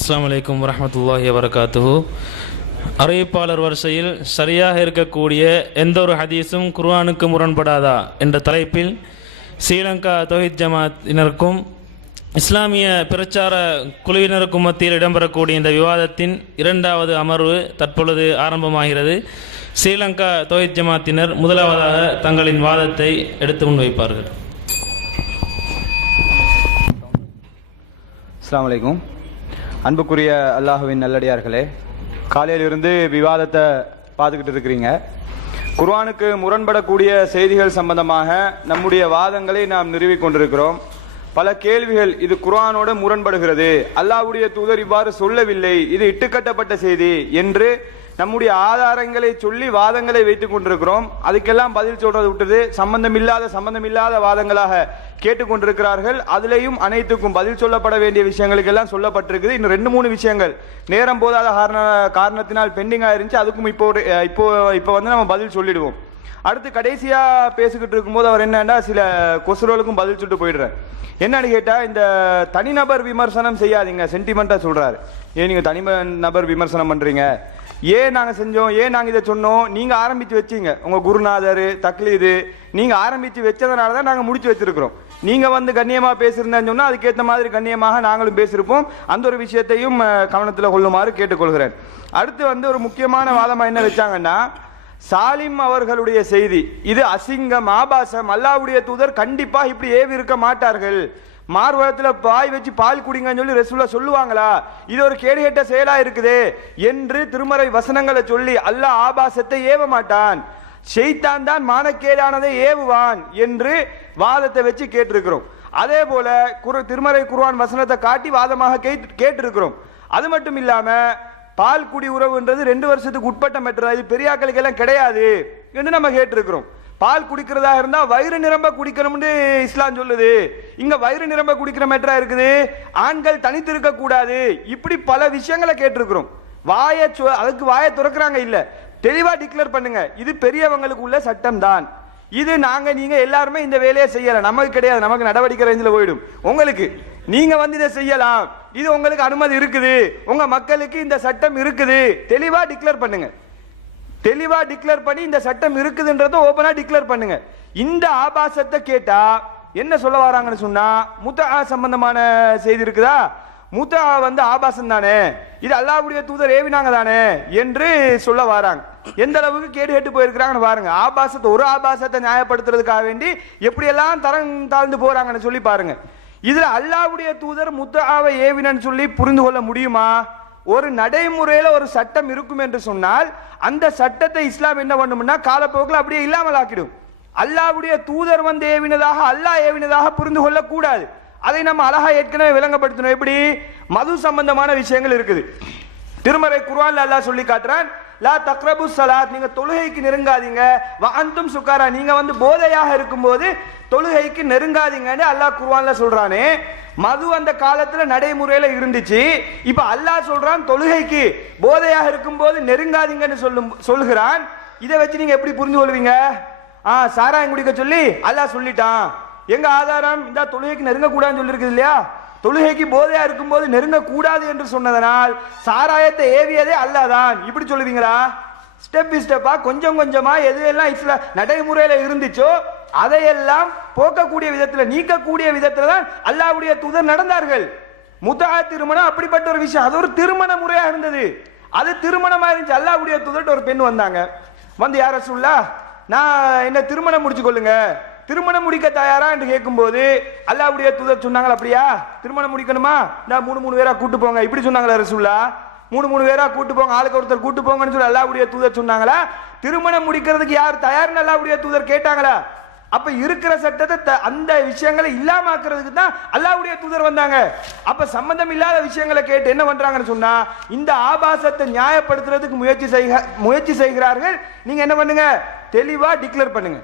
அஸ்ஸலாமு அலைக்கும் வரஹ்மத்துல்லாஹி வபரகாத்துஹு. அறிவிப்பாளர் வரிசையில் சரியாக இருக்கக்கூடிய எந்த ஒரு ஹதீஸும் குர்ஆனுக்கு முரண்படாதா என்ற தலைப்பில் ஸ்ரீலங்கா தௌஹீத் ஜமாத்தினருக்கும் இஸ்லாமிய பிரச்சார குழுவினருக்கும் மத்தியில் இடம்பெறக்கூடிய இந்த விவாதத்தின் இரண்டாவது அமர்வு தற்பொழுது ஆரம்பமாகிறது. ஸ்ரீலங்கா தௌஹீத் ஜமாத்தினர் முதலாவதாக தங்களின் வாதத்தை எடுத்து முன்வைப்பார்கள். அஸ்ஸலாமு அலைக்கும். அன்புக்குரிய அல்லாஹுவின் நல்லடியார்களே, காலையிலிருந்து விவாதத்தை பார்த்துக்கிட்டு இருக்கிறீங்க. குர்ஆனுக்கு முரண்படக்கூடிய செய்திகள் சம்பந்தமாக நம்முடைய வாதங்களை நாம் நிறுவிக் கொண்டிருக்கிறோம். பல கேள்விகள், இது குர்ஆனோடு முரண்படுகிறது, அல்லாஹ்வுடைய தூதர் இவ்வாறு சொல்லவில்லை, இது இட்டுக்கட்டப்பட்ட செய்தி என்று நம்முடைய ஆதாரங்களை சொல்லி வாதங்களை வைத்துக் கொண்டிருக்கிறோம். அதுக்கெல்லாம் பதில் சொல்றது விட்டது சம்பந்தமில்லாத வாதங்களாக கேட்டுக்கொண்டிருக்கிறார்கள். அதுலேயும் அனைத்துக்கும் பதில் சொல்லப்பட வேண்டிய விஷயங்களுக்கெல்லாம் சொல்லப்பட்டிருக்குது. இன்னும் 2-3 விஷயங்கள் நேரம் போதாத காரணத்தினால் பெண்டிங் ஆயிருந்துச்சு. அதுக்கும் இப்போ வந்து நம்ம பதில் சொல்லிடுவோம். அடுத்து கடைசியா பேசிக்கிட்டு இருக்கும்போது அவர் என்னன்னா சில கொசுரோலுக்கும் பதில் சொல்லிட்டு போயிடுறார். என்னன்னு கேட்டா, இந்த தனிநபர் விமர்சனம் செய்யாதீங்க, சென்டிமெண்டா சொல்றாரு. ஏன் நீங்க தனிநபர் விமர்சனம் பண்றீங்க, ஏன் நாங்க செஞ்சோம், ஏன் நாங்க இதை சொன்னோம், நீங்க ஆரம்பிச்சு வச்சீங்க, உங்க குருநாதர் தக்லீது நீங்க ஆரம்பிச்சு வச்சதுனால தான் நாங்க முடிச்சு வச்சிருக்கிறோம். நீங்க வந்து கண்ணியமா பேசியிருந்தேன்னு சொன்னா அதுக்கேற்ற மாதிரி கண்ணியமாக நாங்களும் பேசியிருப்போம். அந்த ஒரு விஷயத்தையும் கவனத்தில் கொள்ளுமாறு கேட்டுக்கொள்கிறேன். அடுத்து வந்து ஒரு முக்கியமான வாதமா என்ன வச்சாங்கன்னா, சாலிம் அவர்களுடைய செய்தி இது அசிங்கம், ஆபாசம், அல்லாஹ்வுடைய தூதர் கண்டிப்பா இப்படி ஏவி இருக்க மாட்டார்கள், மார்வகத்தில் பாய் வச்சு பால் குடிங்கன்னு சொல்லி ரசூலுல்லாஹ் சொல்லுவாங்களா, இது ஒரு கேடுகெட்ட செயலா இருக்குது என்று திருமறை வசனங்களை சொல்லி அல்லாஹ் ஆபாசத்தை ஏவ மாட்டான், ஷைத்தான் தான் மானக்கேடானதை ஏவுவான் என்று வாதத்தை வச்சு கேட்டிருக்கிறோம். அதே போல திருமறை குர்ஆன் வசனத்தை காட்டி வாதமாக கேட்டிருக்கிறோம். அது மட்டும் இல்லாம பால் குடி உறவுன்றது 2 வருஷத்துக்கு உட்பட்ட மெட்ரா, இது பெரியாக்களுக்கு எல்லாம் கிடையாது என்று நம்ம கேட்டிருக்கிறோம். பால் குடிக்கிறதா இருந்தா வயிறு நிரம்ப குடிக்கணும்னு இஸ்லாம் சொல்லுது, இங்க வயிறு நிரம்ப குடிக்கிற மெட்ரா இருக்குது, ஆண்கள் தனித்திருக்க கூடாது, இப்படி பல விஷயங்களை கேட்டிருக்கிறோம். அதுக்கு வாயை துறக்கிறாங்க இல்ல, தெளிவா டிக்ளேர் பண்ணுங்க, இது பெரியவங்களுக்கு உள்ள சட்டம் தான், இது நீங்க எல்லாருமே இந்த வேலையை செய்யலாம், நமக்கு கிடையாது, நமக்கு நடவடிக்கை ரேஞ்சில் போயிடும், உங்களுக்கு நீங்க வந்து இதை செய்யலாம், இது உங்களுக்கு அனுமதி இருக்குது, உங்க மக்களுக்கு இந்த சட்டம் இருக்குது, தெளிவா டிக்ளேர் பண்ணுங்க. தெளிவா டிக்ளேர் பண்ணி இந்த சட்டம் இருக்குதுன்றத ஓபனா டிக்ளேர் பண்ணுங்க. இந்த ஆபாசத்தை கேட்டா என்ன சொல்ல வராங்கன்னு சொன்னா, முத்தஆ சம்பந்தமான செய்தி இருக்குதா, முத்தஆ வந்து ஆபாசம் தானே, இது அல்லாஹ்வுடைய தூதர் ஏவினாங்க தானே என்று சொல்ல வராங்க. எந்த அளவுக்கு கேடு கேட்டு போயிருக்கிறாங்கன்னு பாருங்க. ஒரு ஆபாசத்தை நியாயப்படுத்துறதுக்காக வேண்டி எப்படியெல்லாம் தரம் தாழ்ந்து போறாங்கன்னு சொல்லி பாருங்க. இதுல அல்லாஹ்வுடைய தூதர் முத்தஆவை ஏவினன்னு சொல்லி புரிந்து கொள்ள முடியுமா? ஒரு நடைமுறையில ஒரு சட்டம் இருக்கும் என்று சொன்னால் அந்த சட்டத்தை இஸ்லாம் என்ன பண்ணும்னா காலப்போக்கில் அப்படியே இல்லாமல் ஆக்கிடும். அல்லாஹ்வுடைய தூதர் வந்து ஏவினதாக அல்லாஹ் ஏவினதாக புரிந்து கொள்ள கூடாது. அதை நம்ம அழகா ஏற்கனவே விளங்கப்படுத்தணும். எப்படி? மது சம்பந்தமான விஷயங்கள் இருக்குது. திருமறை குர்ஆன்ல அல்லாஹ் சொல்லி காட்டுறான், லா தக்ரபு ஸலாத், நீங்க தொழுகைக்கு நெருங்காதீங்க, வ அன்தும் சுகாரா, நீங்க வந்து போதையாக இருக்கும்போது தொழுகைக்கு நெருங்காதீங்கன்னு அல்லாஹ் குர்ஆன்ல சொல்றானே. மது அந்த காலத்துல நடைமுறையில இருந்துச்சு. இப்ப அல்லாஹ் சொல்றான் தொழுகைக்கு போதையாக இருக்கும்போது நெருங்காதீங்கன்னு சொல்லுகிறான். இதை வச்சு நீங்க எப்படி புரிந்து கொள்வீங்க? சாராயம் குடிக்க சொல்லி அல்லாஹ் சொல்லிட்டான், எங்க ஆதாரம்? இந்த தொழுகைக்கு நெருங்க கூடாதுன்னு சொல்லி இருக்குது இல்லையா? தொழுகைக்கு போதையா இருக்கும்போது நெருங்க கூடாது என்று சொன்னதனால் சாராயத்தை ஏவியதே அல்லாஹ் தான், இப்படி சொல்லுவீங்களா? ஸ்டெப் பை ஸ்டெப்பா கொஞ்சம் கொஞ்சமா எதுவெல்லாம் இஸ்லாம் நடைமுறையில இருந்துச்சோ அதையெல்லாம் போக்கக்கூடிய விதத்துல, நீக்கக்கூடிய விதத்துல தான் அல்லாஹ்வுடைய தூதர் நடந்தார்கள். முத்தஆ திருமணம் அப்படிப்பட்ட ஒரு விஷயம், அது ஒரு திருமண முறையா இருந்தது, அது திருமணமா இருந்துச்சு. அல்லாஹ்வுடைய தூதர்ட்ட ஒரு பெண் வந்தாங்க, வந்து யார் ரசூலுல்லாஹ், நான் என்ன திருமணம் முடிச்சு கொள்ளுங்க, திருமணம் முடிக்க தயாரா என்று கேட்கும்போது அல்லாஹ்வுடைய தூதர் சொன்னாங்க, அப்படியா திருமணம் முடிக்கணுமா, நான் 3 பேரா கூட்டு போங்க, இப்படி சொன்னாங்களா ரசூலுல்லாஹ்? 3 பேரா கூட்டு போங்க, ஆளுக்கு ஒருத்தர் கூட்டு போங்கன்னு சொல்லி அல்லாஹ்வுடைய தூதர் சொன்னாங்களா? திருமணம் முடிக்கிறதுக்கு யார் தயார்னு அல்லாஹ்வுடைய தூதர் கேட்டாங்களா? அப்ப இருக்கிற சட்டத்தை அந்த விஷயங்களை இல்லாமக்கிறதுக்கு தான் அல்லாஹ்வுடைய தூதர் வந்தாங்க. அப்ப சம்பந்தம் இல்லாத விஷயங்களை கேட்டு என்ன பண்றாங்கன்னு சொன்னா இந்த ஆபாசத்தை நியாயப்படுத்துறதுக்கு முயற்சி செய்கிறார்கள். நீங்க என்ன பண்ணுங்க, தெளிவா டிக்ளேர் பண்ணுங்க,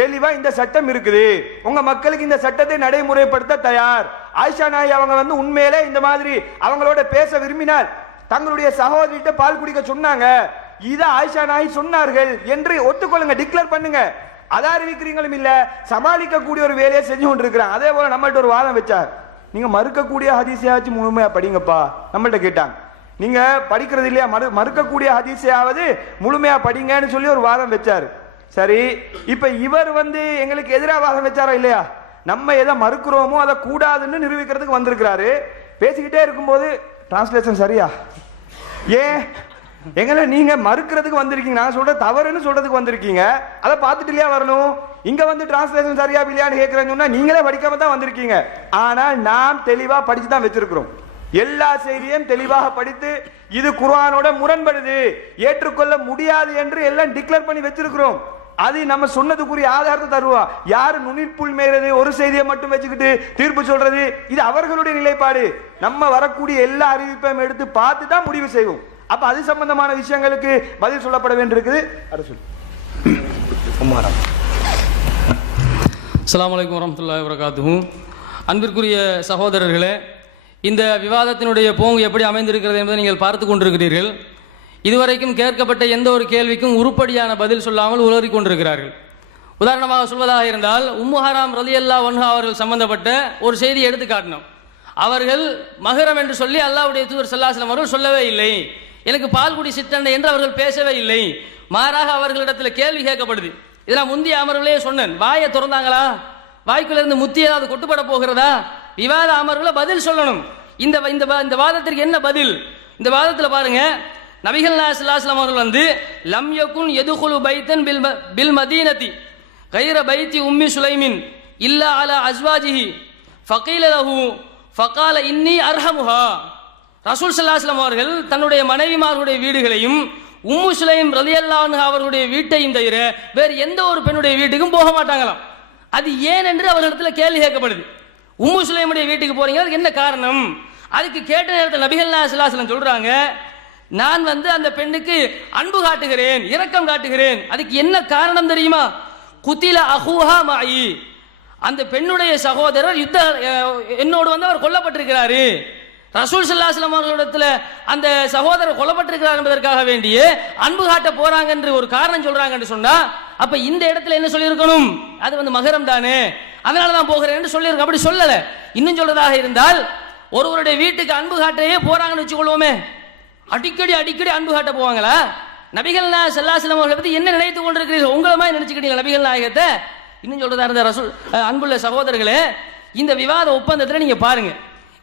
தெளிவா இந்த சட்டம் இருக்குது, உங்க மக்களுக்கு இந்த சட்டத்தை நடைமுறைப்படுத்த தயார். ஆயிஷா நாயகி அவங்க வந்து உண்மையிலே இந்த மாதிரி அவங்களோட பேச விரும்பினால் தங்களுடைய சகோதரிட்ட பால் குடிக்க சொன்னாங்க, இத ஆயிஷா நாயகி சொன்னார்கள் என்று ஒத்துக்கொள்ளுங்க, டிக்ளேர் பண்ணுங்க. அதை அறிவிக்கிறீங்களும் இல்ல, சமாளிக்க கூடிய ஒரு வேலையை செஞ்சு கொண்டிருக்கிறாங்க. அதே போல நம்மள்ட்ட ஒரு வாதம் வச்சார், நீங்க மறுக்கக்கூடிய ஹதீஸையாச்சும் முழுமையா படிங்கப்பா நம்மள்ட்ட கேட்டாங்க. நீங்க படிக்கிறது இல்லையா, மறுக்கக்கூடிய ஹதீஸையாவது முழுமையா படிங்கன்னு சொல்லி ஒரு வாதம் வச்சாரு. சரி, இப்ப இவர் எங்களுக்கு எதிராக வாதம் வச்சாரா இல்லையா? நம்ம எதை மறுக்கிறோமோ அதை கூடாதுன்னு நிரூபிக்கிறதுக்கு வந்திருக்கிறாரு. பேசிக்கிட்டே இருக்கும்போது டிரான்ஸ்லேஷன் சரியா, ஏன் எங்களை நீங்க மறுக்கிறதுக்கு வந்திருக்கீங்க, நான் சொல்ற தவறுன்னு சொல்றதுக்கு வந்திருக்கீங்க, அதை பார்த்துட்டு இல்லையா வரணும்? இங்க டிரான்ஸ்லேஷன் சரியா இல்லையான்னு கேட்கிறேன்னு சொன்னா நீங்களே படிக்காம தான் வந்திருக்கீங்க. ஆனால் நாம் தெளிவா படிச்சு தான் வச்சிருக்கிறோம். எல்லா செய்தியும் தெளிவாக படித்து இது குர்ஆனோட முரண்படுது, ஏற்றுக்கொள்ள முடியாது என்று எல்லாம் டிக்ளேர் பண்ணி வச்சிருக்கிறோம். அது நம்ம சொன்னதுக்குரிய ஆதாரத்தை தருவா. யாரு நுனிப்புள் மேறது, ஒரு செய்தியை மட்டும் வச்சுக்கிட்டு தீர்ப்பு சொல்றது, இது அவர்களுடைய நிலைப்பாடு. நம்ம வரக்கூடிய எல்லா அறிவிப்பையும் எடுத்து பார்த்து தான் முடிவு செய்வோம். அப்ப அது சம்பந்தமான விஷயங்களுக்கு பதில் சொல்லப்பட வேண்டியிருக்குது. அஸ்ஸலாமு அலைக்கும் வரஹ்மத்துல்லாஹி வபரகாத்துஹு. அன்பிற்குரிய சகோதரர்களே, இந்த விவாதத்தினுடைய போங்கு எப்படி அமைந்திருக்கிறது என்பதை நீங்கள் பார்த்து கொண்டிருக்கிறீர்கள். இதுவரைக்கும் கேட்கப்பட்ட எந்த ஒரு கேள்விக்கும் உருப்படியான பதில் சொல்லாமல் உளறி கொண்டிருக்கிறார்கள். உதாரணமாக சொல்வதாக இருந்தால், உம்மு ஹராம் ரலியல்லாஹு அன்ஹா அவர்கள் சம்பந்தப்பட்ட ஒரு செய்தியை எடுத்து காட்டினோம். அவர்கள் மஹரம் என்று சொல்லி அல்லாஹ்வுடைய தூதர் ஸல்லல்லாஹு அலைஹி வஸல்லம் அவர்கள் சொல்லவே இல்லை. எனக்கு பால்குடி சிற்றண்டை என்று அவர்கள் பேசவே இல்லை. மாறாக அவர்களிடத்தில் கேள்வி கேட்கப்படுது. இதை நான் முந்தைய அமர்வுலேயே சொன்னேன். வாயை திறந்தாங்களா, வாய்க்குள்ள இருந்து முத்தி ஏதாவது கொட்டுப்பட போகிறதா? விவாத அமர்வுல பதில் சொல்லணும். இந்த வாதத்திற்கு என்ன பதில்? இந்த வாதத்தில் பாருங்க, நபிகள் நாயகம் ஸல்லல்லாஹு அலைஹி வஸல்லம் அவர்கள் லம் யகுன் யதுகுலு பைத்தன் பில் மதீனதி கைர பைத்தி உம்மி சுலைமின் இல்லா அலா அஸ்வாஜிஹி ஃபகீல லஹு ஃபகால இன்னி அர்ஹமுஹா. ரசூல் ஸல்லல்லாஹு அலைஹி வஸல்லம் அவர்கள் தன்னுடைய மனைவிமார்களுடைய வீடுகளையும் உம்மு சுலைம் ரலியல்லாஹு அன்ஹா அவர்களுடைய வீட்டையும் தவிர வேறு எந்த ஒரு பெண்ணுடைய வீட்டுக்கும் போக மாட்டாங்களாம். அது ஏன் என்று அவர்களிடத்தில் கேள்வி கேட்கப்படுது. உம்மு சுலைமுடைய வீட்டுக்கு போறீங்க, அதுக்கு என்ன காரணம்? அதுக்கு கேட்ட நேரத்தில் நபிகள் நாயகம் ஸல்லல்லாஹு அலைஹி வஸல்லம் சொல்றாங்க, நான் அந்த பெண்ணுக்கு அன்பு காட்டுகிறேன், இரக்கம் காட்டுகிறேன். அதுக்கு என்ன காரணம் தெரியுமா? குத்தில அஹூஹா மாயி, அந்த பெண்ணுடைய சகோதரர் என்னோடு அவர் கொல்லப்பட்டிருக்கிறாரு. ரசூல் ஸல்லல்லாஹு அலைஹி வஸல்லம் அவர்களிடத்தில் அந்த சகோதரர் கொல்லப்பட்டிருக்கிறார் என்பதற்காக வேண்டிய அன்பு காட்ட போறாங்க என்று ஒரு காரணம் சொல்றாங்க என்று சொன்னா, அப்ப இந்த இடத்துல என்ன சொல்லியிருக்கணும்? அது மகரம் தானே, அதனால தான் போகிறேன் என்று சொல்லியிருக்க. அப்படி சொல்லல. இன்னும் சொல்றதாக இருந்தால், ஒருவருடைய வீட்டுக்கு அன்பு காட்டையே போறாங்கன்னு வச்சுக்கொள்வோமே, அடிக்கடி அன்பு காட்ட போவாங்களா? நபிகள் நாயகம் ஸல்லல்லாஹு அலைஹி வஸல்லம் அவர்களை பத்தி என்ன நினைத்து கொண்டிருக்கிறீர்கள்? உங்களை மாதிரி நினைச்சுக்கிட்டீங்க நபிகள் நாயகத்தை? இன்னும் சொல்றதா இருந்த ரசூல் அன்புள்ள சகோதரர்களே, இந்த விவாத ஒப்பந்தத்தில் நீங்க பாருங்க.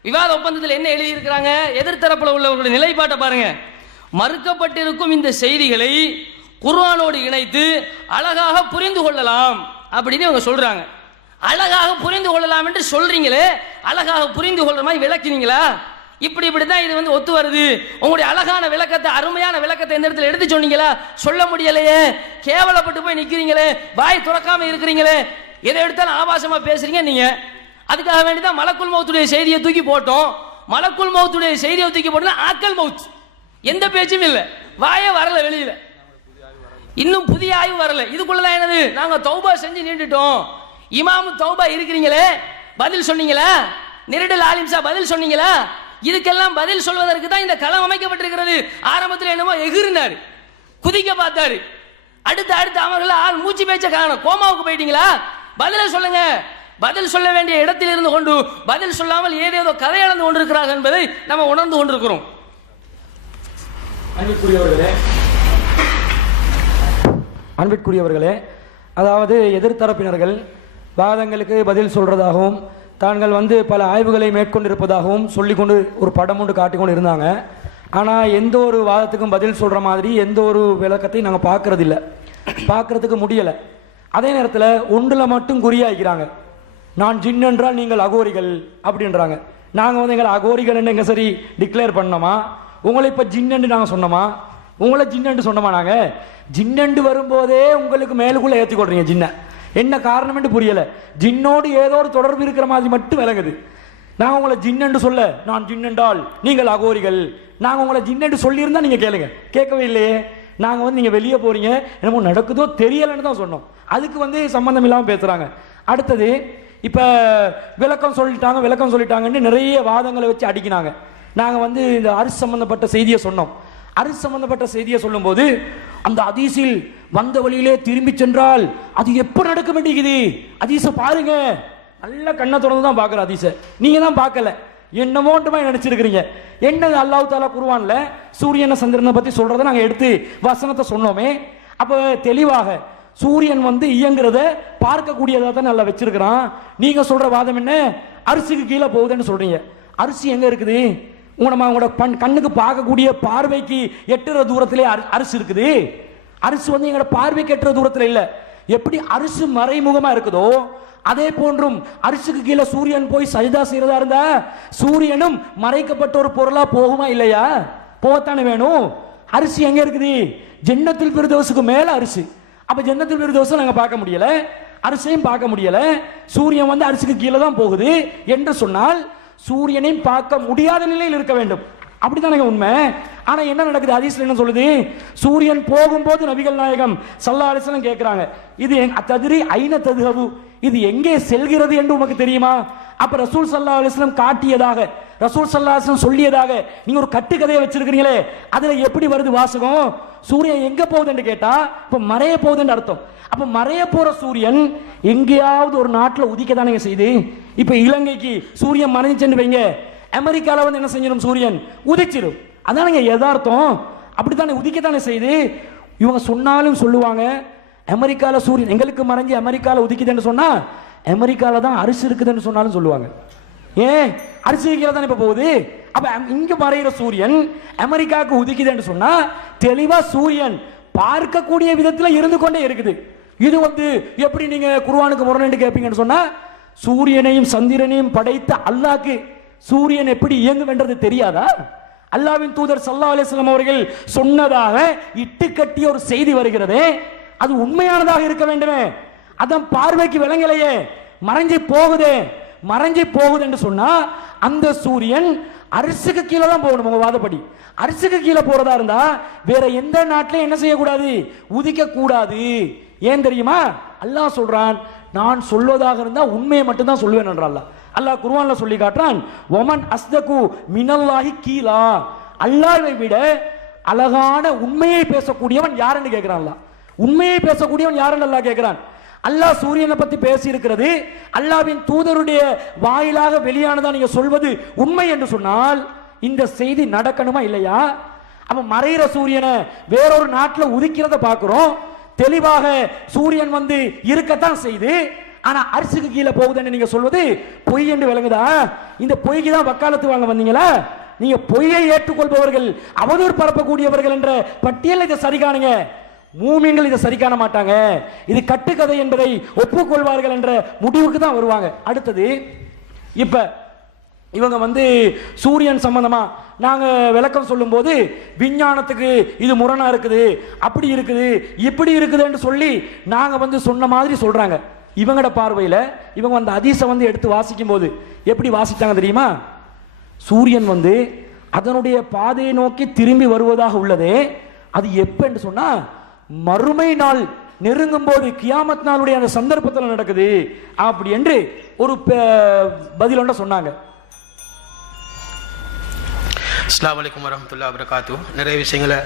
விவாத ஒப்பந்தத்தில் என்ன எழுதியிருக்கிறாங்க? எதிர்த்தரப்புல உள்ளவர்களுடைய நிலைப்பாட்டை பாருங்க. மறுக்கப்பட்டிருக்கும் இந்த செய்திகளை குர்ஆனோடு இணைத்து அழகாக புரிந்து கொள்ளலாம் அப்படின்னு இவங்க சொல்றாங்க. அழகாக புரிந்து கொள்ளலாம் என்று சொல்றீங்களே, அழகாக புரிந்து கொள்ற மாதிரி விளக்கினீங்களா? இப்படிதான் இது ஒத்து வருது. உங்களுடைய அழகான விளக்கத்தை, அருமையான விளக்கத்தை இந்த இடத்துல எடுத்து சொன்னீங்களா? சொல்ல முடியலையே, கேவலப்பட்டு போய் நிக்கிறீங்களே, வாய் துறக்காம இருக்கிறீங்களே, எதை எடுத்தாலும் ஆபாசமா பேசுறீங்க நீங்க. அதுக்காக வேண்டிதான் மலக்குல் மௌத்துடைய செய்தியை தூக்கி போட்டோம். மலக்குல் மௌத்துடைய செய்தியை தூக்கி போட்டோம்னா ஆக்கல் மௌத், எந்த பேச்சும் இல்லை, வாயே வரல வெளியில, இன்னும் புதிய ஆய்வு வரல. இதுக்குள்ளதான் என்னது, நாங்க தௌபா செஞ்சு நீண்டுட்டோம். இமாமு தௌபா இருக்கிறீங்களே, பதில் சொன்னீங்களா? நிரடல் ஆலிம்சா பதில் சொன்னீங்களா? இதுக்கெல்லாம் பதில் சொல்வதற்கு தான் இந்த களம் அமைக்கப்பட்டிருக்கிறது. ஆரம்பத்தில் என்னமோ எகிரினாரு, குதிக்க பார்த்தாரு, அடுத்த அமர்களை ஆள் மூச்சு பேச்ச காரணம் கோமாவுக்கு போயிட்டீங்களா? பதில சொல்லுங்க. பதில் சொல்ல வேண்டிய இடத்தில் இருந்து கொண்டு பதில் சொல்லாமல் ஏதேதோ கதை இழந்து கொண்டிருக்கிறார்கள் என்பதை நம்ம உணர்ந்து கொண்டிருக்கிறோம். அன்பிற்குரியவர்களே, அதாவது எதிர்த்தரப்பினர்கள் வாதங்களுக்கு பதில் சொல்றதாகவும் தாங்கள் பல ஆய்வுகளை மேற்கொண்டிருப்பதாகவும் சொல்லிக்கொண்டு ஒரு படம் ஒன்று காட்டிக்கொண்டு இருந்தாங்க. ஆனால் எந்த ஒரு வாதத்துக்கும் பதில் சொல்கிற மாதிரி எந்த ஒரு விளக்கத்தையும் நாங்கள் பார்க்கறதுக்கு முடியலை. அதே நேரத்தில் ஒன்றில் மட்டும் குறியாக்கிறாங்க. நான் ஜின் என்றால் நீங்கள் அகோரிகள் அப்படின்றாங்க. நாங்கள் எங்களை அகோரிகள் என்று எங்க சரி டிக்ளேர் பண்ணோமா? உங்களை இப்போ ஜின்னு நாங்கள் சொன்னோமா? உங்களை ஜின்னு சொன்னோமா? நாங்கள் ஜின்னு வரும்போதே உங்களுக்கு மேலுக்குள்ளே ஏற்றி கொள்றீங்க ஜின்ன. என்ன காரணம் என்று புரியல. ஜின்னோடு ஏதோ ஒரு தொடர்பு இருக்கிற மாதிரி மட்டும் விளங்குது. நாங்கள் உங்களை ஜின்னு சொல்ல, நான் ஜின் என்றால் நீங்கள் அகோரிகள், நாங்கள் உங்களை ஜின்னு சொல்லியிருந்தா நீங்கள் கேளுங்க, கேட்கவே இல்லையே. நாங்கள் நீங்கள் வெளியே போறீங்க, என்னமோ நடக்குதோ தெரியலன்னு தான் சொன்னோம். அதுக்கு சம்பந்தம் இல்லாமல் பேசுறாங்க. அடுத்தது இப்போ விளக்கம் சொல்லிட்டாங்கன்னு நிறைய வாதங்களை வச்சு அடிக்கினாங்க. நாங்கள் இந்த அரிசி சம்பந்தப்பட்ட செய்தியை சொன்னோம். அரிசி சம்பந்தப்பட்ட செய்தியை சொல்லும் போது, அந்த ஹதீஸில் வந்த வழியிலே திரும்பி சென்றால் அது எப்ப நடக்க வேண்டியது, ஹதீஸை பாருங்க நல்ல கண்ணை திறந்து தான் பார்க்குற ஹதீஸை, நீங்க தான் பார்க்கல, என்னமோட்டுமா நினைச்சிருக்கிறீங்க. என்னது அல்லாஹ் தாலா குர்ஆன்ல சூரியனை சந்திரனை பத்தி சொல்றதை நாங்க எடுத்து வசனத்தை சொன்னோமே. அப்ப தெளிவாக சூரியன் வந்து இயங்குறத பார்க்கக்கூடியதா தான் நல்லா வச்சிருக்கிறான். நீங்க சொல்ற வாதம் என்ன, அரிசிக்கு கீழே போகுதுன்னு சொல்றீங்க. அரிசி எங்க இருக்குது? உங்களோட கண்ணுக்கு பார்க்கக்கூடிய பார்வைக்கு எட்டுற தூரத்திலே அரிசி இருக்குது. அரிசி வந்து எங்களோட பார்வைக்கு எட்டுற தூரத்தில் இல்லை. எப்படி அரிசி மறைமுகமா இருக்குதோ அதே போன்றும் அரிசிக்கு கீழே சூரியன் போய் சஜிதா செய்யறதா இருந்தா சூரியனும் மறைக்கப்பட்ட ஒரு பொருளா போகுமா இல்லையா? போகத்தானே வேணும். அரிசி எங்க இருக்குது? ஜன்னத்துல் ஃபிர்தௌஸுக்கு மேல அரிசி. அப்ப ஜன்னத்துல் ஃபிர்தௌஸை நாங்க பார்க்க முடியல, அரிசியையும் பார்க்க முடியல, சூரியன் வந்து அரிசிக்கு கீழே தான் போகுது என்று சொன்னால் சூரியனையும் பார்க்க முடியாத நிலையில் இருக்க வேண்டும். அப்படித்தானே உண்மை. ஆனா என்ன நடக்குது? ஹதீஸ்ல என்ன சொல்லுது? சூரியன் போகும்போது நபிகள் நாயகம் ஸல்லல்லாஹு அலைஹி வஸல்லம் கேட்கிறாங்க, இது தத்ரி ஐன தத்ஹபு, இது எங்கே செல்கிறது என்று உனக்கு தெரியுமா? அப்ப ரசூல் ஸல்லல்லாஹு அலைஹி வஸல்லம் காட்டியதாக, ரசூல் ஸல்லல்லாஹு அலைஹி வஸல்லம் சொல்லியதாக நீங்க ஒரு கட்டுக்கதையை வச்சிருக்கீங்களே, அதுல எப்படி வருது வாசகம்? சூரியன் எங்க போகுதுன்னு கேட்டா இப்ப மறைய போகுதுன்னு அர்த்தம். அப்ப மறைய போற சூரியன் எங்கேயாவது ஒரு நாட்டில் உதிக்க தானே செய்து. இப்ப இலங்கைக்கு சூரியன் மறைஞ்சுன்னு வைங்க, அமெரிக்கால வந்து என்ன செஞ்சிடும்? சூரியன் உதிச்சிடும். அதானங்க யதார்த்தம். அப்படித்தானே உதிக்கத்தானே செய்து. இவங்க சொன்னாலும் சொல்லுவாங்க அமெரிக்கால சூரியன் எங்களுக்கு மறைஞ்சு அமெரிக்கால உதிக்குதுன்னு சொன்னா அமெரிக்கால தான் அரிசி இருக்குதுன்னு சொன்னாலும் சொல்லுவாங்க. ஏன் அரிசி கீழே தானே இப்ப போகுது. அப்ப இங்க மறைகிற சூரியன் அமெரிக்காவுக்கு உதிக்குதுன்னு சொன்னா தெளிவா சூரியன் பார்க்கக்கூடிய விதத்துல இருந்து கொண்டே இருக்குது. இது வந்து எப்படி நீங்க குர்ஆனுக்கு முரண் கேட்பீங்கன்னு சொன்னா, சூரியனையும் சந்திரனையும் படைத்த அல்லாஹ்க்கு சூரியன் எப்படி இயங்கும்ன்றது தெரியாதா? அல்லாஹ்வின் தூதர் ஸல்லல்லாஹு அலைஹி வஸல்லம் அவர்கள் சொன்னதாக இட்டு கட்டிய ஒரு செய்தி வருகிறது, அது உண்மையானதாக இருக்க வேண்டுமே. அதான் பார்வைக்கு விளங்கலையே, மறைஞ்சு போகுதே. மறைஞ்சு போகுது என்று சொன்னா அந்த சூரியன் அரிசிக்கு கீழே தான் போகணும். உங்க வாதப்படி அரிசிக்கு கீழே போறதா இருந்தா வேற எந்த நாட்டிலும் என்ன செய்யக்கூடாது? உதிக்க கூடாது. ஏன் தெரியுமா? அல்லாஹ் சொல்றான், நான் சொல்வதாக இருந்தா உண்மையை மட்டும் தான் சொல்லுவேன் என்றான். அல்லாஹ் குர்ஆன்ல சொல்லி காட்டுறான், ஒமன் அஸ்தகு மினல்லாஹி கீலா, அல்லாஹ்வை விட அழகான உண்மையை பேசக்கூடியவன் யாருன்னு கேட்கிறான். உண்மையை பேசக்கூடியவன் யாருன்னு அல்லாஹ் கேட்கிறான். அல்லாஹ் சூரியனை பத்தி பேசி இருக்கிறது அல்லாஹ்வின் தூதருடைய வாயிலாக வெளியானதா நீங்க சொல்வது உண்மை என்று சொன்னால் இந்த செய்தி நடக்கணுமா இல்லையா? அப்ப மறைகிற சூரியனை வேறொரு நாட்டில் உதிக்கிறத பார்க்கிறோம். தெளிவாக சூரியன் வந்து இருக்கத்தான் செய்து, ஆனா அரிசிக்கு கீழே போகுதுன்னு நீங்க சொல்வது பொய் என்று விளங்குதா? இந்த பொய்க்கு தான் வக்காலத்து வாங்க வந்தீங்களா? நீங்க பொய்யை ஏற்றுக்கொள்பவர்கள், அவதூறு பரப்பக்கூடியவர்கள் என்ற பட்டியல் இதை சரி காணுங்க. மூமின்கள் இதை சரி காண மாட்டாங்க. இது கட்டுக்கதை என்பதை ஒப்புக்கொள்வார்கள் என்ற முடிவுக்கு தான் வருவாங்க. அடுத்தது இப்ப இவங்க வந்து சூரியன் சம்பந்தமா நாங்க விளக்கம் சொல்லும் போது விஞ்ஞானத்துக்கு இது முரணா இருக்குது, அப்படி இருக்குது, இப்படி இருக்குதுன்னு சொல்லி நாங்க வந்து சொன்ன மாதிரி சொல்றாங்க. இவங்கட பார்வையில இவங்க அந்த ஹதீஸை வந்து எடுத்து வாசிக்கும் போது எப்படி வாசித்தாங்க தெரியுமா? சூரியன் வந்து அதனுடைய பாதையை நோக்கி திரும்பி வருவதாக உள்ளதே, அது எப்ப என்று சொன்னா மறுமை நாள் நெருங்கும் போது கியாமத் நாளுடைய அந்த சந்தர்ப்பத்தில் நடக்குது அப்படி என்று ஒரு பதில் ஒன்று சொன்னாங்க. அஸ்ஸலாமு அலைக்கும் வரஹ்மத்துல்லாஹி வபரகாத்துஹு. நிறைய விஷயங்களை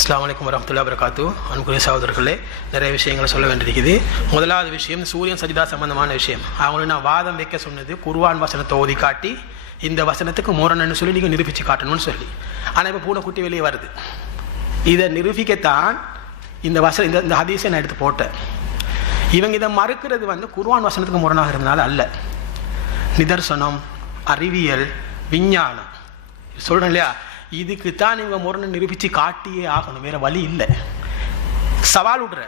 அஸ்ஸலாமு அலைக்கும் வரஹ்மத்துல்லாஹி வபரகாத்துஹு. அன்புக்குரிய சகோதரர்களே, நிறைய விஷயங்களை சொல்ல வேண்டியிருக்குது. முதலாவது விஷயம் சூரியன் சஜிதா சம்பந்தமான விஷயம். அவங்களுக்கு நான் வாதம் வைக்க சொன்னது குர்ஆன் வசனத்தை ஓதி காட்டி இந்த வசனத்துக்கு முரணன்னு சொல்லி நீங்கள் நிரூபித்து காட்டணும்னு சொல்லி. ஆனால் இப்போ பூனைக்குட்டி வெளியே வருது. இதை நிரூபிக்கத்தான் இந்த இந்த ஹதீஸை நான் எடுத்து போட்டேன். இவங்க இதை மறுக்கிறது வந்து குர்ஆன் வசனத்துக்கு முரணாக இருந்தனால அல்ல, நிதர்சனம், அறிவியல், விஞ்ஞானம் சொல்கிறேன் இல்லையா, இதுக்கு தான் இவங்க முரணை நிரூபித்து காட்டியே ஆகணும், வேற வழி இல்லை. சவால் விடுற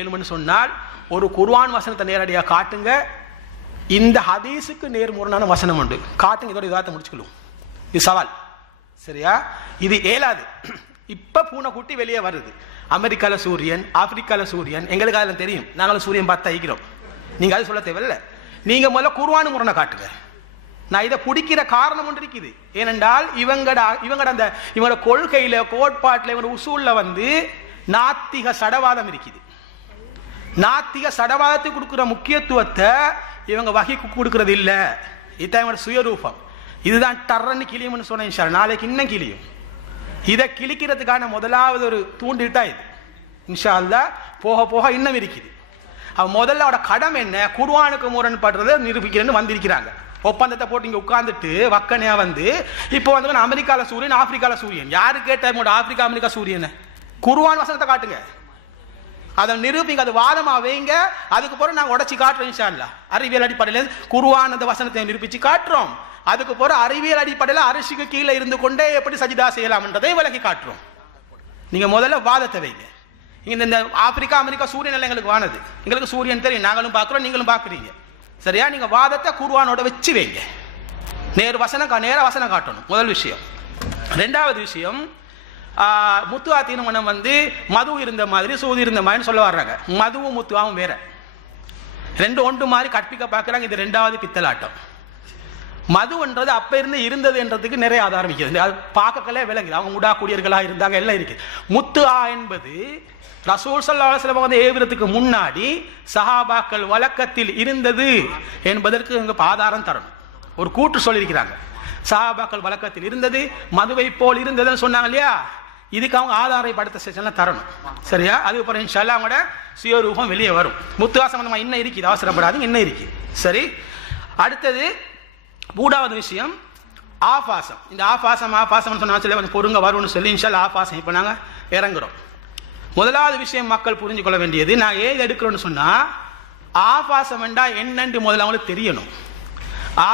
7 மணி சொன்னால் ஒரு குர்ஆன் வசனத்தை நேரடியாக காட்டுங்க, இந்த ஹதீஸுக்கு நேர்முரணான வசனம் உண்டு காட்டுங்க, இதோட விவாதத்தை முடிச்சுக்கணும். இது சவால், சரியா? இது ஏலாது. இப்ப பூனைக்குட்டி வெளியே வருது. அமெரிக்கால சூரியன், ஆப்பிரிக்கால சூரியன், எங்களுக்கு அதெல்லாம் தெரியும், நாங்களும் சூரியன் பார்த்து தைக்கிறோம். நீங்க அது சொல்ல தேவையில்லை. நீங்க முதல்ல குர்ஆன் முரணை காட்டுங்க. நான் இதை பிடிக்கிற காரணம் ஒன்று இருக்குது. ஏனென்றால் இவங்களோட கொள்கையில, கோட்பாட்டில், இவங்க உசூல்ல நாத்திக சடவாதம் இருக்குது. நாத்திக சடவாதத்துக்கு கொடுக்குற முக்கியத்துவத்தை இவங்க வகைக்கு கொடுக்கறது இல்லை. இதுதான் இவங்களோட சுயரூபம். இதுதான் டர்ரன்னு கிளியும்னு சொன்னேன். நாளைக்கு இன்னும் கிளியும். இதை கிழிக்கிறதுக்கான முதலாவது ஒரு தூண்டிட்டா இது. இன்ஷா அல்லாஹ் போக போக இன்னும் இருக்குது. முதல்ல அவட கடமை என்ன? குர்ஆனுக்கு முரண்படுறதை நிரூபிக்கிறேன்னு வந்திருக்கிறாங்க. ஒப்பந்தத்தை போட்டு இங்கே உட்கார்ந்துட்டு வக்கனையா இப்போ அமெரிக்கால சூரியன், ஆப்பிரிக்கால சூரியன். யாரு கேட்ட ஆப்பிரிக்கா அமெரிக்கா சூரியன்? குர்ஆன் வசனத்தை காட்டுங்க, அதை நிரூபிங்க, அது வாதமா வைங்க. அதுக்கு பிறகு நாங்கள் உடச்சி காட்டுறோம் இன்ஷா அல்லாஹ். அறிவியல் அடிப்படையில் குர்ஆன் அந்த வசனத்தை நிரூபிச்சு காட்டுறோம். அதுக்கு பிறகு அறிவியல் அடிப்படையில் அரிசிக்கு கீழே இருந்து கொண்டே எப்படி சஜிதா செய்யலாம் என்றதை விளக்கி காட்டுறோம். நீங்க முதல்ல வாதத்தை வைங்க. இந்த ஆப்பிரிக்கா அமெரிக்கா சூரியன் எல்லாம் எங்களுக்கு வானது, எங்களுக்கு சூரியன் தெரியும், நாங்களும் பார்க்குறோம், நீங்களும் பார்க்குறீங்க. சரியா? நீங்க வாதத்தை குர்ஆனோட வச்சு வைங்க. நேர வசனம் காட்டணும், முதல் விஷயம். ரெண்டாவது விஷயம், முத்துவா தீர்மானம் மது இருந்த மாதிரி சூது இருந்த மாதிரி சொல்ல வர்றாங்க. மதுவும் முத்துவாவும் வேற, ரெண்டு ஒன்று மாதிரி கற்பிக்க பார்க்குறாங்க. இது ரெண்டாவது பித்தலாட்டம். மதுன்றது அப்ப இருந்து இருந்தது என்றதுக்கு நிறைய ஆதாரம் இருக்குது. அது பார்க்கலே விளங்குது. அவங்க முடா கூடியர்களாக இருந்தாங்க, எல்லாம் இருக்குது. முத்துஆ என்பது ரசூல் ஸல்லல்லாஹு அலைஹி வஸல்லம் ஏவிரத்துக்கு முன்னாடி சஹாபாக்கள் வழக்கத்தில் இருந்தது என்பதற்கு இங்க ஆதாரம் தரணும். ஒரு கூற்று சொல்லியிருக்கிறாங்க, சஹாபாக்கள் வழக்கத்தில் இருந்தது, மதுவை போல் இருந்ததுன்னு சொன்னாங்க இல்லையா? இதுக்கு அவங்க ஆதாரப்படுத்த செஷன்லாம் தரணும். சரியா? அதுக்கப்புறம் இன்ஷா அல்லாஹ் அவங்களோட சுயரூபம் வெளியே வரும். முத்துஆ சம்பந்தமா இன்னும் இருக்குது, அவசரப்படாது, இன்னும் இருக்குது. சரி, அடுத்தது மூணாவது விஷயம் ஆபாசம். இந்த ஆபாசம் சொன்னா சொல்லி கொஞ்சம் பொறுங்க வரும்னு சொல்லி இன்ஷா அல்லாஹ் ஆபாசம் இப்போ நாங்கள் இறங்குறோம். முதலாவது விஷயம் மக்கள் புரிஞ்சு கொள்ள வேண்டியது, நான் ஏன் எடுக்கிறோன்னு சொன்னா, ஆபாசம் என்றா என்னென்று முதல்ல அவங்களுக்கு தெரியணும்.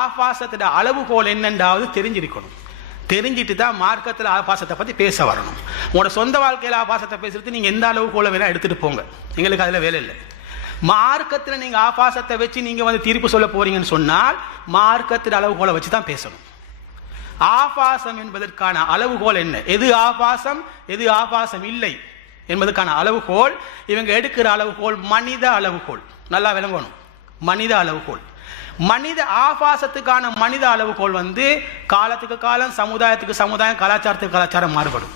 ஆபாசத்தோட அளவுகோல் என்னென்றாவது தெரிஞ்சிருக்கணும். தெரிஞ்சிட்டு தான் மார்க்கத்தில் ஆபாசத்தை பற்றி பேச வரணும். உங்களோட சொந்த வாழ்க்கையில் ஆபாசத்தை பேசுறது நீங்கள் எந்த அளவுகோலை வேணா எடுத்துட்டு போங்க, எங்களுக்கு அதில் வேலை இல்லை. மார்க்கத்தில் நீங்க ஆபாசத்தை வச்சு நீங்க தீர்ப்பு சொல்ல போறீங்கன்னு சொன்னால் மார்க்கத்தின் அளவுகோலை வச்சு தான் பேசணும். ஆபாசம் என்பதற்கான அளவுகோல் என்ன, எது ஆபாசம் எது ஆபாசம் இல்லை என்பதற்கான அளவுகோல், இவங்க எடுக்கிற அளவுகோல் மனித அளவுகோல். நல்லா விளங்கணும், மனித அளவுகோல். மனித ஆபாசத்துக்கான மனித அளவுகோல் காலத்துக்கு காலம், சமுதாயத்துக்கு சமுதாயம், கலாச்சாரத்துக்கு கலாச்சாரம் மாறுபடும்.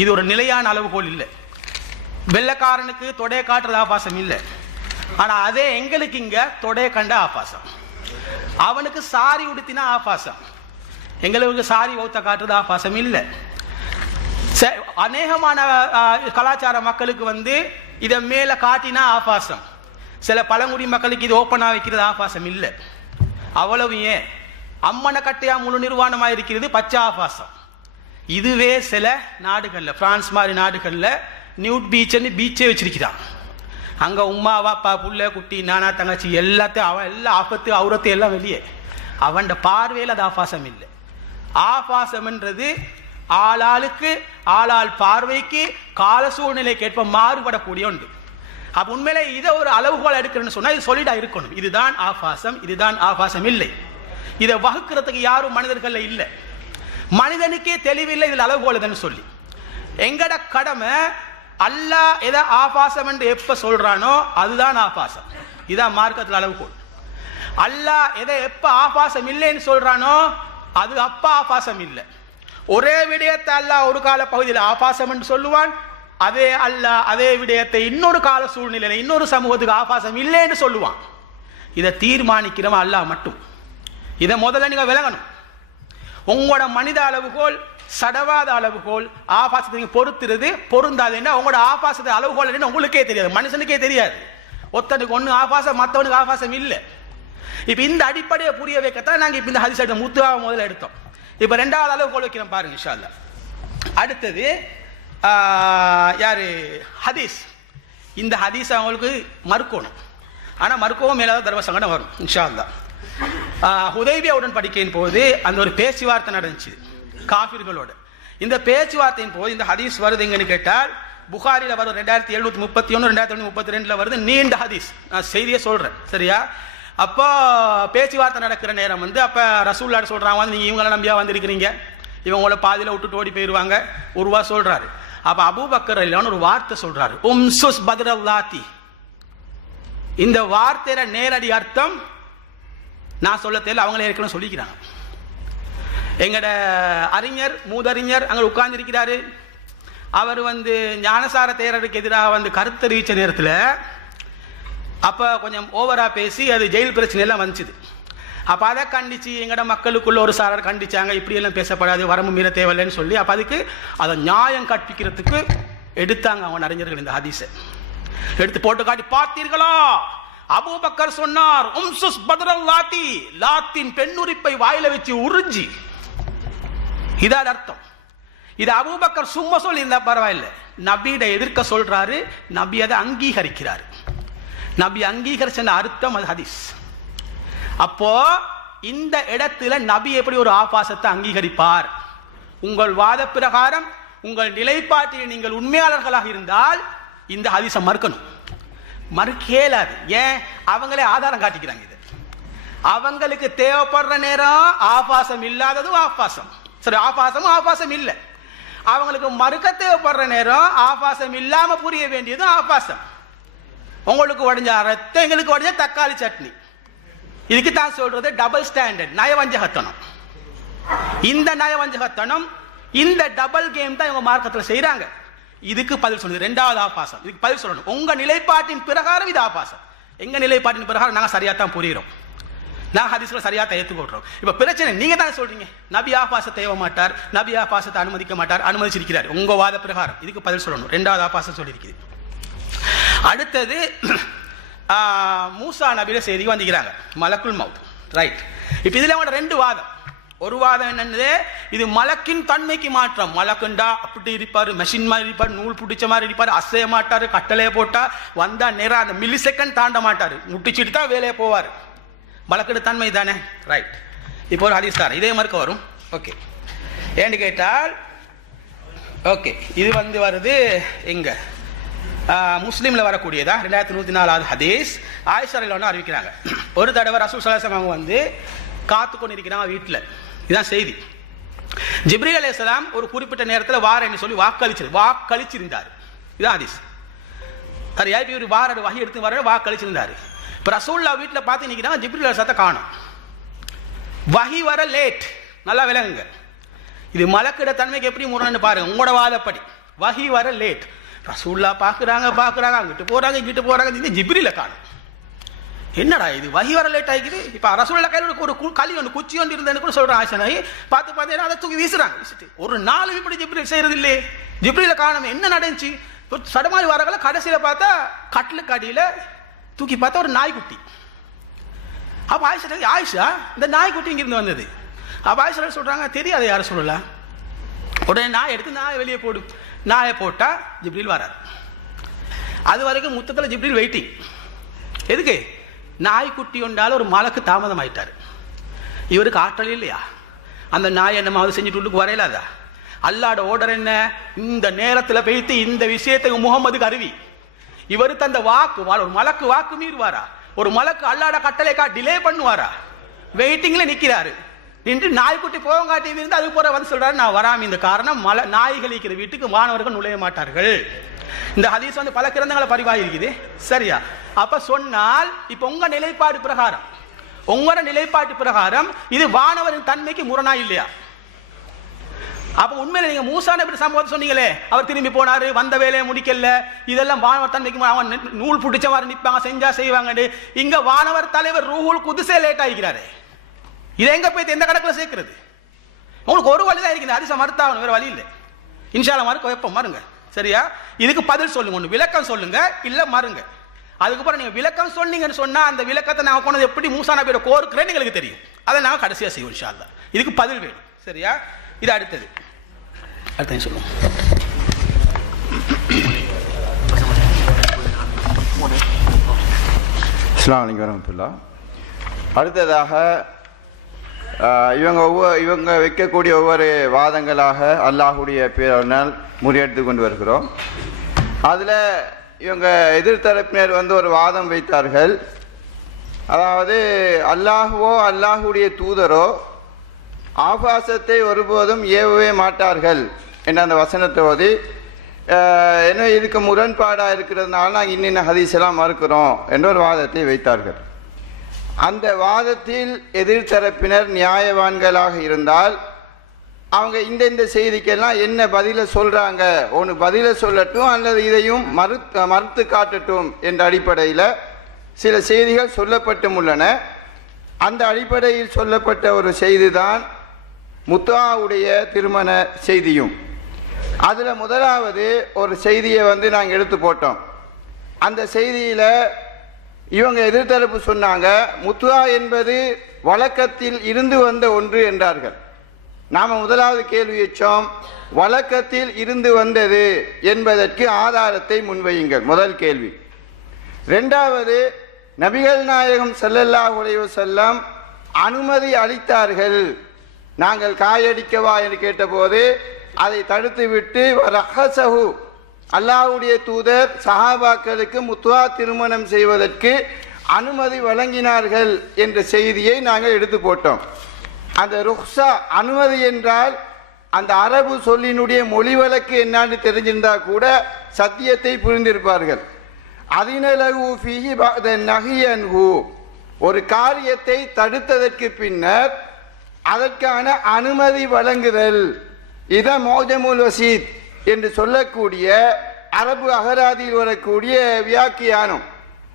இது ஒரு நிலையான அளவுகோல் இல்லை. வெள்ளக்காரனுக்கு தொடைய காட்டுற ஆபாசம் இல்லை, ஆனா அதே எங்களுக்கு இங்க தொடைய கண்ட ஆபாசம். அவனுக்கு சாரி உடுத்தினா ஆபாசம், எங்களுக்கு சாரி ஓத்த காட்டுறது ஆபாசம் இல்லை. அநேகமான கலாச்சார மக்களுக்கு இதை மேல காட்டினா ஆபாசம். சில பழங்குடி மக்களுக்கு இது ஓப்பனா வைக்கிறது ஆபாசம் இல்லை. அவ்வளவு ஏன், அம்மனை கட்டையா முழு நிர்வாணமா இருக்கிறது பச்சை ஆபாசம். இதுவே சில நாடுகள்ல, பிரான்ஸ் மாதிரி நாடுகள்ல நியூட் பீச்சே வச்சிருக்கிறான். அங்க உம்மா வாப்பா புள்ள குட்டி நானா தங்கச்சி எல்லாத்தையும் அவன் எல்லாம் ஆபத்து அவுரத்து எல்லாம் வெளியே. அவன் பார்வையில் அது ஆபாசம் இல்லை. ஆபாசம் என்றது ஆளாளுக்கு ஆளாள் பார்வைக்கு கால சூழ்நிலைக்கு ஏற்ப மாறுபடக்கூடிய ஒன்று. அப்ப உண்மையிலே இதை ஒரு அளவுகோல் எடுக்கிறேன்னு சொன்னா இது சொல்லிடா இருக்கணும், இதுதான் ஆபாசம், இதுதான் ஆபாசம் இல்லை. இதை வகுக்கிறதுக்கு யாரும் மனிதர்கள் இல்லை, மனிதனுக்கே தெளிவில்லை இதில் அளவுகோல் சொல்லி. எங்கட கடமை அல்லாஹ் எதை ஆபாசம் என்று எப்ப சொல்றானோ அதுதான் ஆபாசம், இதான் மார்க்கத்தில் அளவுகோல். அல்லாஹ் எதை எப்ப ஆபாசம் இல்லைன்னு சொல்றானோ அது அப்ப ஆபாசம் இல்லை. ஒரே விடயத்தை அல்லாஹ் ஒரு கால பகுதியில் ஆபாசம் என்று சொல்லுவான், அதே அல்லாஹ் அதே விடயத்தை இன்னொரு கால சூழ்நிலையில இன்னொரு சமூகத்துக்கு ஆபாசம் இல்லைன்னு சொல்லுவான். இதை தீர்மானிக்கிறவன் அல்லாஹ் மட்டும். இதை முதல்ல நீங்க விளங்கணும். உங்களோட மனித அளவுகோல் சடவாத அளவுகோல், ஆபாசத்தை நீங்க பொறுத்துறது பொருந்தாதுன்னா உங்களோட ஆபாசத்தை அளவுகோல் என்ன உங்களுக்கே தெரியாது, மனுஷனுக்கே தெரியாது. ஒருத்தனுக்கு ஒண்ணு ஆபாசம், மற்றவனுக்கு ஆபாசம் இல்லை. இப்ப இந்த அடிப்படையை புரிய வைக்கத்தான் நாங்க இப்ப இந்த ஹதீஸ் முத்துவாவை முதல்ல எடுத்தோம். இப்ப ரெண்டாவது அளவுகோல் வைக்கிறோம் பாருங்க இன்ஷா அல்லாஹ். அடுத்தது யாரு ஹதீஸ். இந்த ஹதீஸ் அவங்களுக்கு மறுக்கணும், ஆனா மறுக்கவும் மேலாத தர்ம சங்கடம் வரும் இன்ஷா அல்லாஹ். ஹுதைபியா உடன்படிக்கையின் போது அந்த ஒரு பேச்சுவார்த்தை நடந்துச்சு காஃபிர்களோட. இந்த பேச்சுவார்த்தையின் போது இந்த ஹதீஸ் வருது எங்கன்னு கேட்டால் புகாரில வரும் 2731 2732 வருது, நீண்ட ஹதீஸ். நான் செய்தியை சொல்றேன் சரியா. அப்போ பேச்சுவார்த்தை நடக்கிற நேரம் அப்ப ரசூலுல்லாஹ் சொல்றாங்க, நீங்க இவங்களை நம்பியா வந்திருக்கிறீங்க, இவங்கள பாதியில விட்டுட்டு ஓடி போயிருவாங்க ஒருவா சொல்றாரு. அப்ப அபூபக்கர் ரலியல்லாஹு ஒரு வார்த்தை சொல்றாரு, உம்சுஸ் பத்ரல்லாத்தி. இந்த வார்த்தையில நேரடி அர்த்தம் நான் சொல்ல தெரியல, அவங்களே ஏற்கனவே சொல்லிக்கிறாங்க. எங்கட அறிஞர் மூதறிஞர் அங்கே உட்கார்ந்துருக்கிறாரு. அவர் ஞானசார தேரருக்கு எதிராக கருத்து தெரிவித்த நேரத்தில் அப்போ கொஞ்சம் ஓவராக பேசி அது ஜெயில் பிரச்சனை எல்லாம் வந்துச்சுது. அப்போ அதை கண்டித்து எங்கட மக்களுக்குள்ள ஒரு சாரார் கண்டிச்சாங்க, இப்படியெல்லாம் பேசப்படாது, வரம்பு மீற தேவையில்லைன்னு சொல்லி அப்போ அதுக்கு அதை நியாயம் கற்பிக்கிறதுக்கு எடுத்தாங்க அவங்க அறிஞர்கள். இந்த ஹதீஸை எடுத்து போட்டு காட்டி, பார்த்தீர்களா அபூபக்கர் சொன்னார் உம்சுஸ் பத்ரல் லாத்தி, லாத்தின் பெண்ணுரிப்பை வாயில வச்சு உறிஞ்சி, இதால் அர்த்தம். இது அபூபக்கர் சும்மா சொல்லி இருந்தா பரவாயில்லை, நபியிட எதிர்க்க சொல்றாரு, நபி அதை அங்கீகரிக்கிறார். நபி அங்கீகரிச்ச அர்த்தம் அது ஹதீஸ். அப்போ இந்த இடத்துல நபி எப்படி ஒரு ஆபாசத்தை அங்கீகரிப்பார்? உங்கள் வாத பிரகாரம் உங்கள் நிலைப்பாட்டில் நீங்கள் உண்மையாளர்களாக இருந்தால் இந்த ஹதீஸை மறுக்கணும், மறுக்கேலாது. ஏன்? அவங்களே ஆதாரம் காட்டிக்கிறாங்க. இது அவங்களுக்கு தேவைப்படுற நேரம் ஆபாசம் இல்லாததும் ஆபாசம், சரி ஆபாசமும் ஆபாசம் இல்லை. அவங்களுக்கு மறுக்க தேவைப்படுற நேரம் ஆபாசம் இல்லாம புரிய வேண்டியதும் ஆபாசம். உங்களுக்கு உடஞ்ச ரத்தம், எங்களுக்கு உடஞ்ச தக்காளி சட்னி. இதுக்கு தான் சொல்றது டபுள் ஸ்டாண்டர்ட், நயவஞ்சகத்தனம். இந்த நயவஞ்சகத்தனம், இந்த டபுள் கேம் தான் இவங்க மார்க்கத்தில் செய்யறாங்க. இதுக்கு பதில் சொல்லுது ரெண்டாவது ஆபாசம். இதுக்கு பதில் சொல்லணும், உங்க நிலைப்பாட்டின் பிரகாரம் இது ஆபாசம், எங்க நிலைப்பாட்டின் பிரகாரம் நாங்க சரியா தான் புரிகிறோம், நான் ஹதீஸ்ல சரியா தான் ஏற்றுக்கொள்றோம். இப்ப பிரச்சனை நீங்க தான் சொல்றீங்க நபி ஆபாசத்தை தேவ மாட்டார், நபி ஆபாசத்தை அனுமதிக்க மாட்டார், அனுமதிச்சிருக்கிறார். உங்க வாத பிரகாரம் இதுக்கு பதில் சொல்லணும், ரெண்டாவது ஆபாசம் சொல்லியிருக்குது. அடுத்தது மூசா நபியில செய்தி வந்திருக்கிறாங்க, மலக்குல் மவுத், ரைட். இப்ப இதுல அவங்க ரெண்டு வாதம். ஒரு வாதம் என்னன்னு, இது மலக்கின் தன்மைக்கு மாற்றம். மலக்குண்டா அப்படி இருப்பாரு, மெஷின் மாதிரி இருப்பாரு, நூல் பிடிச்ச மாதிரி இருப்பாரு, அசைய மாட்டாரு, கட்டளைய போட்டா வந்தா நேரம் அந்த மில்லி செகண்ட் தாண்ட மாட்டாரு, முட்டிச்சுட்டு தான் வேலையை போவார். மலக்குட தன்மை தானே, ரைட். இப்போ ஒரு ஹதீஸ் தானே இதே மாதிரி வரும். ஓகே, ஏன்னு கேட்டால் ஓகே இது வருது எங்க முஸ்லீம்ல வரக்கூடியதா 2104 ஹதீஸ். ஆயிஷா ரலியல்லாஹு அன்ஹா அறிவிக்கிறாங்க, ஒரு தடவை ரசூல் ஸல்லல்லாஹு அலைஹி வஸல்லம் காத்து கொண்டு இருக்கிறாங்க வீட்டில். இதுதான் செய்தி. ஜிப்ரீல் அலைஹிஸ்ஸலாம் ஒரு குறிப்பிட்ட நேரத்தில் வாரன்னு சொல்லி வாக்களிச்சிருந்தார். இதுதான் ஹதீஸ். இவர் வார வகை எடுத்து வர வாக்களிச்சிருந்தாரு. இப்போ ரசூலுல்லாஹ் வீட்டில் பார்த்து நிற்கிறாங்க, ஜிப்ரீல் அலைஹிஸ்ஸலாத்தை காணோம். வகி வர லேட். நல்லா விளங்குங்க, இது மலக்கிட தன்மைக்கு எப்படி முரணன்னு பாருங்க. உங்களோட வாதப்படி வகி வர லேட். ரசூலுல்லாஹ் பார்க்குறாங்க, அங்கிட்டு போறாங்க, இங்கிட்டு போறாங்க, இந்த ஜிப்ரீல காணும். என்னடா இது வகி வர லேட் ஆகிக்குது. இப்போ ரசூலுல்லாஹ் கையில் ஒரு களி ஒன்று குச்சி ஒன்று இருந்தேன்னு கூட சொல்கிறேன். ஆயிஷா நாயகி பார்த்து அதை தூக்கி வீசுறாங்க. ஒரு நாள் இப்படி ஜிப்ரீல் செய்யறது இல்லையே, ஜிப்ரீல காணாம என்ன நடந்துச்சு? சடமாரி வரங்கள கடைசியில் பார்த்தா கட்டிலுக்கு அடியில் தூக்கி பார்த்தா ஒரு நாய்க்குட்டி. அப்போ ஆயிஷா இந்த நாய்க்குட்டி இங்கிருந்து வந்தது. அப்போ ஆயிஷா சொல்றாங்க, தெரியாது யாரை சொல்லலாம். உடனே நாய் எடுத்து நாயை வெளியே போடு. நாயை போட்டா ஜிப்ரீல் வராது. அது வரைக்கும் முத்தத்தில் ஜிப்ரீல் வெயிட்டிங். எதுக்கு? நாய்க்குட்டி ஒன்றால் ஒரு மலக்கு தாமதம் ஆயிட்டாரு. இவருக்கு ஆற்றல் இல்லையா? அந்த நாய் என்னமாவது செஞ்சுட்டு உள்ளுக்கு வரையலாதா? அல்லாட ஓர்டர் என்ன? இந்த நேரத்தில் போயிட்டு இந்த விஷயத்துக்கு முகமதுக்கு அறிவி. இவரு தந்த வாக்கு, ஒரு மலக்கு வாக்கு மீறுவாரா? ஒரு மலக்கு அல்லாட கட்டளைக்கா டிலே பண்ணுவாரா? வெயிட்டிங்ல நிக்கிறாரு. நின்று நாய்க்குட்டி போக காட்டி இருந்து அது போற சொல்றாரு, நான் வராம. இந்த காரணம் நாய்கள் இருக்கிற வீட்டுக்கு மாணவர்கள் நுழைய மாட்டார்கள். இந்த ஹதீஸ் பல கிரந்தங்களை பதிவாகி இருக்குது. சரியா? அப்ப சொன்னால் இப்ப உங்க நிலைப்பாடு பிரகாரம், உங்களோட நிலைப்பாட்டு பிரகாரம் இது வானவரின் தன்மைக்கு முரணா இல்லையா? அப்ப உண்மையில நீங்க மூசா நபி சம்பவத்தை சொன்னீங்களே, அவர் திரும்பி போனாரு, வந்த வேலையை முடிக்கல, இதெல்லாம் வானவர் தன்மைக்கு அவன் நூல் பிடிச்ச மாதிரி நிற்பாங்க, செஞ்சா செய்வாங்க. இங்க வானவர் தலைவர் ரூஹுல் குதுஸே லேட் ஆகிக்கிறாரு. இதை எங்க போய் எந்த கணக்குல சேர்க்கிறது? உங்களுக்கு ஒரு வழிதான் இருக்குது, ஹதீஸை மறுத்தாகணும், வேற வழி இல்லை. இன்ஷா அல்லாஹ் மறுக்க வைப்போம், மறுங்க. சரியா? இதுக்கு பதில் சொல்லுங்க, ஒன்று விளக்கம் சொல்லுங்க, இல்ல மறுங்க. அதுக்கப்புறம் நீங்க விளக்கம் சொன்னீங்கன்னு சொன்னா அந்த விளக்கத்தை நாங்கள் கொண்டது எப்படி மூசா நபியோட கோருக்கிறேன்னு எங்களுக்கு தெரியும். அதை நாங்கள் கடைசியா செய்வோம் இன்ஷா அல்லாஹ். இதுக்கு பதில் வேணும். சரியா? இது அடுத்தது சொல்லுவோம். அஸ்ஸலாமு அலைக்கும் வரஹ்மத்துல்லாஹ். அடுத்ததாக இவங்க வைக்கக்கூடிய ஒவ்வொரு வாதங்களாக அல்லாஹுடைய பேரால் முறியடித்து கொண்டு வருகிறோம். அதில் இவங்க எதிர்த்தரப்பினர் ஒரு வாதம் வைத்தார்கள். அதாவது அல்லாஹுவோ அல்லாஹுடைய தூதரோ ஆபாசத்தை ஒருபோதும் ஏவவே மாட்டார்கள் என்ற அந்த வசனத்தை ஓதி, என்ன இதுக்கு முரண்பாடாக இருக்கிறதுனால நாங்கள் இன்னின்ன ஹதீஸ் எல்லாம் மறுக்கிறோம் என்ற ஒரு வாதத்தை வைத்தார்கள். அந்த வாதத்தில் எதிர்த்தரப்பினர் நியாயவான்களாக இருந்தால் அவங்க இந்த செய்திக்கெல்லாம் என்ன பதிலை சொல்கிறாங்க, ஒன்று பதிலை சொல்லட்டும் அல்லது இதையும் மறுத்து காட்டட்டும் என்ற அடிப்படையில் சில செய்திகள் சொல்லப்பட்டும் உள்ளன. அந்த அடிப்படையில் சொல்லப்பட்ட ஒரு செய்தி தான் முத்தாவுடைய திருமண செய்தியும். அதில் முதலாவது ஒரு செய்தியை நாங்கள் எடுத்து போட்டோம். அந்த செய்தியில் இவங்க எதிர்த்தரப்பு சொன்னாங்க, முத்துவா என்பது வழக்கத்தில் இருந்து வந்த ஒன்று என்றார்கள். நாம் முதலாவது கேள்வி வச்சோம், வழக்கத்தில் இருந்து வந்தது என்பதற்கு ஆதாரத்தை முன்வையுங்கள், முதல் கேள்வி. இரண்டாவது, நபிகள் நாயகம் ஸல்லல்லாஹு அலைஹி வஸல்லம் அனுமதி அளித்தார்கள், நாங்கள் காயடிக்கவா என்று கேட்டபோது அதை தடுத்துவிட்டு ரஹஸஹு, அல்லாஹ்வுடைய தூதர் சஹாபாக்களுக்கு முத்துவா திருமணம் செய்வதற்கு அனுமதி வழங்கினார்கள் என்ற செய்தியை நாங்கள் எடுத்து போட்டோம். அந்த ருக்ஸா அனுமதி என்றால் அந்த அரபு சொல்லினுடைய மொழி வழக்கு என்னான்னு தெரிஞ்சிருந்தா கூட சத்தியத்தை புரிந்திருப்பார்கள். அதினலகு ஃபீஹி பஅத நஹியன்ஹு, ஒரு காரியத்தை தடுத்ததற்கு பின்னர் அதற்கான அனுமதி வழங்குதல், இத மோஜமுல் வசீத் என்று சொல்லக்கூடிய அரபு அகராதியில் வரக்கூடிய வியாக்கியானம்.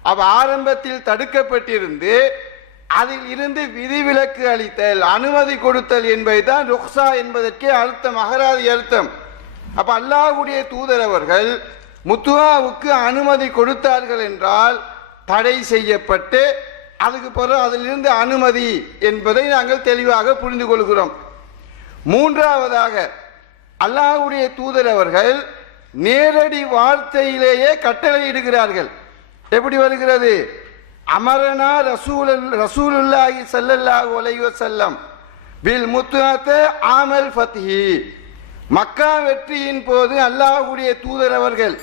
அவ் ஆரம்பத்தில் தடுக்கப்பட்டிருந்து அதில் இருந்து விதிவிலக்கு அளித்தல், அனுமதி கொடுத்தல் என்பதுதான் ருக்ஸா என்பதற்கே அர்த்தம், அகராதி அர்த்தம். அப்ப அல்லாஹ்வுடைய தூதர் அவர்கள் முத்துவாவுக்கு அனுமதி கொடுத்தார்கள் என்றால் தடை செய்யப்பட்டு அதுக்கு பிறகு அதிலிருந்து அனுமதி என்பதை நாங்கள் தெளிவாக புரிந்து கொள்கிறோம். மூன்றாவதாக, அல்லாஹ்வுடைய தூதர் அவர்கள் நேரடி வார்த்தையிலேயே கட்டளையிடுகிறார்கள். எப்படி வருகிறது? அமரனா ரசூலுல்லாஹி ஸல்லல்லாஹு அலைஹி வஸல்லம் பில் முத்அத ஆமல் ஃபத்ஹி, மக்கா வெற்றியின் போது அல்லாஹ்வுடைய தூதர் அவர்கள்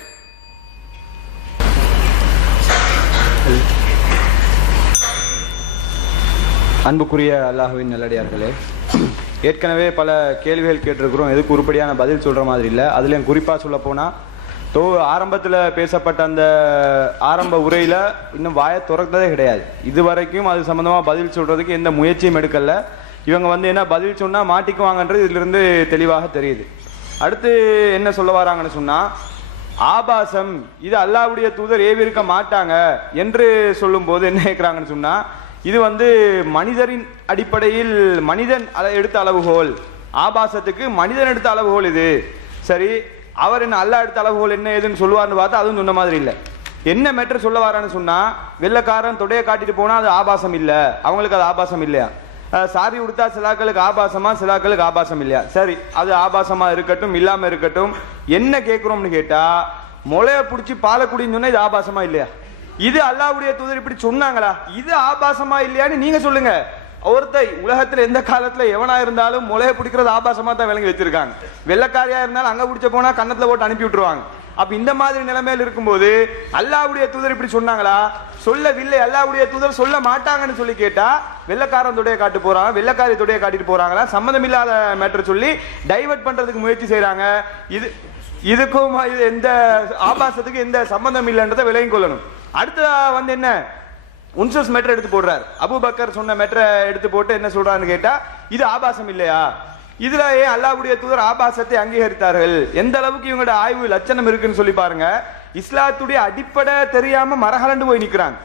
அன்புக்குரிய அல்லாஹ்வின் நல்லடியார்களே, ஏற்கனவே பல கேள்விகள் கேட்டிருக்கிறோம், எதுக்கு உருப்படியான பதில் சொல்கிற மாதிரி இல்லை. அதுலேயும் குறிப்பாக சொல்ல போனால் ஆரம்பத்தில் பேசப்பட்ட அந்த ஆரம்ப உரையில் இன்னும் வாயை திறந்ததே கிடையாது. இது வரைக்கும் அது சம்மந்தமாக பதில் சொல்கிறதுக்கு எந்த முயற்சியும் எடுக்கல. இவங்க என்ன பதில் சொன்னால் மாட்டிக்குவாங்கன்றது இதிலிருந்து தெளிவாக தெரியுது. அடுத்து என்ன சொல்ல வராங்கன்னு சொன்னால், ஆபாசம் இது அல்லாஹ்வுடைய தூதர் ஏவிருக்க மாட்டாங்க என்று சொல்லும்போது என்ன கேட்குறாங்கன்னு சொன்னால், இது மனிதரின் அடிப்படையில் மனிதன் எடுத்த அளவுகோல், ஆபாசத்துக்கு மனிதன் எடுத்த அளவுகோல் இது. சரி, அவர் என்ன அல்லாஹ் எடுத்த அளவுகோல் என்ன ஏதுன்னு சொல்லுவார்னு பார்த்தா அதுவும் சொன்ன மாதிரி இல்லை. என்ன மேட்டர் சொல்ல வரான்னு சொன்னா, வெள்ளைக்காரன் தொடையை காட்டிட்டு போனா அது ஆபாசம் இல்லை, அவங்களுக்கு அது ஆபாசம் இல்லையா? சாரி உடுத்தா சிலாக்களுக்கு ஆபாசமா, சிலாக்களுக்கு ஆபாசம் இல்லையா? சரி, அது ஆபாசமா இருக்கட்டும், இல்லாம இருக்கட்டும். என்ன கேட்கிறோம்னு கேட்டா, முளைய பிடிச்சி பாலை குடின்னு சொன்னா இது ஆபாசமா இல்லையா? இது அல்லாஹ்வுடைய தூதர் இப்படி சொன்னாங்களா? இது ஆபாசமா இல்லையான்னு நீங்க சொல்லுங்க. ஒருத்தர் உலகத்துல எந்த காலத்துல எவனா இருந்தாலும் முளைய பிடிக்கிறது ஆபாசமா தான் விளங்கி வச்சிருக்காங்க. வெள்ளக்காரியா இருந்தாலும் அங்க பிடிச்ச போனா கன்னத்துல போட்டு அனுப்பி விட்டுருவாங்க. அப்ப இந்த மாதிரி நிலைமையில இருக்கும்போது அல்லாஹ்வுடைய தூதர் இப்படி சொன்னாங்களா? சொல்லவில்லை. அல்லாஹ்வுடைய தூதர் சொல்ல மாட்டாங்கன்னு சொல்லி கேட்டா, வெள்ளக்காரன் தொடைய காட்டு போறாங்க, வெள்ளக்காரி தொடைய காட்டிட்டு போறாங்களா? சம்மந்தம் இல்லாத மேட்டர் சொல்லி டைவர்ட் பண்றதுக்கு முயற்சி செய்யறாங்க. இதுக்கும் இது எந்த ஆபாசத்துக்கு எந்த சம்பந்தம் இல்லைன்றதை விளங்கிக் கொள்ளணும். அடுத்த என்ன உன்சஸ் மேட்டர் எடுத்து போடுறார். அபூபக்கர் சொன்ன மேட்டரை எடுத்து போட்டு என்ன சொல்றான்னு கேட்டா, இது ஆபாசம் இல்லையா? இதுல ஏன் அல்லாஹ்வுடைய தூதர் ஆபாசத்தை அங்கீகரித்தார்கள்? எந்த அளவுக்கு இவங்களோட ஆய்வு லட்சணம் இருக்குன்னு சொல்லி பாருங்க. இஸ்லாத்துடைய அடிப்படை தெரியாம மரகலண்டு போய் நிக்கிறாங்க.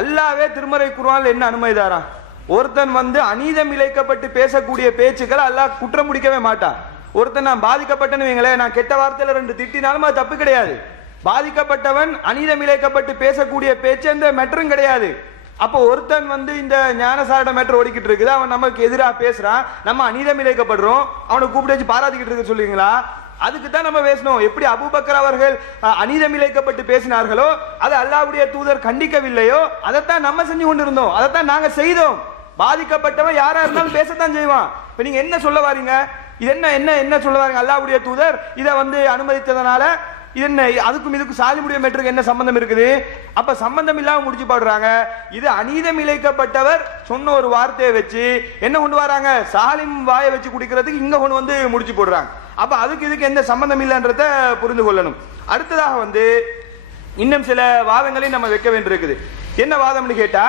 அல்லாஹ்வே திருமறை குர்ஆன்ல என்ன அனுமதி தாரான்? ஒருத்தன் அநீதம் இழைக்கப்பட்டு பேசக்கூடிய பேச்சுக்களை அல்லாஹ் குற்றம் முடிக்கவே மாட்டான். ஒருத்தன் நான் பாதிக்கப்பட்டேன்னு வைங்களேன், நான் கெட்ட வார்த்தையில 2 திட்டினாலும் அது தப்பு கிடையாது. பாதிக்கப்பட்டவன் அநீதம் இழைக்கப்பட்டு பேசக்கூடிய பேச்சு அந்த மேட்டரும் கிடையாது. அப்போ ஒருத்தன் இந்த ஞானசார மேட்டர் ஓடிக்கிட்டு இருக்குது, அவன் நமக்கு எதிராக பேசுறான், நம்ம அநீதம் இழைக்கப்படுறோம், அவனை கூப்பிட்டு வச்சு பாராட்டிக்கிட்டு இருக்கு சொல்லுவீங்களா? அதுக்கு தான் நம்ம பேசணும். எப்படி அபூபக்கர் அவர்கள் அநீதம் இழைக்கப்பட்டு பேசினார்களோ, அதை அல்லாஹ்வுடைய தூதர் கண்டிக்கவில்லையோ, அதைத்தான் நம்ம செஞ்சு கொண்டு இருந்தோம், அதைத்தான் நாங்க செய்தோம். பாதிக்கப்பட்டவன் யாரா இருந்தாலும் பேசத்தான் செய்வான். இப்ப நீங்க என்ன சொல்ல வாரீங்க? இது என்ன சொல்ல வாரீங்க? அல்லாஹ்வுடைய தூதர் இதை அனுமதித்ததனால இது என்ன, அதுக்கும் இதுக்கும் சாலிமுடைய மேட்டருக்கு என்ன சம்பந்தம் இருக்குது? அப்ப சம்பந்தம் இல்லாம முடிச்சு பாடுறாங்க. இது அநீதம் இழைக்கப்பட்டவர் சொன்ன ஒரு வார்த்தையை வச்சு என்ன கொண்டு வராங்க? சாலிம் வாயை வச்சு குடிக்கிறதுக்கு இங்க கொண்டு முடிச்சு போடுறாங்க. அப்ப அதுக்கு இதுக்கு எந்த சம்பந்தம் இல்லைன்றத புரிந்து கொள்ளணும். அடுத்ததாக இன்னும் சில வாதங்களையும் நம்ம வைக்க வேண்டியிருக்குது. என்ன வாதம்னு கேட்டா,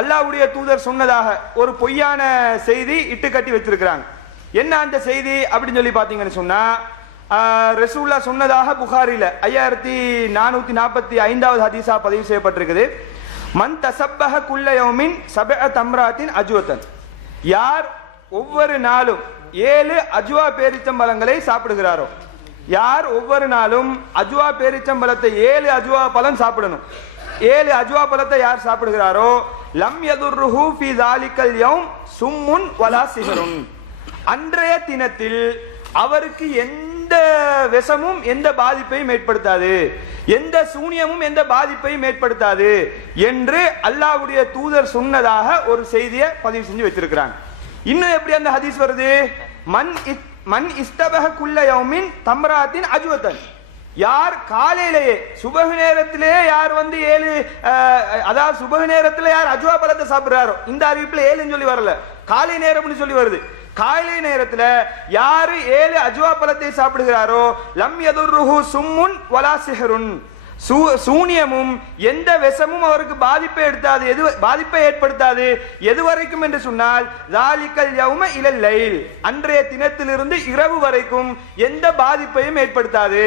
அல்லாஹ்வுடைய தூதர் சொன்னதாக ஒரு பொய்யான செய்தி இட்டு கட்டி வச்சிருக்கிறாங்க. என்ன அந்த செய்தி அப்படின்னு சொல்லி பார்த்தீங்கன்னு சொன்னா, ரசூலுல்லாஹ் சொன்னதாக புகாரில 5445வது ஹதீஸா பதிவு செய்யப்பட்டிருக்குது. மன் தசப்பஹ குல்ல யௌமின் சபஅ தம்ராத்தின் அஜ்வத்தன், யார் ஒவ்வொரு நாளும் 7 அஜ்வா பேரிச்சம்பழங்களை சாப்பிடுகிறாரோ, யார் ஒவ்வொரு நாளும் அஜ்வா பேரிச்சம்பழத்தை 7 அஜ்வா பழம் சாப்பிடணும். 7 அஜ்வா பழத்தை யார் சாப்பிடுகிறாரோ, லம் யதுர்ருஹு ஃபீ ஸாலிகல் யௌம் சும்முன் வலா சிஹ்ருன், அன்றைய தினத்தில் அவருக்கு எந்த விஷமும் எந்த பாதிப்பையும் ஏற்படுத்தாது, எந்த சூனியமும் எந்த பாதிப்பையும் ஏற்படுத்தாது என்று அல்லாஹ்வுடைய தூதர் சொன்னதாக ஒரு செய்தியை பதிவு செஞ்சு வச்சிருக்கிறாங்க. இன்னும் எப்படி அந்த ஹதீஸ் வருது? மன் இஸ்தபஹ குல்ல யௌமின் தம்ராத்தின் அஜ்வத்தன், யார் காலையிலேயே சுபஹ் நேரத்திலேயே யார் 7 அதாவது சுபஹ் நேரத்தில் யார் அஜ்வா பழத்தை சாப்பிடுறாரோ, இந்த அறிவிப்புல 7ன்னு சொல்லி வரல, காலை நேரம்னு சொல்லி வருது. காலை நேரத்தில் யாரு 7 அஜ்வா பழத்தை சாப்பிடுகிறாரோ, லம் யதுர்ருஹு சும்முன் வலா சிஹ்ருன், சூனியமும் எந்த விஷமும் அவருக்கு பாதிப்பை ஏற்படுத்தாது. எது வரைக்கும் என்று சொன்னால், ஸாலிகல் யௌம இலல் லைல், அன்றைய தினத்திலிருந்து இரவு வரைக்கும் எந்த பாதிப்பையும் ஏற்படுத்தாது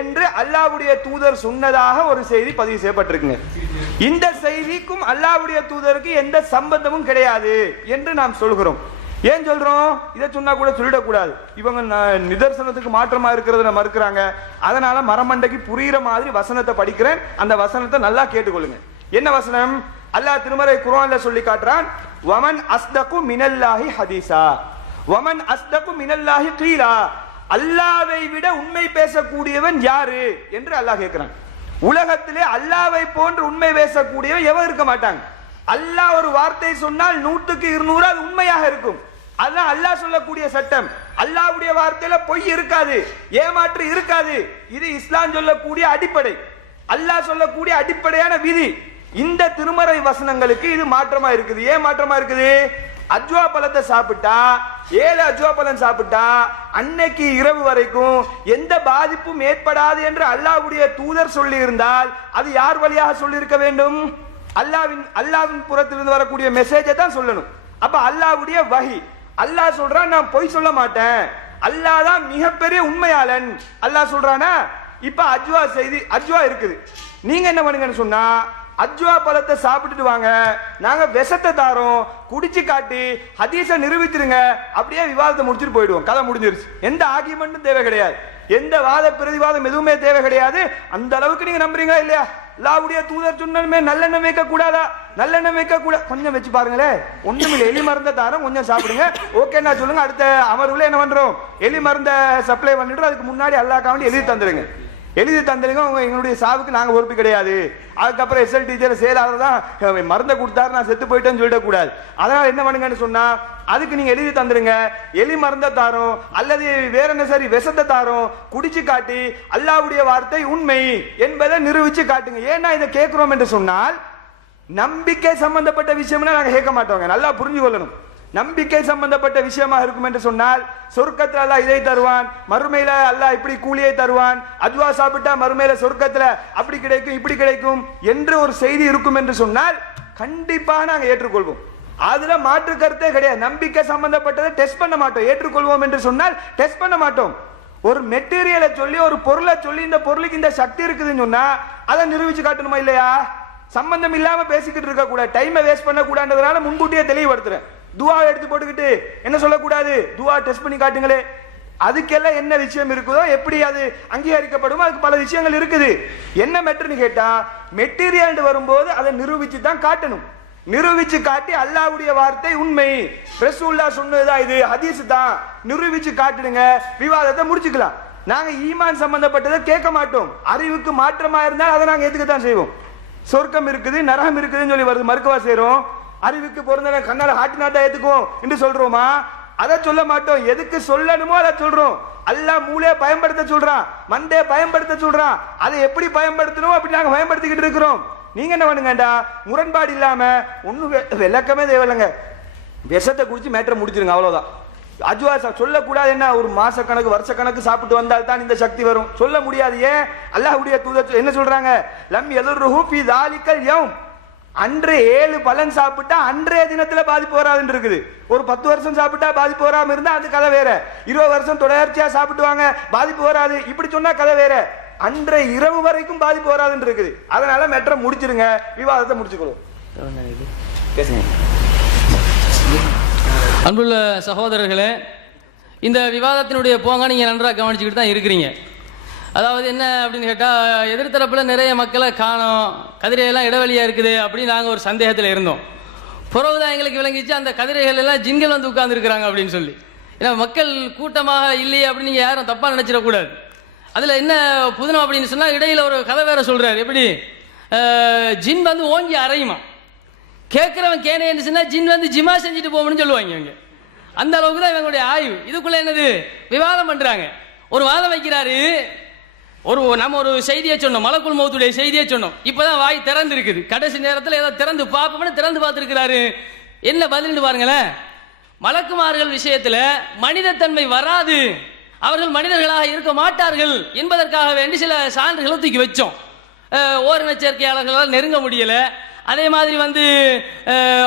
என்று அல்லாஹ்வுடைய தூதர் சொன்னதாக ஒரு செய்தி பதிவு செய்யப்பட்டிருக்குங்க. இந்த செய்திக்கும் அல்லாஹ்வுடைய தூதருக்கு எந்த சம்பந்தமும் கிடையாது என்று நாம் சொல்கிறோம். ஏன் சொல்றோம்? இதை சொன்னா கூட சொல்லிடக்கூடாது, இவங்க நிதர்சனத்துக்கு மாற்றமா இருக்கிறத மறுக்கிறாங்க. அதனால மரமண்டைக்கு புரியுற மாதிரி வசனத்தை படிக்கிறேன், அந்த வசனத்தை நல்லா கேட்டுக்கொள்ளுங்க. என்ன வசனம்? அல்லாஹ் திருமறை குர்ஆன்ல சொல்லி காட்டுறான், வமன் அஸ்தகு மினல்லாஹி ஹதீஸா, வமன் அஸ்தகு மினல்லாஹி கீலா, அல்லாஹ்வை விட உண்மை பேசக்கூடியவன் யாரு என்று அல்லாஹ் கேட்கிறான். உலகத்திலே அல்லாஹ்வை போன்று உண்மை பேசக்கூடியவன் எவன் இருக்க மாட்டாங்க. அல்லாஹ் ஒரு வார்த்தை சொன்னால் 100க்கு 200 அது உண்மையாக இருக்கும். அதுதான் அல்லாஹ் சொல்லக்கூடிய சட்டம். அல்லாஹ்வுடைய வார்த்தையில பொய் இருக்காது, ஏமாற்று இருக்காது. இது இஸ்லாம் சொல்லக்கூடிய அடிப்படை, அல்லாஹ் சொல்லக்கூடிய அடிப்படையான விதி. இந்த திருமறை வசனங்களுக்கு இது மாற்றமா இருக்குது. ஏன் மாற்றமா இருக்குது? அஜ்வா பழத்தை சாப்பிட்டா, 7 அஜ்வா பழம் சாப்பிட்டா அன்னைக்கு இரவு வரைக்கும் எந்த பாதிப்பும் ஏற்படாது என்று அல்லாஹ்வுடைய தூதர் சொல்லி இருந்தால் அது யார் வழியாக சொல்லி இருக்க வேண்டும்? அல்லாஹ்வின் புறத்திலிருந்து வரக்கூடிய மெசேஜை தான் சொல்லணும். அப்ப அல்லாஹ்வுடைய வஹி, அல்லாஹ் சொல்றான் நான் பொய் சொல்ல மாட்டேன், அல்லாஹ் தான் மிகப்பெரிய உண்மையாளன், அல்லாஹ் சொல்றானா. இப்ப அஜ்வா செய்தி, அஜ்வா இருக்குது, நீங்க என்ன பண்ணுங்கன்னு சொன்னா, அஜ்வா பழத்தை சாப்பிட்டுட்டு வாங்க, நாங்க விஷத்தை தாரோம், குடிச்சு காட்டி ஹதீஸை நிரூபிச்சிருங்க, அப்படியே விவாதத்தை முடிச்சுட்டு போயிடுவோம், கதை முடிஞ்சிருச்சு. எந்த ஆர்கியுமெண்ட்டும் தேவை கிடையாது, எந்த வாத பிரதிவாதம் எதுவுமே தேவை கிடையாது. அந்த அளவுக்கு நீங்க நம்புறீங்களா இல்லையா? அல்லாஹ்வுடைய தூதர் சொன்னமே நல்லெண்ணெய் வைக்க கூடாதா? நல்லெண்ணெய் வைக்க கூட கொஞ்சம் வச்சு பாருங்களேன், ஒண்ணுமில்லை, எலி மருந்த தாரம் கொஞ்சம் சாப்பிடுங்க, ஓகேன்னா சொல்லுங்க. அடுத்த அமர்வுல என்ன பண்றோம்? எலி மருந்த சப்ளை பண்ணிட்டு அதுக்கு முன்னாடி அல்லாஹ்க்காண்டி எழுதி தந்துருங்க, எழுதி தந்துருங்க. எங்களுடைய சாவுக்கு நாங்க பொறுப்பு கிடையாது. அதுக்கப்புறம் எஸ்எல் டீச்சர் செயலாளர் தான் மருந்தை கொடுத்தாரு, நான் செத்து போயிட்டேன்னு சொல்லிடக்கூடாது. அதனால என்ன பண்ணுங்கன்னு சொன்னா, அதுக்கு நீங்க எழுதி தந்துருங்க, எலி மருந்த தாரோம் அல்லது வேற என்ன சரி விஷத்தை தாரோம், குடிச்சு காட்டி அல்லாஹ்வுடைய வார்த்தை உண்மை என்பதை நிரூபிச்சு காட்டுங்க. ஏன்னா இதை கேட்கிறோம் என்று சொன்னால், நம்பிக்கை சம்பந்தப்பட்ட விஷயம்னா நாங்க கேட்க மாட்டோங்க, நல்லா புரிஞ்சு கொள்ளணும். நம்பிக்கை சம்பந்தப்பட்ட விஷயமா இருக்கும் என்று சொன்னால், சொர்க்கத்தில் அல்லாஹ் இதை தருவான், மறுமையில அல்லாஹ் இப்படி கூலியை தருவான், அஜ்வா சாப்பிட்டா மறுமையில சொர்க்கத்துல அப்படி கிடைக்கும் இப்படி கிடைக்கும் என்று ஒரு செய்தி இருக்கும் என்று சொன்னால் கண்டிப்பாக நாங்க ஏற்றுக்கொள்வோம். அதுல மாற்று கருத்தே கிடையாது. நம்பிக்கை சம்பந்தப்பட்டதை டெஸ்ட் பண்ண மாட்டோம், ஏற்றுக்கொள்வோம் என்று சொன்னால் டெஸ்ட் பண்ண மாட்டோம். ஒரு மெட்டீரியலை சொல்லி, ஒரு பொருளை சொல்லி, இந்த பொருளுக்கு இந்த சக்தி இருக்குதுன்னு சொன்னா அதை நிரூபிச்சு காட்டணுமா இல்லையா? சம்பந்தம் இல்லாம பேசிக்கிட்டு இருக்க கூடாது, டைமை வேஸ்ட் பண்ண கூடாதுன்றதுனால முன்கூட்டியே தெளிவுபடுத்துறேன். துவா எடுத்து போட்டுக்கிட்டு என்ன சொல்லக்கூடாது, துவா டெஸ்ட் பண்ணி காட்டுங்களே, அதுக்கெல்லாம் என்ன விஷயம் இருக்குதோ, எப்படி அது அங்கீகரிக்கப்படுமோ அதுக்கு பல விஷயங்கள் இருக்குது. என்ன மெட்டர்னு கேட்டா, மெட்டீரியல் வரும்போது அதை நிரூபிச்சு தான் காட்டணும். நிரூபிச்சு காட்டி அல்லாஹ்வுடைய வார்த்தை உண்மை, ரசூலுல்லாஹ் சொன்னதுதான், இது ஹதீஸ் தான், நிரூபிச்சு காட்டுடுங்க, விவாதத்தை முடிச்சுக்கலாம். நாங்க ஈமான் சம்பந்தப்பட்டதை கேட்க மாட்டோம். அறிவுக்கு மாற்றமா இருந்தால் அதை நாங்க ஏத்துக்கத்தான் செய்வோம். சொர்க்கம் இருக்குது நரகம் இருக்குதுன்னு சொல்லி வருது, மறுக்கவா செய்றோம்? அறிவுக்கு பொருந்த கண்ணால ஹாட்டினாட்டா ஏத்துக்குவோம் என்று சொல்றோமா? அதை சொல்ல மாட்டோம். எதுக்கு சொல்லணுமோ அதை சொல்றோம். அல்லாஹ் மூளையை பயன்படுத்த சொல்றான், மண்டையை பயன்படுத்த சொல்றான், அதை எப்படி பயன்படுத்தணும் அப்படி நாங்க பயன்படுத்திக்கிட்டு இருக்கிறோம். நீங்க என்ன பண்ணுங்கடா, முரண்பாடு இல்லாம ஒன்னும் விளக்கமே தேவையில்லைங்க, விஷத்தை குடிச்சு மேட்டரை முடிச்சிருங்க, அவ்வளவுதான். அஜ்வா சொல்லக்கூடாது, என்ன ஒரு மாச கணக்கு வருஷ கணக்கு சாப்பிட்டு வந்தால் தான் இந்த சக்தி வரும், சொல்ல முடியாது. ஏன்? அல்லாஹ்வுடைய தூதர் என்ன சொல்றாங்க? லம் யதுர்ருஹு ஃபீ ஸாலிகல் யௌம், அன்று 7 பழம் சாப்பிட்டா அன்றைய தினத்துல பாதிப்பு வராதுன்னு இருக்குது. ஒரு 10 வருஷம் சாப்பிட்டா பாதிப்பு வராம இருந்தா அது கதை வேற. 20 வருஷம் தொடர்ச்சியா சாப்பிட்டுவாங்க பாதிப்பு வராது, இப்படி சொன்னா கதை வேற. அன்றைய இரவு வரைக்கும் பாதிப்பு வராதுன்னு இருக்குது. அதனால மெட்ரை முடிச்சிருங்க, விவாதத்தை முடிச்சுக்கணும். அன்புள்ள சகோதரர்களே, இந்த விவாதத்தினுடைய போங்க நீங்கள் நன்றாக கவனிச்சுக்கிட்டு தான் இருக்கிறீங்க. அதாவது என்ன அப்படின்னு கேட்டால், எதிர்த்தரப்பில் நிறைய மக்களை காணோம், கதிரையெல்லாம் இடைவெளியாக இருக்குது அப்படின்னு நாங்கள் ஒரு சந்தேகத்தில் இருந்தோம். பிறகுதான் எங்களுக்கு விளங்கிச்சு அந்த கதிரைகள் எல்லாம் ஜின்கள் வந்து உட்கார்ந்துருக்குறாங்க அப்படின்னு சொல்லி. ஏன்னா மக்கள் கூட்டமாக இல்லையே அப்படின்னு நீங்கள் யாரும் தப்பாக நினச்சிடக்கூடாது. அதில் என்ன புதினம் அப்படின்னு சொன்னால், இடையில் ஒரு கதை வேற சொல்கிறார். எப்படி ஜின் வந்து ஓங்கி அறையுமா, கேட்குறவன் கேனேன்னு சொன்னால் ஜின் வந்து ஜிமா செஞ்சுட்டு போகணும்னு சொல்லுவாங்க இவங்க. அந்த அளவுக்கு தான் இவங்களுடைய ஆய்வு. இதுக்குள்ள என்னது விவாதம் பண்ணுறாங்க. ஒரு வாதம் வைக்கிறாரு. நம்ம ஒரு செய்தியை சொன்னோம், மலக்குல் மௌத்துடைய செய்தியை சொன்னோம். இப்போதான் வாய் திறந்து இருக்குது, கடைசி நேரத்தில் ஏதோ திறந்து பார்ப்போம்னு திறந்து பார்த்துருக்கிறாரு. என்ன பதில்னு பாருங்களேன். மலக்குமார்கள் விஷயத்தில் மனிதத்தன்மை வராது, அவர்கள் மனிதர்களாக இருக்க மாட்டார்கள் என்பதற்காக வேண்டி சில சான்றுகளை தூக்கி வச்சோம். ஓரின சேர்க்கையாளர்களால் நெருங்க முடியலை. அதே மாதிரி வந்து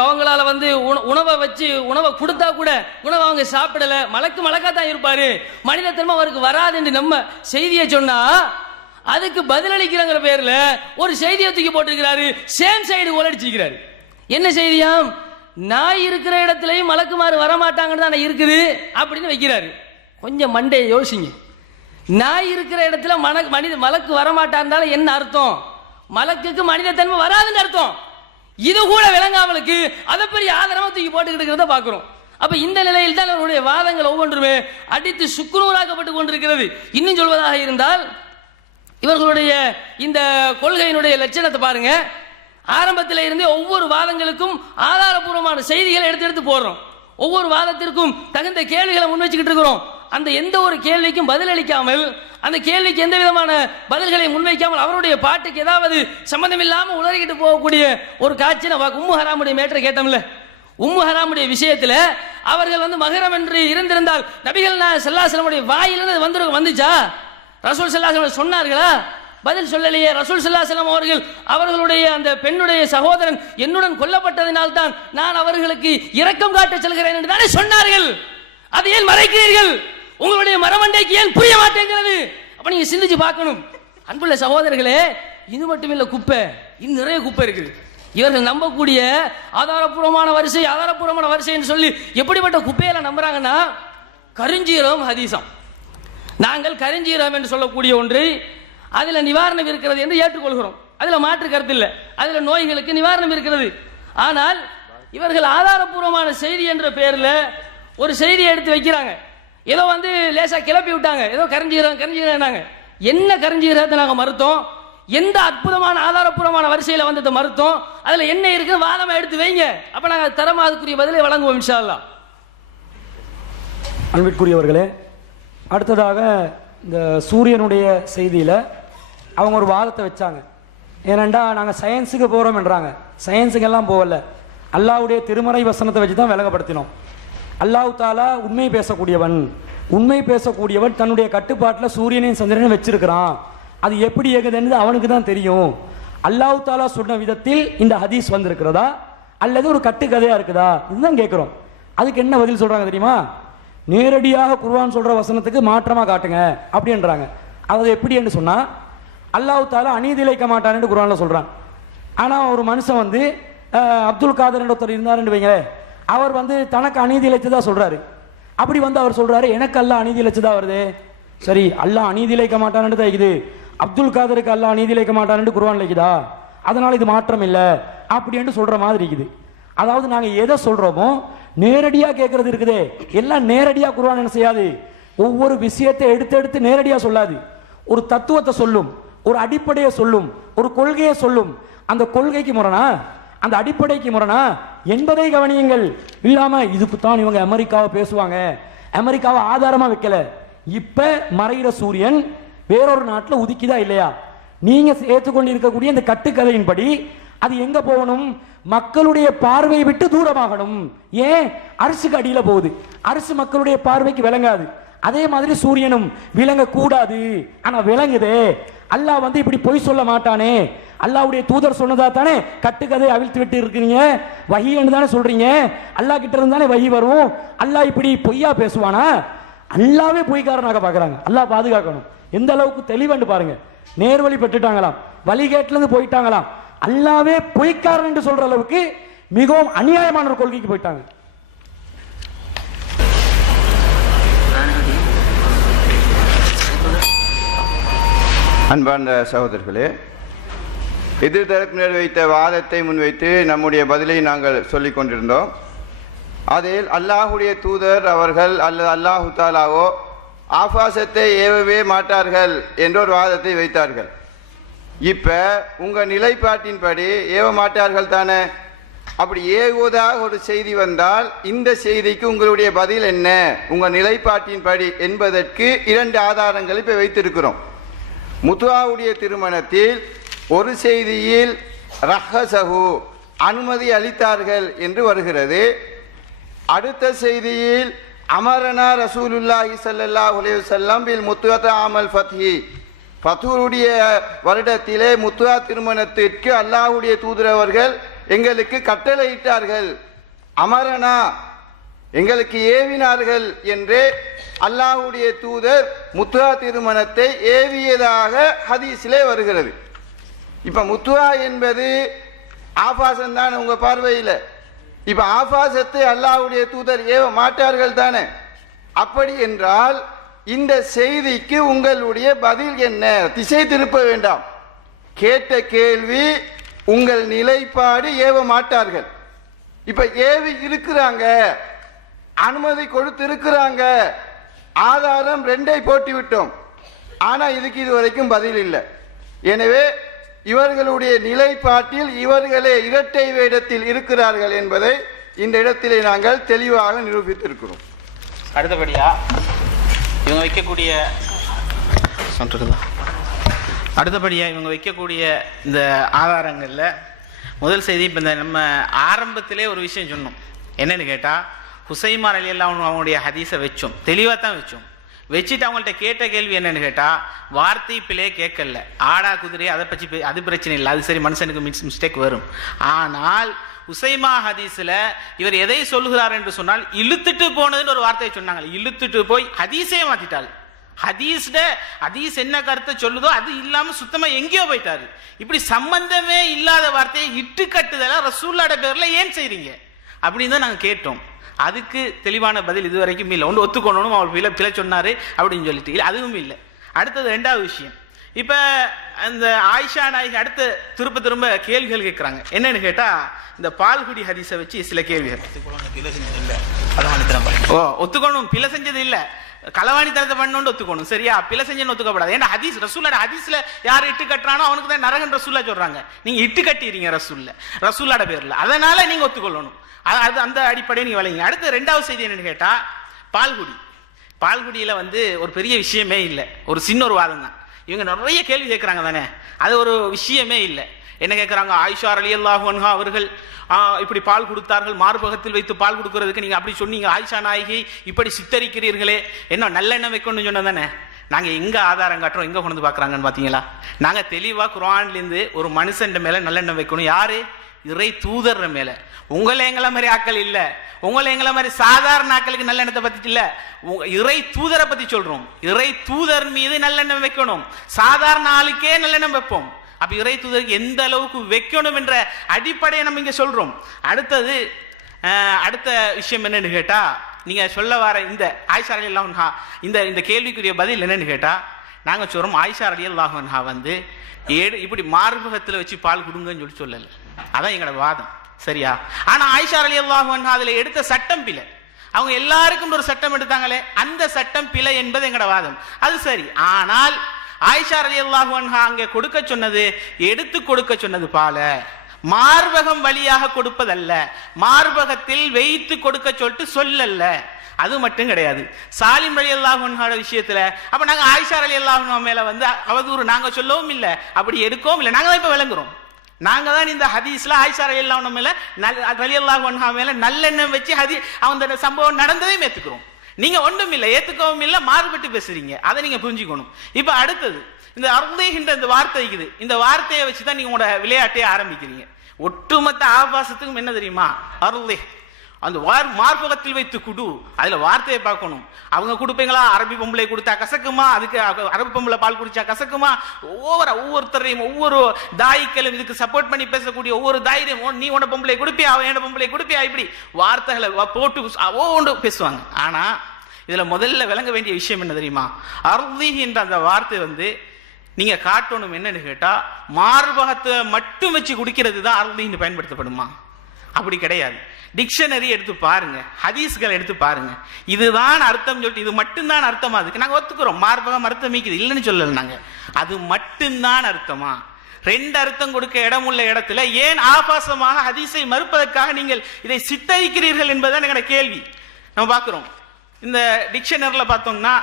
அவங்களால வந்து உணவை கொடுத்தா கூட உணவை அவங்க சாப்பிடல, மலக்கா தான் இருப்பாரு, மனிதத்தன்மை அவருக்கு வராது என்று நம்ம செய்தியை சொன்னா, அதுக்கு பதிலளிக்கிறங்கிற பேர்ல ஒரு செய்தியை தூக்கி போட்டிருக்கிறாரு. Same side ஓலடிச்சிருக்கிறாரு. என்ன செய்தியாம், நாய் இருக்கிற இடத்துலயும் மலக்குமாறு வரமாட்டாங்கன்னு தானே இருக்குது அப்படின்னு வைக்கிறாரு. கொஞ்சம் மண்டையை யோசிங்க. நாய் இருக்கிற இடத்துல மலக்கு வரமாட்டாஇருந்தாலும் என்ன அர்த்தம்? மலக்குக்கு மனிதத்தன்மை வராதுன்னு அர்த்தம். இது கூட விளங்காமலுக்கு அதை பெரிய ஆதரவை தூக்கி போட்டுக்கிட்டு பார்க்கிறோம். அப்ப இந்த நிலையில் தான் அவருடைய வாதங்கள் ஒவ்வொன்றுமே அடித்து சுக்குநூறாக்கப்பட்டு கொண்டிருக்கிறது. இன்னும் சொல்வதாக இருந்தால், இவர்களுடைய இந்த கொள்கையினுடைய லட்சணத்தை பாருங்க. ஆரம்பத்தில் இருந்தே ஒவ்வொரு வாதங்களுக்கும் ஆதாரபூர்வமான செய்திகளை எடுத்து போடுறோம். ஒவ்வொரு வாதத்திற்கும் தகுந்த கேள்விகளை முன் வச்சுக்கிட்டு இருக்கிறோம். அந்த எந்த ஒரு கேள்விக்கும் பதிலளிக்காமல், அந்த கேள்விக்கு எந்த விதமான பதில்களை முன்வைக்காமல், அவருடைய பாட்டுக்கு ஏதாவது சம்பந்தம் இல்லாமல் உளறிக்கிட்டு போகக்கூடிய ஒரு காட்சி. உம்மு ஹராமுடைய மேட்டரை கேட்டோம்ல, உம்மு ஹராமுடைய விஷயத்தில் அவர்கள் வந்து மகரம் என்று இருந்திருந்தால் நபிகள் ஸல்லல்லாஹு அலைஹி வஸல்லம் வாயிலிருந்து வந்துச்சா? ரசூல் ஸல்லல்லாஹு அலைஹி வஸல்லம் சொன்னார்களா? பதில் சொல்லலையே. ரசூல் ஸல்லல்லாஹு அலைஹி வஸல்லம் அவர்களுடைய அந்த பெண்ணுடைய சகோதரன் என்னுடன் கொல்லப்பட்டதினால் தான் நான் அவர்களுக்கு இரக்கம் காட்ட செல்கிறேன் என்று தானே சொன்னார்கள். அதை ஏன் மறைக்கிறீர்கள்? உங்களுடைய மரமண்டைக்கு ஏன் புரிய மாட்டேங்கிறது? அப்ப நீங்க சிந்திச்சு பார்க்கணும். அன்புள்ள சகோதரர்களே, இது மட்டும் இல்ல, குப்பை இன்னும் நிறைய குப்பை இருக்குது. இவர்கள் நம்பக்கூடிய ஆதாரபூர்வமான வரிசை என்று சொல்லி எப்படிப்பட்ட குப்பையெல்லாம் நம்புறாங்கன்னா, கருஞ்சீரம் ஹதீஸம். நாங்கள் கருஞ்சீரம் என்று சொல்லக்கூடிய ஒன்றை அதில் நிவாரணம் இருக்கிறது என்று ஏற்றுக்கொள்கிறோம். அதில் மாற்று கருத்து இல்லை. அதில் நோய்களுக்கு நிவாரணம் இருக்கிறது. ஆனால் இவர்கள் ஆதாரபூர்வமான செய்தி என்ற பெயரில் ஒரு செய்தியை எடுத்து வைக்கிறாங்க. ஏதோ வந்து லேசா கிளப்பி விட்டாங்க, ஏதோ கரிஞ்சீரகம். என்ன கரிஞ்சீரகத்தை நாங்கள் மறுத்தோம்? எந்த அற்புதமான ஆதாரபூர்வமான வரிசையில் வந்ததை மறுத்தோம்? அதுல என்ன இருக்கு வாதமா எடுத்து வைங்க. அப்ப நாங்கள் தரமா அதுக்குரிய பதிலை வழங்குவோம் இன்ஷா அல்லாஹ். அன்பிற்குரியவர்களே, அடுத்ததாக இந்த சூரியனுடைய செய்தியில் அவங்க ஒரு வாதத்தை வச்சாங்க. ஏனெண்டா நாங்கள் சயின்ஸுக்கு போகிறோம் என்றாங்க. சயின்ஸுக்கெல்லாம் போகல, அல்லாஹ்வுடைய திருமறை வசனத்தை வச்சு தான் விளங்கப்படுத்தினோம். அல்லாஹ் தாலா உண்மை பேசக்கூடியவன் தன்னுடைய கட்டுப்பாட்டில் சூரியனையும் சந்திரனையும் வச்சிருக்கிறான். அது எப்படி இயக்குதுன்னு அவனுக்கு தான் தெரியும். அல்லாஹ் தாலா சொன்ன விதத்தில் இந்த ஹதீஸ் வந்திருக்கிறதா அல்லது ஒரு கட்டுக்கதையா இருக்குதா, இதுதான் கேட்குறோம். அதுக்கு என்ன பதில் சொல்றாங்க தெரியுமா? நேரடியாக குர்ஆன் சொல்ற வசனத்துக்கு மாற்றமா காட்டுங்க அப்படின்றாங்க. அது எப்படி என்று சொன்னா, அல்லாஹ் தாலா அநீதி இழைக்க மாட்டான்னு குர்ஆன்ல சொல்றான். ஆனா ஒரு மனுஷன் வந்து அப்துல் காதர் என்ற ஒருத்தர் இருந்தாருன்னு வைங்க, அவர் வந்து தனக்கு அநீதி இழைச்சதா சொல்றாரு. அப்படி வந்து அவர் சொல்றாரு, எனக்கு அல்லாஹ் அநீதி இழைச்சதா வருது. சரி, அல்லாஹ் அநீதி இழைக்க மாட்டான்னு தான் இருக்குது, அப்துல் காதருக்கு அல்லாஹ் அநீதி இழைக்க மாட்டான்னு குர்ஆன்ல இருக்குதா, அதனால இது மாற்றம் இல்லை அப்படின்னு சொல்ற மாதிரி இருக்குது. அதாவது நாங்க எதை சொல்றோமோ நேரடியா கேட்கறது இருக்குதே, எல்லாம் நேரடியா குர்ஆன் என்ன செய்யாது, ஒவ்வொரு விஷயத்தை எடுத்து நேரடியா சொல்லாது. ஒரு தத்துவத்தை சொல்லும், ஒரு அடிப்படையை சொல்லும், ஒரு கொள்கையை சொல்லும். அந்த கொள்கைக்கு முரணா, அந்த அடிப்படைக்கு முரணா என்பதை கவனியுங்கள். இல்லாம இதுக்குத்தான் இவங்க அமெரிக்காவை பேசுவாங்க, அமெரிக்காவை ஆதாரமா வைக்கல. இப்ப மறைகிற சூரியன் வேறொரு நாட்டில் உதிக்குதா இல்லையா? நீங்க ஏற்றுக்கொண்டிருக்கக்கூடிய இந்த கட்டுக்கதையின்படி அது எங்க போகணும்? மக்களுடைய பார்வையை விட்டு தூரமாகணும். ஏன்? அரசுக்கு அடியில போகுது, அரசு மக்களுடைய பார்வைக்கு விளங்காது. அதே மாதிரி சூரியனும் விளங்க கூடாது, ஆனா விளங்குதே. அல்லாஹ் வந்து இப்படி பொய் சொல்ல மாட்டானே அல்லாஹ்வுடைய தூதர் சொன்னதா தானே கட்டுக்கதை அவிழ்த்து விட்டு இருக்கிறீங்க, வஹின்னு தானே சொல்றீங்க, அல்லாஹ் கிட்ட இருந்து தானே வஹி வரும். அல்லாஹ் இப்படி பொய்யா பேசுவானா? அல்லாவே பொய்க்காரனாக பார்க்கறாங்க. அல்லாஹ் பாதுகாக்கணும். எந்த அளவுக்கு தெளிவண்டு பாருங்க. நேர்வழி பெற்றுட்டாங்களாம், வழிகேட்டுல இருந்து போயிட்டாங்களாம். அல்லாவே பொய்க்காரன் என்று சொல்ற அளவுக்கு மிகவும் அநியாயமான ஒரு கொள்கைக்கு போயிட்டாங்க. அன்பார்ந்த சகோதரர்களே, எதிர்தரப்பினர் வைத்த வாதத்தை முன்வைத்து நம்முடைய பதிலை நாங்கள் சொல்லிக் கொண்டிருந்தோம். அதில் அல்லாஹுடைய தூதர் அவர்கள் அல்லது அல்லாஹு தாலாவோ ஆபாசத்தை ஏவவே மாட்டார்கள் என்ற ஒரு வாதத்தை வைத்தார்கள். இப்ப உங்க நிலைப்பாட்டின்படி ஏவ மாட்டார்கள் தானே? அப்படி ஏவுவதாக ஒரு செய்தி வந்தால் இந்த செய்திக்கு உங்களுடைய பதில் என்ன, உங்க நிலைப்பாட்டின்படி என்பதற்கு 2 ஆதாரங்களை இப்ப வைத்திருக்கிறோம். முத்துவாவுடைய திருமணத்தில் ஒரு செய்தியில் ரஹசஹு அனுமதி அளித்தார்கள் என்று வருகிறது. அடுத்த செய்தியில் அமரனா ரசூலுல்லாஹி ஸல்லல்லாஹு அலைஹி வஸல்லம் பில் முத்துவத ஆமல் ஃபத்ஹி, ஃபத்ஹுடைய வருடத்திலே முத்துவா திருமணத்திற்கு அல்லாஹ்வுடைய தூதர் அவர்கள் எங்களுக்கு கட்டளையிட்டார்கள், அமரனா எங்களுக்கு ஏவினார்கள் என்று அல்லாஹ்வுடைய தூதர் முத்துவா திருமணத்தை ஏவியதாக ஹதீஸிலே வருகிறது. இப்ப முத்துவா என்பது ஆபாசம் தானே உங்க பார்வையில்? இப்ப ஆபாசத்தை அல்லாஹ்வுடைய தூதர் ஏவ மாட்டார்கள் தானே? அப்படி என்றால் இந்த செய்திக்கு உங்களுடைய பதில் என்ன? திசை திருப்ப வேண்டாம். கேட்ட கேள்வி உங்கள் நிலைப்பாடு ஏவ மாட்டார்கள். இப்ப ஏவி இருக்கிறாங்க, அனுமதி கொடுத்து இருக்கிறாங்க, ஆதாரம் 2ஐ போட்டு விட்டோம். ஆனா இதுக்கு இதுவரைக்கும் பதில் இல்லை. எனவே இவர்களுடைய நிலைப்பாட்டில் இவர்களே இரட்டை வேடத்தில் இருக்கிறார்கள் என்பதை இந்த இடத்திலே நாங்கள் தெளிவாக நிரூபித்திருக்கிறோம். அடுத்தபடியா இவங்க வைக்கக்கூடிய இந்த ஆதாரங்களில் முதல் செய்தி, இப்போ இந்த நம்ம ஆரம்பத்திலே ஒரு விஷயம் சொன்னோம். என்னன்னு கேட்டால், ஹுசைமார் ரலியல்லாஹு அன்ஹு அவங்களுடைய ஹதீஸை வச்சோம், தெளிவாக தான் வச்சுட்டு அவங்கள்ட்ட கேட்ட கேள்வி என்னன்னு கேட்டால், வார்த்தை பிள்ளையே கேட்கல, ஆடா குதிரை அதை பற்றி அது பிரச்சனை இல்லை, அது சரி மனுஷனுக்கு மிஸ்டேக் வரும். ஆனால் உசைமா ஹதீஸில் இவர் எதை சொல்லுகிறார் என்று சொன்னால், இழுத்துட்டு போனதுன்னு ஒரு வார்த்தையை சொன்னாங்க. இழுத்துட்டு போய் ஹதீஸே மாத்திட்டாள். ஹதீஸ் என்ன கருத்தை சொல்லுதோ அது இல்லாம சுத்தமா எங்கேயோ போயிட்டாரு. இப்படி சம்பந்தமே இல்லாத வார்த்தையை இட்டு கட்டுதல ரசூலுல்லாஹ் பேர்ல ஏன் செய்றீங்க அப்படின்னு தான் நாங்க கேட்டோம். அதுக்கு தெளிவான பதில் இதுவரைக்கும் இல்லை. ஒன்று ஒத்துக்கொள்ளணும், அவர் பிழை சொன்னாரு அப்படின்னு சொல்லிட்டு இல்லை, அதுவும் இல்லை. அடுத்தது 2வது விஷயம், இப்ப அந்த ஆயிஷா நாயகி அடுத்த திரும்ப கேள்விகள் கேட்கிறாங்க. என்னன்னு கேட்டா, இந்த பால்குடி ஹதீஸை வச்சு சில கேள்விகள். ஒத்துக்கணும், பிழை செஞ்சது இல்ல, களவாணித்தனத்தை பண்ணோன்னு ஒத்துக்கணும், சரியா? பிழை செஞ்சு ஒத்துக்கப்படாது. ஏன்னா ஹதீஸ் ரசூலுல்லாஹ் ஹதீஸ்ல யார் இட்டு கட்டுறானோ அவனுக்கு தான் நரகன் ரசூலுல்லாஹ் சொல்றாங்க. நீங்க இட்டு கட்டிறீங்க ரசூலுல்லாஹ் பேர்ல, அதனால நீங்க ஒத்துக்கொள்ளணும். அது அந்த அடிப்படையை நீங்க வழங்க. அடுத்த 2வது செய்தி என்னன்னு கேட்டா, பால்குடியில ஒரு பெரிய விஷயமே இல்லை, ஒரு சின்ன ஒரு வாதம் தான். இவங்க நிறைய கேள்வி கேட்கறாங்க தானே, அது ஒரு விஷயமே இல்லை. என்ன கேட்கறாங்க, ஆயிஷா ரலியல்லாஹு அன்ஹா அவர்கள் இப்படி பால் கொடுத்தார்கள், மார்பகத்தில் வைத்து பால் கொடுக்கறதுக்கு நீங்க அப்படி சொன்னீங்க, ஆயிஷா நாயகி இப்படி சித்தரிக்கிறீர்களே, என்ன நல்லெண்ணெய் வைக்கணும்னு சொன்ன தானே? நாங்க எங்க ஆதாரம் காட்டுறோம், எங்க கொண்டு பாக்குறாங்கன்னு பாத்தீங்களா? நாங்க தெளிவா குர்ஆன்ல இருந்து ஒரு மனுஷன் மேல நல்லெண்ணெய் வைக்கணும், யாரு? இறை தூதர் மேல. உங்களை எங்களை மாதிரி ஆக்கள் இல்ல, உங்களை எங்களை மாதிரி சாதாரண ஆக்களுக்கு நல்லெண்ணத்தை பத்தி இல்ல, இறை தூதரை பத்தி சொல்றோம். இறை தூதர் மீது நல்லெண்ணம் வைக்கணும், சாதாரண ஆளுக்கே நல்லெண்ணம் வைப்போம். அப்ப இறை தூதருக்கு எந்த அளவுக்கு வைக்கணும் என்ற அடிப்படையை நம்ம இங்க சொல்றோம். அடுத்த விஷயம் என்னன்னு கேட்டா, நீங்க சொல்ல வர இந்த ஆயிஷா ரலியல்லாஹு அன்ஹா இந்த கேள்விக்குரிய பதில் என்னன்னு கேட்டா, நாங்க சொல்றோம் ஆயிஷா ரலியல்லாஹு அன்ஹா இப்படி மார்பகத்துல வச்சு பால் கொடுங்கன்னு சொல்லல, அதான் எங்களோட வாதம், சரியா? ஆனா ஆயிஷா ரலியல்லாஹு அன்ஹா அதுல எடுத்த சட்டம் பிழை. அவங்க எல்லாருக்கும் ஒரு சட்டம் எடுத்தாங்களே, அந்த சட்டம் பிழை என்பது எங்களோட வாதம், அது சரி. ஆனால் ஆயிஷா ரலியல்லாஹு அன்ஹா அங்கே எடுத்து கொடுக்க சொன்னது பால மார்பகம் வழியாக கொடுப்பதல்ல, மார்பகத்தில் வைத்து கொடுக்க சொல்லிட்டு சொல்லல. அது மட்டும் கிடையாது. சாலிம் ரலியல்லாஹு அன்ஹா விஷயத்துல அப்ப நாங்க ஆயிஷா ரலியல்லாஹு அன்ஹா மேல அவதூறு நாங்க சொல்லவும் இல்லை, அப்படி எடுக்கவும் இல்லை. நாங்க தான் இப்ப விளங்குறோம். நாங்க தான் இந்த ஹதீஸ்ல ஆயிஷா ரலியல்லாஹு அன்ஹா மேல நல்லெண்ணம் வச்சு அந்த சம்பவம் நடந்ததையும் ஏத்துக்கிறோம். நீங்க ஒன்றும் இல்லை, ஏத்துக்கவும் இல்லை, மாறுபட்டு பேசுறீங்க, அதை நீங்க புரிஞ்சுக்கணும். இப்ப அடுத்தது, இந்த அருள்கின்ற இந்த வார்த்தை இருக்குது, இந்த வார்த்தையை வச்சு தான் நீங்க உங்களோட விளையாட்டையே ஆரம்பிக்கிறீங்க. ஒட்டுமொத்த ஆபாசத்துக்கும் என்ன தெரியுமா? அருளே. அந்த மார்பகத்தில் வைத்து குடு, அதுல வார்த்தையை பார்க்கணும். அவங்க கொடுப்பீங்களா? அரபி பொம்பளை கொடுத்தா கசக்குமா? அதுக்கு அரபி பொம்பளை பால் குடிச்சா கசக்குமா? ஒவ்வொருத்தரையும் ஒவ்வொரு தாய்க்களும் இதுக்கு சப்போர்ட் பண்ணி பேசக்கூடிய ஒவ்வொரு தாயிரையும் நீ உன பொம்பளை கொடுப்பியா, அவன் என்ன பொம்பளை கொடுப்பியா, இப்படி வார்த்தைகளை போட்டு ஒவ்வொன்று பேசுவாங்க. ஆனா இதுல முதல்ல விளங்க வேண்டிய விஷயம் என்ன தெரியுமா? அருளி என்ற அந்த வார்த்தை நீங்க காட்டணும் என்னன்னு கேட்டா, மார்பகத்தை மட்டும் வச்சு குடிக்கிறது தான் அருளின்னு பயன்படுத்தப்படுமா? அப்படி கிடையாது. டிக்ஷனரி எடுத்து பாருங்க, ஹதீஸ்கள் எடுத்து பாருங்க, இதுதான் அர்த்தம் சொல்லிட்டு இது மட்டும்தான் அர்த்தமா? அதுக்கு நாங்க ஒத்துக்கிறோம், மார்பகம் அர்த்தம் மீக்குது இல்லைன்னு சொல்லல. நாங்க அது மட்டும்தான் அர்த்தமா? ரெண்டு அர்த்தம் கொடுக்க இடம் உள்ள இடத்துல ஏன் ஆபாசமாக ஹதீஸை மறுப்பதற்காக நீங்கள் இதை சித்தரிக்கிறீர்கள் என்பதுதான் எங்களோட கேள்வி. நம்ம பார்க்கிறோம், இந்த டிக்ஷனரியில் பார்த்தோம்னா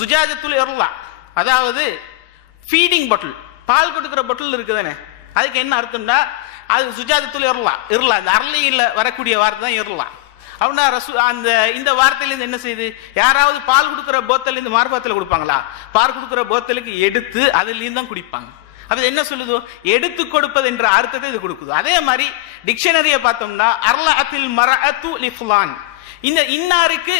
சுஜாஜத்துல் இர்லா, அதாவது ஃபீடிங் பாட்டில், பால் கொடுக்குற பாட்டில் இருக்குதானே, அதுக்கு என்ன அர்த்தம்னா அது சுஜாதத்துல இருலாம் இந்த அரளியில் வரக்கூடிய வார்த்தை தான் இருலாம். அப்படின்னா அந்த இந்த வார்த்தையிலேருந்து என்ன செய்யுது? யாராவது பால் கொடுக்குற போத்தல் இந்த மார்பகத்தில் கொடுப்பாங்களா? பால் கொடுக்குற போத்தலுக்கு எடுத்து அதுலேயும் தான் குடிப்பாங்க. அது என்ன சொல்லுதோ? எடுத்து கொடுப்பது என்ற அர்த்தத்தை இது கொடுக்குது. அதே மாதிரி டிக்ஷனரியை பார்த்தோம்னா அர்லாத்தில் மரஅத்து லிஃப்லான், இந்த இன்னாருக்கு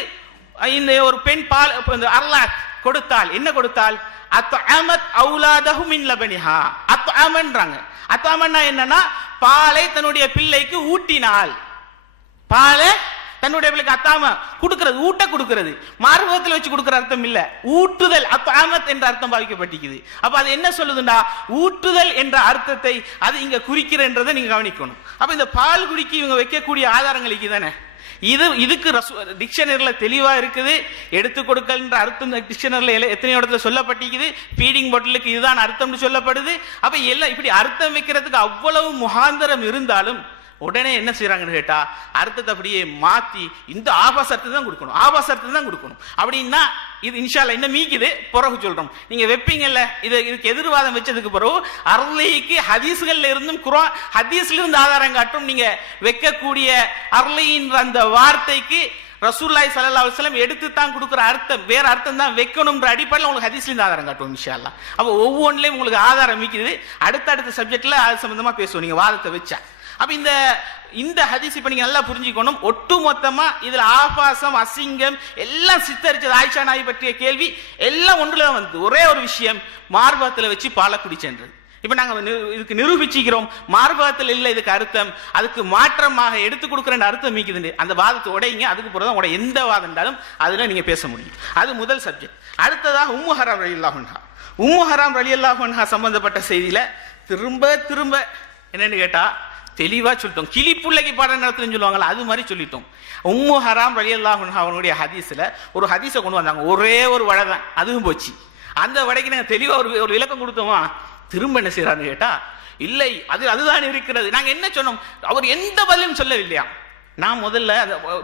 இந்த ஒரு பெண் பால் அர்லாத் கொடுத்தால் என்ன கொடுத்தால்? அத்அமத் அவுலாதஹு மின் லபனிஹா. அத்அமன்றாங்க. அத்அமன்னா என்னன்னா பாலை தன்னுடைய பிள்ளைக்கு ஊட்டினால், பாலை தன்னுடைய பிள்ளைக்கு அத்தாம கொடுக்கிறது, ஊட்ட கொடுக்கிறது, மார்பகத்தில் வச்சு கொடுக்கிற அர்த்தம் இல்ல, ஊட்டுதல். அத்அமத் என்ற அர்த்தம் பாதிக்கப்பட்டிருக்குது. அப்ப அது என்ன சொல்லுதுண்டா? ஊட்டுதல் என்ற அர்த்தத்தை அது இங்க குறிக்கிறன்றதை நீங்க கவனிக்கணும். அப்ப இந்த பால் குடிக்கு இவங்க வைக்கக்கூடிய ஆதாரங்களுக்கு தானே இதுக்கு டிக்ஷனரியில தெளிவா இருக்குது. எடுத்து கொடுக்கல்ன்ற அர்த்தம் டிக்ஷனரியில எத்தனையோ இடத்துல சொல்லப்பட்டிருக்குது. ஃபீடிங் பாட்டிலுக்கு இதுதான் அர்த்தம்னு சொல்லப்படுது. அப்ப எல்லாம் இப்படி அர்த்தம் வைக்கிறதுக்கு அவ்வளவு முகாந்தரம் இருந்தாலும் உடனே என்ன செய்யறாங்கன்னு கேட்டா, அர்த்தத்தை அப்படியே மாத்தி இந்த ஆபாசத்தை தான் கொடுக்கணும், ஆபாசத்தை தான் கொடுக்கணும் அப்படின்னா இது இன்ஷால்லா என்ன மீக்குது பிறகு சொல்றோம். நீங்க வைப்பீங்கல்ல, இதுக்கு எதிர்வாதம் வச்சதுக்கு பிறகு அருளைக்கு ஹதீஸ்கள்ல இருந்தும் குர்ஆன் ஹதீஸ்ல இருந்து ஆதாரம் காட்டும். நீங்க வைக்கக்கூடிய அருளையின் அந்த வார்த்தைக்கு ரசூலுல்லாஹி ஸல்லல்லாஹு அலைஹி வஸல்லம் எடுத்து தான் கொடுக்குற அர்த்தம் வேற அர்த்தம் தான் வைக்கணும்ன்ற அடிப்படையில் உங்களுக்கு ஹதீஸ்ல இருந்து ஆதாரம் காட்டுவோம் இன்ஷா அல்லாஹ். அப்போ ஒவ்வொன்றிலையும் உங்களுக்கு ஆதாரம் மீக்குது. அடுத்த சப்ஜெக்ட்ல அது சம்பந்தமா பேசுவோம் நீங்க வாதத்தை வச்சா. அப்ப இந்த ஹதீஸ் இப்ப நீங்க நல்லா புரிஞ்சுக்கணும். ஒட்டு மொத்தமா இதுல ஆபாசம் அசிங்கம் எல்லாம் சித்தரிச்சது. ஆயிஷா நாயி பற்றிய கேள்வி எல்லாம் ஒன்றுல வந்து ஒரே ஒரு விஷயம், மார்பகத்துல வச்சு பாலை குடிச்சென்றது. இப்ப நாங்க இதுக்கு நிரூபிச்சுக்கிறோம், மார்பகத்தில் இல்ல இதுக்கு அர்த்தம், அதுக்கு மாற்றமாக எடுத்து கொடுக்குற அர்த்தம் மீக்குது. அந்த வாதத்தை உடைங்க, அதுக்கு பிறகு உடைய எந்த வாதம் இருந்தாலும் அதுல நீங்க பேச முடியும். அது முதல் சப்ஜெக்ட். அடுத்ததாக உம்மு ஹராம் ரலியல்லாஹு அன்ஹா. உம்மு ஹராம் ரலியல்லாஹு அன்ஹா சம்பந்தப்பட்ட செய்தியில திரும்ப என்னன்னு கேட்டா தெளிவா சொல்லிட்டோம். கிளிப்புள்ளைக்கு பாடம் நடத்துன்னு சொல்லுவாங்களா, அது மாதிரி சொல்லிட்டோம். உம்மு ஹராம் ரலியல்லாஹு அன்ஹா அவங்களுடைய ஹதீஸ்ல ஒரு ஹதீஸை கொண்டு வந்தாங்க. ஒரே ஒரு வடை தான், அதுவும் போச்சு. அந்த வடைக்கு நாங்க தெளிவா ஒரு விளக்கம் கொடுத்தோமா, திரும்ப என்ன செய்யறான்னு கேட்டா இல்லை அதுதான் இருக்கிறது. நாங்க என்ன சொன்னோம்? அவர் எந்த பதிலும் சொல்லவில்லையா. நான் முதல்ல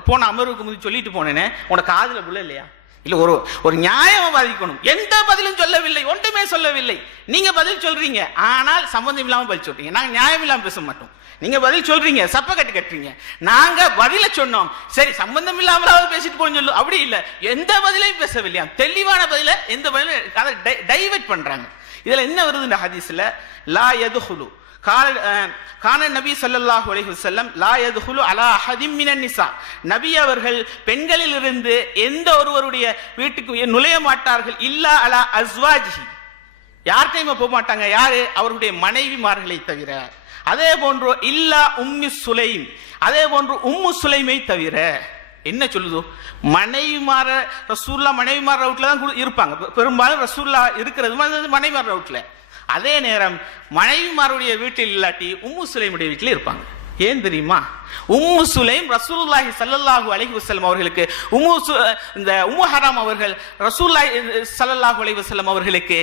போன அமர்வுக்கு முதல் சொல்லிட்டு போனேனே, உனக்கு காதுல புள்ள இல்லையா? இல்ல ஒரு நியாயம் பாதிக்கணும். எந்த பதிலும் சொல்லவில்லை, ஒன்றுமே சொல்லவில்லை. நீங்க பதில் சொல்றீங்க, ஆனால் சம்பந்தம் இல்லாம பதில் சொல்றீங்க. நாங்க நியாயம் இல்லாம பேச மாட்டோம். நீங்க பதில் சொல்றீங்க, சப்ப கட்டுறீங்க. நாங்க பதில சொன்னோம், சரி சம்பந்தம் இல்லாமலாவது பேசிட்டு போன்னு சொல்லு. அப்படி இல்ல, எந்த பதிலையும் பேசவில்லையா. தெளிவான பதில எந்த பதிலும் அதை டைவர்ட் பண்றாங்க. இதுல என்ன வருது இந்த ஹதீஸ்ல? லா யதுஹுலு கான நபி ஸல்லல்லாஹு அலைஹி வஸல்லம் லா யதுஹுலு அலா அஹதின் மினன் நிஸா. நபி அவர்கள் பெண்களில் இருந்து எந்த ஒருவருடைய வீட்டுக்கு நுழைய மாட்டார்கள். இல்லா அலா அஸ்வாஜிஹி, யார்கிட்டயுமே போக மாட்டாங்க. யாரு? அவருடைய மனைவிமார்களை தவிர. அதே போன்று இல்லா உம்மி சுலைம், அதே போன்று உம்மு சுலைமை தவிர. என்ன சொல்லுதோ? மனைவிமார ரசூல்லா மனைவிமார ரவுட்ல தான் இருப்பாங்க பெரும்பாலும். ரசூல்லா இருக்கிறது மனைவிமார ரவுட்ல. அதே நேரம் மனைவிமாருடைய வீட்டில் இல்லாட்டி உம்மு சுலைமுடைய வீட்டில் இருப்பாங்க. ஏன் தெரியுமா? உம்மு சுலைம் ரசூலுல்லாஹி ஸல்லல்லாஹு அலைஹி வஸல்லம் அவர்களுக்கு இந்த உம்மு ஹராம் அவர்கள் ரசூலுல்லாஹி ஸல்லல்லாஹு அலைஹி வஸல்லம் அவர்களுக்கு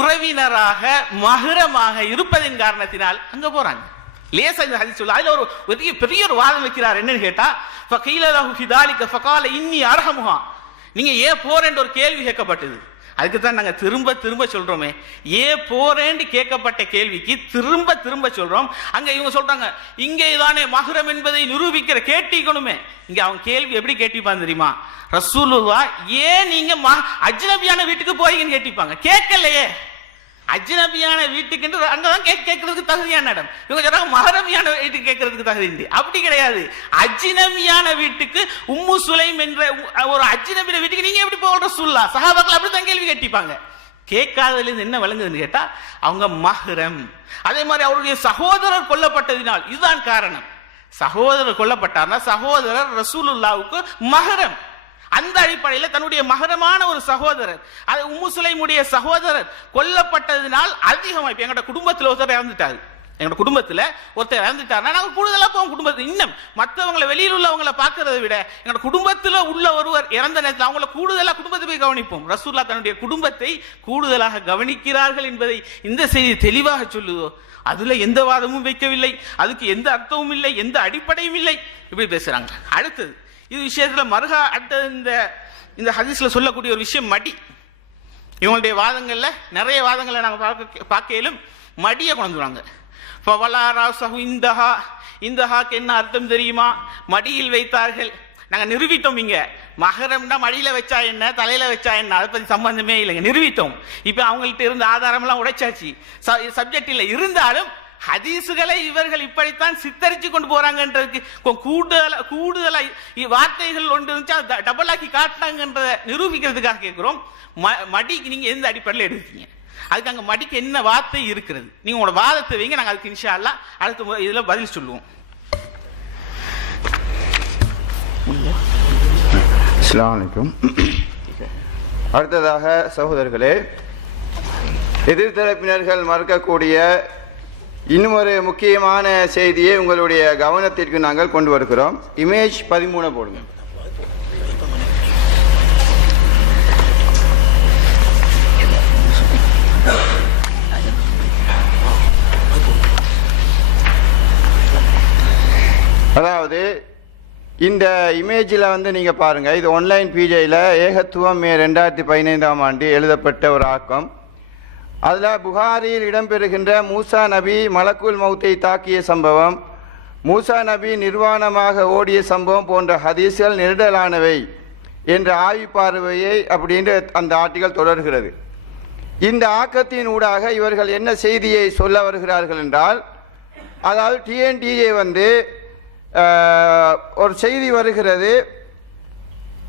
உறவினராக மஹ்ரமாக இருப்பதின் காரணத்தினால் அங்க போறாங்க. லேசா இந்த ஹதீஸ் சொல்ல அதுல ஒரு பெரிய ஒரு வாதம் வைக்கிறார். என்னன்னு கேட்டா, ஃபகீல லஹு ஃபிதாலிக ஃபகால இன்னி அர்ஹமுஹா. நீங்க ஏன் போறேன்னு ஒரு கேள்வி கேட்கப்பட்டது. அதுக்கு தான் நாங்க திரும்ப சொல்றோமே, ஏன் போறேன்னு கேட்கப்பட்ட கேள்விக்கு திரும்ப சொல்றோம். அங்க இவங்க சொல்றாங்க, இங்கே தானே மஹ்ரம் என்பதை நிரூபிக்கிற கேட்டிக்கணுமே. இங்க அவங்க கேள்வி எப்படி கேட்டிப்பாங்க தெரியுமா? ரசூலுல்லாஹ் ஏன் நீங்க அஜ்னபியான வீட்டுக்கு போறீங்கன்னு கேட்டிப்பாங்க. கேட்கலையே. அஜ்னபியான வீட்டுக்கு அங்கதான் கேட்கறதுக்கு தகுதியான இடம். இவங்க சொல்றாங்க மஹரமியான வீட்டுக்கு கேட்கறதுக்கு தகுதி. அப்படி கிடையாது. அஜ்னபியான வீட்டுக்கு உம்மு சுலைம் என்ற ஒரு அஜ்னபியான வீட்டுக்கு நீங்க எப்படி போக சொல்லா? சஹாபாக்கள் அப்படித்தான் கேள்வி கேட்டிப்பாங்க. கேட்காததுல இருந்து என்ன வழங்குதுன்னு கேட்டா அவங்க மஹரம். அதே மாதிரி அவருடைய சகோதரர் கொல்லப்பட்டதினால் இதுதான் காரணம். சகோதரர் கொல்லப்பட்டார்னா சகோதரர் ரசூலுல்லாவுக்கு மஹரம். அந்த அடிப்படையில் தன்னுடைய மகரமான ஒரு சகோதரர், அது உம்மு சுலைமுடைய சகோதரர் கொல்லப்பட்டதினால் அதிகமாக இப்ப எங்களோட குடும்பத்தில் ஒருத்தர் இறந்துட்டாரு. எங்களோட குடும்பத்தில் ஒருத்தர் இறந்துட்டாருன்னா நாங்கள் கூடுதலாக போவோம் குடும்பத்தில். இன்னும் மற்றவங்களை வெளியில் உள்ளவங்களை பார்க்கறதை விட எங்களோட குடும்பத்தில் உள்ள ஒருவர் இறந்த நேரத்தில் அவங்கள கூடுதலாக குடும்பத்தை போய் கவனிப்போம். ரசூல்லா தன்னுடைய குடும்பத்தை கூடுதலாக கவனிக்கிறார்கள் என்பதை இந்த செய்தி தெளிவாக சொல்லுதோ. அதுல எந்த வாதமும் வைக்கவில்லை, அதுக்கு எந்த அர்த்தமும் இல்லை, எந்த அடிப்படையும் இல்லை. இப்படி பேசுறாங்க. அடுத்தது இது விஷயத்துல மருகா அடுத்தது இந்த ஹதீஸ்ல சொல்லக்கூடிய ஒரு விஷயம் மடி. இவங்களுடைய வாதங்கள்ல நிறைய வாதங்களை நாங்கள் பார்க்கலும் மடியை கொண்டுவாங்க. இந்தஹாக்கு என்ன அர்த்தம் தெரியுமா? மடியில் வைத்தார்கள். நாங்க நிரூபித்தோம். இங்க மகரம்னா மடியில வச்சா என்ன, தலையில வச்சா என்ன, அதை பத்தி சம்பந்தமே இல்லைங்க, நிரூபித்தோம். இப்ப அவங்கள்ட்ட இருந்த ஆதாரம் எல்லாம் உடைச்சாச்சு, சப்ஜெக்ட் இல்லை. இருந்தாலும் ஹதீசுகளை இவர்கள் இப்படித்தான் சித்தரிச்சு கொண்டு போறாங்கன்றதுக்கு கூடுதலா வார்த்தைகள் ஒன்று இருந்துச்சு, டபுள் ஆக்கி காட்டினாங்கன்றத நிரூபிக்கிறதுக்காக கேட்கிறோம். மடிக்கு நீங்க எந்த அடிப்படையில் எடுத்தீங்க? அதுக்கு அங்க மடிக்கு என்ன வார்த்தை இருக்கிறது? நீங்க உங்களோட வாதத்தை வைங்க, நாங்க அதுக்கு இன்ஷா அல்லாஹ் அடுத்த இதுல பதில் சொல்லுவோம். அஸ்ஸலாமு அலைக்கும். அடுத்ததாக சகோதரர்களே, எதிர்த்தரப்பினர்கள் மறுக்கக்கூடிய இன்னும் ஒரு முக்கியமான செய்தியை உங்களுடைய கவனத்திற்கு நாங்கள் கொண்டு வருகிறோம். இமேஜ் 13 போடுங்க. அதாவது இந்த இமேஜில் நீங்கள் பாருங்கள், இது ஆன்லைன் பிஜேயில் ஏகத்துவம் மே 2015ஆம் ஆண்டு எழுதப்பட்ட ஒரு ஆக்கம். அதில் புகாரியில் இடம்பெறுகின்ற மூசா நபி மலக்குல் மௌத்தை தாக்கிய சம்பவம், மூசா நபி நிர்வாணமாக ஓடிய சம்பவம் போன்ற ஹதீஸ்கள் நெருடலானவை என்ற ஆய்வு பார்வையை அப்படின்ற அந்த ஆர்டிகல் தொடர்கிறது. இந்த ஆக்கத்தின் ஊடாக இவர்கள் என்ன செய்தியை சொல்ல வருகிறார்கள் என்றால், அதாவது டிஎன்டிஏ ஒரு செய்தி வருகிறது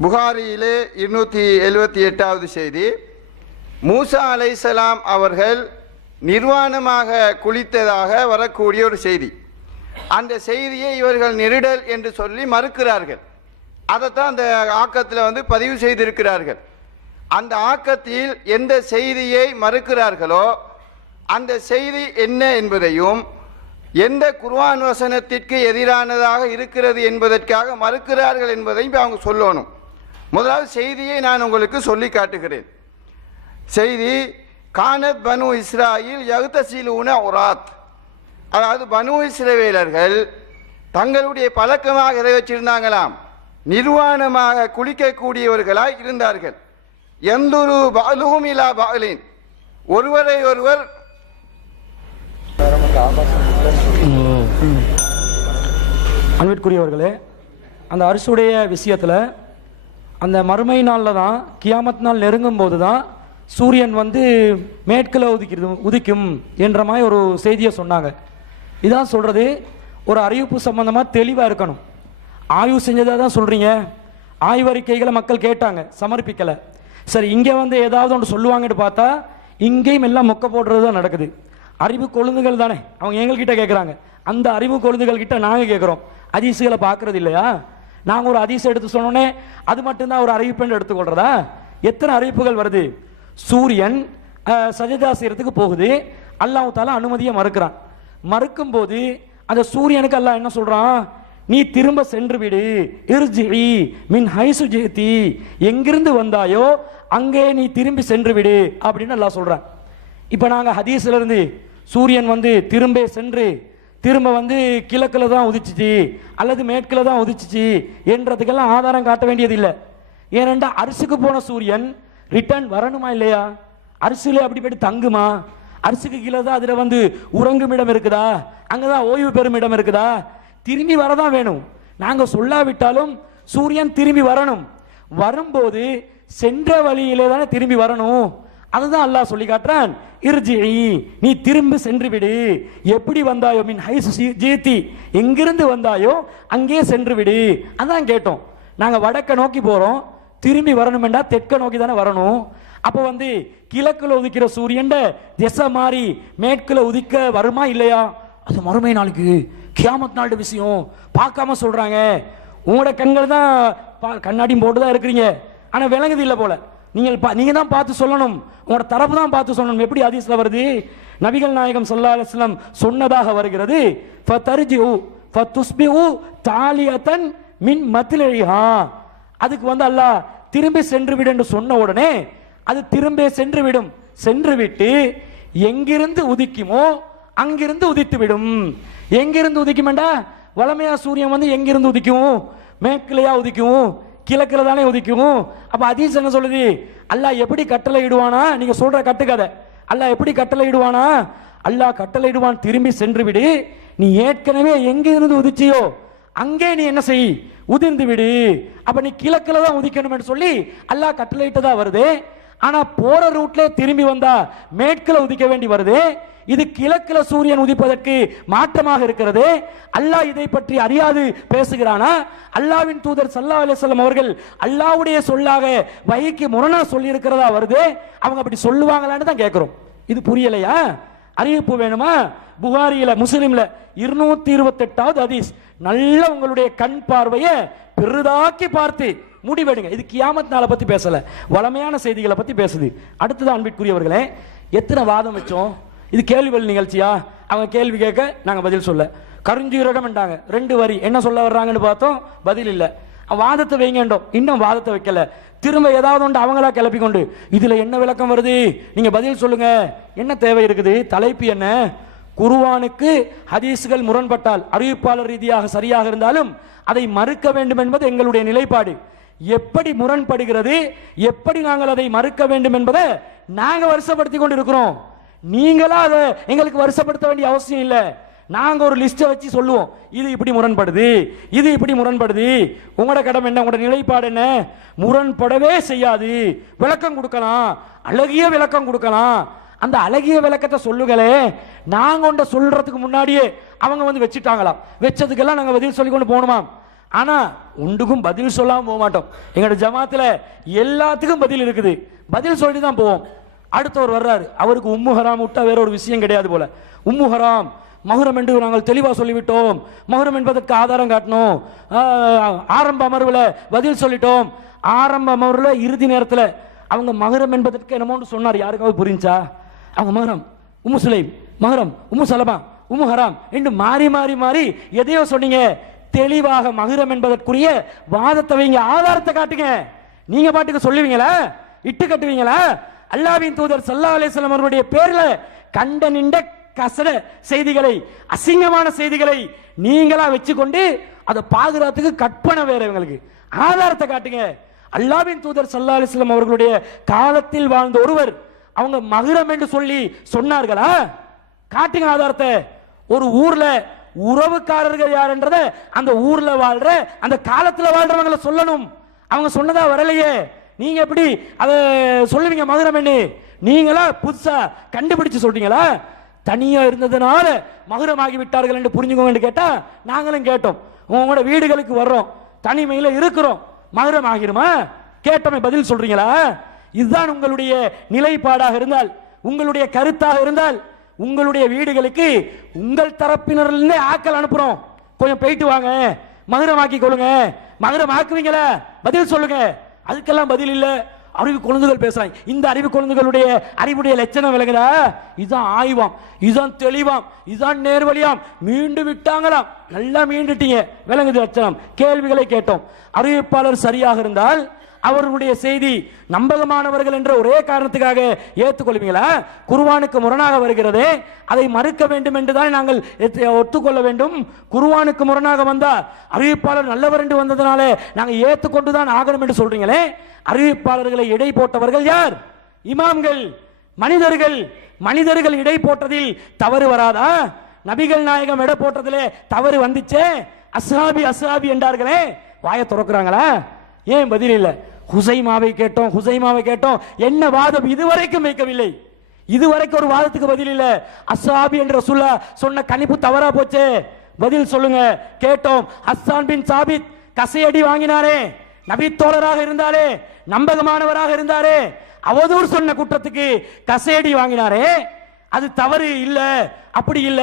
புகாரியிலே 278வது செய்தி. மூசா அலைஹிஸ்ஸலாம் அவர்கள் நிர்வாணமாக குளித்ததாக வரக்கூடிய ஒரு செய்தி. அந்த செய்தியை இவர்கள் நெருடல் என்று சொல்லி மறுக்கிறார்கள். அதைத்தான் அந்த ஆக்கத்தில் பதிவு செய்திருக்கிறார்கள். அந்த ஆக்கத்தில் எந்த செய்தியை மறுக்கிறார்களோ அந்த செய்தி என்ன என்பதையும், எந்த குர்ஆன் வசனத்திற்கு எதிரானதாக இருக்கிறது என்பதற்காக மறுக்கிறார்கள் என்பதையும் அவங்க சொல்லணும். முதலாவது செய்தியை நான் உங்களுக்கு சொல்லி காட்டுகிறேன். செய்தி கானத் பனு இஸ்ராயில் யகுதசிலூன உராத், அதாவது பனு இஸ்ரவேலர்கள் தங்களுடைய பழக்கமாக எதை வச்சிருந்தாங்களாம், நிர்வாணமாக குளிக்கக்கூடியவர்களாய் இருந்தார்கள். எந்தொரு பாலுகும் இலா பாலின், ஒருவரை ஒருவர் அன்பிற்குரியவர்களே, அந்த அரிசுடைய விஷயத்தில் அந்த மறுமை நாளில் தான், கியாமத் நாள் நெருங்கும் போது தான் சூரியன் மேற்கில் உதிக்கும் என்ற மாதிரி ஒரு செய்தியை சொன்னாங்க. இதான் சொல்கிறது, ஒரு அறிவிப்பு சம்பந்தமாக தெளிவாக இருக்கணும். ஆய்வு செஞ்சதாக தான் சொல்கிறீங்க, ஆய்வறிக்கைகளை மக்கள் கேட்டாங்க, சமர்ப்பிக்கலை. சரி, இங்கே ஏதாவது ஒன்று சொல்லுவாங்கன்னு பார்த்தா இங்கேயும் எல்லாம் மொக்க போடுறது தான் நடக்குது. அறிவு கொழுந்துகள் தானே அவங்க எங்கள்கிட்ட கேட்குறாங்க, அந்த அறிவு கொழுந்துகள் கிட்ட நாங்கள் கேட்குறோம். ஹதீஸுகளை பார்க்கறது இல்லையா? நாங்கள் ஒரு ஹதீஸ் எடுத்து சொன்னோன்னே அது மட்டும்தான் ஒரு அறிவிப்புன்னு எடுத்துக்கொள்றதா? எத்தனை அறிவிப்புகள் வருது? சூரியன் சஜதா செய்யறதுக்கு போகுது, அல்லாஹ் தஆலா அனுமதியை மறுக்கிறான். மறுக்கும் போது அந்த சூரியனுக்கு அல்லாஹ் என்ன சொல்றான், நீ திரும்ப சென்று விடு, இர்ஜிஇ மின் ஹைசு ஜிஹ்தி, எங்கிருந்து வந்தாயோ அங்கே நீ திரும்பி சென்று விடு அப்படின்னு அல்லாஹ் சொல்றான். இப்போ நாங்கள் ஹதீஸ்ல இருந்து சூரியன் திரும்ப சென்று திரும்ப கிழக்கில் தான் உதிச்சிச்சு அல்லது மேற்கில் தான் உதிச்சிச்சு என்றதுக்கெல்லாம் ஆதாரம் காட்ட வேண்டியது இல்லை. ஏனென்றா அரிசுக்கு போன சூரியன் ரிட்டர்ன் வரணுமா இல்லையா? அரிசியில அப்படிப்பட்டு தங்குமா? அரிசுக்கு கீழே தான் அதில் உறங்கும் இடம் இருக்குதா, அங்கதான் ஓய்வு பெறும் இடம் இருக்குதா? திரும்பி வரதான் வேணும். நாங்க சொல்லாவிட்டாலும் சூரியன் திரும்பி வரணும். வரும்போது சென்ற வழியிலே தானே திரும்பி வரணும். அதுதான் அல்லாஹ் சொல்லி காட்டுறான், இர்ஜிஇ, நீ திரும்பி சென்று விடு. எப்படி வந்தாயோ மின் ஹைசு ஜீதி, எங்கிருந்து வந்தாயோ அங்கே சென்று விடு. அதான் கேட்டோம். நாங்க வடக்க நோக்கி போறோம், திரும்பி வரணுமெண்டா தெற்க நோக்கி தானே வரணும். அப்போ கிழக்குல உதிக்கிற சூரியன் திசை மாறி மேற்குல உதிக்க வருமா இல்லையா? அது மறுமை நாளுக்கு கியாமத் நாள் விஷயம் பார்க்காம சொல்றாங்க. உங்களோட கண்கள் தான் கண்ணாடியும் போட்டு தான் இருக்கிறீங்க, ஆனா விளங்குது இல்லை போல. நீங்க தான் பார்த்து சொல்லணும், உங்களோட தரப்பு தான் பார்த்து சொல்லணும். எப்படி ஹதீஸ்ல வருது? நபிகள் நாயகம் ஸல்லல்லாஹு அலைஹி வஸல்லம் சொன்னதாக வருகிறது, ஃபதர்ஜிஉ ஃபதுஸ்பிஹு தாலியத்தன் மின் மத்லிஹா. அதுக்கு அல்லாஹ் திரும்பி சென்று விடு என்று சொன்ன உடனே அது திரும்பி சென்று விடும். சென்று விட்டு எங்கிருந்து உதிக்குமோ அங்கிருந்து உதித்து விடும். எங்கிருந்து உதிக்குமெண்டா வளமையா சூரியன் எங்கிருந்து உதிக்கும்? மேற்குலையா உதிக்கும்? கிழக்குல தானே உதிக்கும். அப்ப ஹதீஸ் என்ன சொல்லுது? அல்லாஹ் எப்படி கட்டளை இடுவானா? நீங்க சொல்ற கட்டுக்கதை. அல்லாஹ் எப்படி கட்டளை இடுவானா? அல்லாஹ் கட்டளை இடுவான், திரும்பி சென்று விடு. நீ ஏற்கனவே எங்கிருந்து உதிச்சியோ அங்கே நீ என்ன செய்? உதிர்ந்து விடு. அப்ப நீ கிழக்குல தான் உதிக்கணும் என்று சொல்லி அல்லாஹ் கட்டளையிட்டதா வருது. ஆனா போற ரூட்ல திரும்பி வந்தா மேற்குல உதிக்க வேண்டி வருது. இது கிழக்குல சூரியன் உதிப்பதற்கு மாற்றமாக இருக்கிறது. அல்லாஹ் இதை பற்றி அறியாது பேசுகிறானா? அல்லாஹ்வின் தூதர் ஸல்லல்லாஹு அலைஹி வஸல்லம் அவர்கள் அல்லாஹ்வுடைய சொல்லாக வஹீக்கு முரணா சொல்லி இருக்கிறதா வருது. அவங்க அப்படி சொல்லுவாங்களான்னு தான் கேட்கிறோம். இது புரியலையா? அறிவிப்பு வேணுமா? புகாரியில முஸ்லிம்ல 228வது ஹதீஸ். நல்ல உங்களுடைய கண் பார்வையை பெரிதாக்கி பார்த்து முடிவெடுங்க. இது கியாமத் நாளை பத்தி பேசல, வளமையான செய்திகளை பத்தி பேசுது. அடுத்ததான் அன்பிற்குரியவர்களே, எத்தனை வாதம் வச்சோம்? இது கேள்வி பதில் நிகழ்ச்சியா? அவங்க கேள்வி கேட்க நாங்க பதில் சொல்ல. கருஞ்சீரகம் என்றாங்க, 2 வரி என்ன சொல்ல வர்றாங்கன்னு பார்த்தோம், பதில் இல்ல. வாதத்தை வைங்கண்டோம், இன்னும் வாதத்தை வைக்கல. திரும்ப ஏதாவது ஒன்று அவங்களா கிளப்பி கொண்டு இதுல என்ன விளக்கம் வருது, நீங்க பதில் சொல்லுங்க. என்ன தேவை இருக்குது? தலைப்பு என்ன? குர்ஆனுக்கு ஹதீஸ்கள் முரண்பட்டால் அறிவிப்பாளர் ரீதியாக சரியாக இருந்தாலும் அதை மறுக்க வேண்டும் என்பது எங்களுடைய நிலைப்பாடு. எப்படி முரண்படுகிறது, எப்படி நாங்கள் அதை மறுக்க வேண்டும் என்பதை நாங்க வருஷப்படுத்தி கொண்டு இருக்கிறோம். நீங்களா அதை எங்களுக்கு வருஷப்படுத்த வேண்டிய அவசியம் இல்லை. நாங்க ஒரு லிஸ்ட்டை வச்சு சொல்லுவோம், இது இப்படி முரண்படுது, இது இப்படி முரண்படுது. உங்களோட கடமை என்ன? உங்களோட நிலைப்பாடு என்ன? முரண்படவே செய்யாது, விளக்கம் கொடுக்கலாம், அழகிய விளக்கம் கொடுக்கலாம். அந்த அழகிய விளக்கத்தை சொல்லுங்களே. நாங்க ஒன்றை சொல்றதுக்கு முன்னாடியே அவங்க வச்சுட்டாங்களாம். வச்சதுக்கெல்லாம் நாங்க பதில் சொல்லி கொண்டு போகணுமாம். ஆனா ஒன்றுக்கும் பதில் சொல்லாம போக மாட்டோம். எங்களோட ஜமாத்துல எல்லாத்துக்கும் பதில் இருக்குது, பதில் சொல்லிட்டு தான் போவோம். அடுத்தவர் வர்றாரு, அவருக்கு உம்மு ஹராம் விட்டா வேற ஒரு விஷயம் கிடையாது போல. உம்மு ஹராம் மஹரம் என்று நாங்கள் தெளிவாக சொல்லிவிட்டோம், மஹரம் என்பதற்கு ஆதாரம் காட்டணும். ஆரம்ப அமர்வுல பதில் சொல்லிட்டோம். ஆரம்ப அமர்வுல இறுதி நேரத்தில் அவங்க மஹரம் என்பதற்கு என்னமோன்னு சொன்னார். யாருக்காவது புரிஞ்சா? அவங்க மஹரம் உம்மு சுலைம், மஹரம் உம்மு சலமா, உம்மு ஹராம் என்று மாறி மாறி மாறி எதையோ சொன்னீங்க. தெளிவாக மஹரம் என்பதற்குரிய வாதத்தை வைங்க, ஆதாரத்தை காட்டுங்க. நீங்க பாட்டுக்கு சொல்லுவீங்களா? இட்டு கட்டுவீங்களா? அல்லாஹ்வின் தூதர் ஸல்லல்லாஹு அலைஹி வஸல்லம் அவருடைய பேர்ல கண்ட நின்ற கசட செய்திகளை, அசிங்கமான செய்திகளை நீங்களா வச்சுக்கொண்டு அதை பாதுகாத்துக்கு கற்பனை வேற. இவங்களுக்கு ஆதாரத்தை காட்டுங்க. அல்லாஹ்வின் தூதர் ஸல்லல்லாஹு அலைஹி வஸல்லம் அவர்களுடைய காலத்தில் வாழ்ந்த ஒருவர் அவங்க மஹரம் என்று சொல்லி சொன்னார்களா? காட்டுங்க ஆதாரத்தை. ஒரு ஊர்ல உறவுக்காரர்கள் யார் என்றத அந்த ஊர்ல வாழ்ற அந்த காலத்தில் வாழ்றவங்களை சொல்லணும். அவங்க சொன்னதா வரலையே. நீங்க எப்படி அதை சொல்லுவீங்க மஹரம் என்று? நீங்களா புதுசா கண்டுபிடிச்சு சொல்றீங்களா? தனியா இருந்ததுனால மஹரம் ஆகி விட்டார்கள் என்று புரிஞ்சுக்கோங்க கேட்டா நாங்களும் கேட்டோம். உங்களோட வீடுகளுக்கு வர்றோம், தனிமையில இருக்கிறோம், மஹரம் ஆகிருமா? கேட்டோமே பதில் சொல்றீங்களா? இதுதான் உங்களுடைய நிலைப்பாடாக இருந்தால், உங்களுடைய கருத்தாக இருந்தால், உங்களுடைய வீடுகளுக்கு உங்கள் தரப்பினரிலிருந்தே ஆக்கள் அனுப்புறோம், கொஞ்சம் போயிட்டு வாங்க, மஹரம் ஆக்கி கொள்ளுங்க. மஹரம் ஆக்குவீங்களா? பதில் சொல்லுங்க. அதுக்கெல்லாம் பதில் இல்ல. அறிவு குழந்தைகள் பேசுறாங்க. இந்த அறிவு குழந்தைகளுடைய அறிவுடைய லட்சணம் விளங்குதா? இதுதான் ஆய்வாம், இதுதான் தெளிவாம், இதுதான் நேர்வழியாம். மீண்டு விட்டாங்களாம், நல்லா மீண்டுட்டீங்க, விளங்குது லட்சணம். கேள்விகளை கேட்டோம். அறிவிப்பாளர் சரியாக இருந்தால் அவர்களுடைய செய்தி நம்பகமானவர்கள் என்ற ஒரே காரணத்துக்காக ஏற்றுக்கொள்வீங்களா? குர்ஆனுக்கு முரணாக வருகிறது, அதை மறுக்க வேண்டும் என்றுதான் நாங்கள் ஒத்துக்கொள்ள வேண்டும். குர்ஆனுக்கு முரணாக வந்தா அறிவிப்பாளர் நல்லவர் என்று வந்ததனால நாங்கள் ஏற்றுக்கொண்டுதான் ஆகணும் என்று சொல்றீங்களே. அறிவிப்பாளர்களை இடை போட்டவர்கள் யார்? இமாம்கள், மனிதர்கள். மனிதர்கள் இடை போட்டதில் தவறு வராதா? நபிகள் நாயகம் எடை போட்டதிலே தவறு வந்துச்சே. அஸ்ஹாபி அஸ்ஹாபி என்றார்களே, வாயை திறக்கிறாங்களா? ஏன் பதில் இல்லை? ஹுசைமாவை கேட்டோம், ஹுசைமாவை கேட்டோம். என்ன வாதம் இதுவரைக்கும் வைக்கவில்லை. இதுவரைக்கும் ஒரு வாதத்துக்கு பதில் இல்ல. அஸ்ஸாபி என்ற ரசூலுல்லாஹ் சொன்ன கணிப்பு தவறா போச்சே, பதில் சொல்லுங்க. கேட்டோம். ஹஸ்ஸான் பின் சாபித் கசையடி வாங்கினாரே, நபி தோழராக இருந்தாரே, நம்பகமானவராக இருந்தாரே, அவதூறு சொன்ன குற்றத்துக்கு கசையடி வாங்கினாரே, அது தவறு இல்ல, அப்படி இல்ல,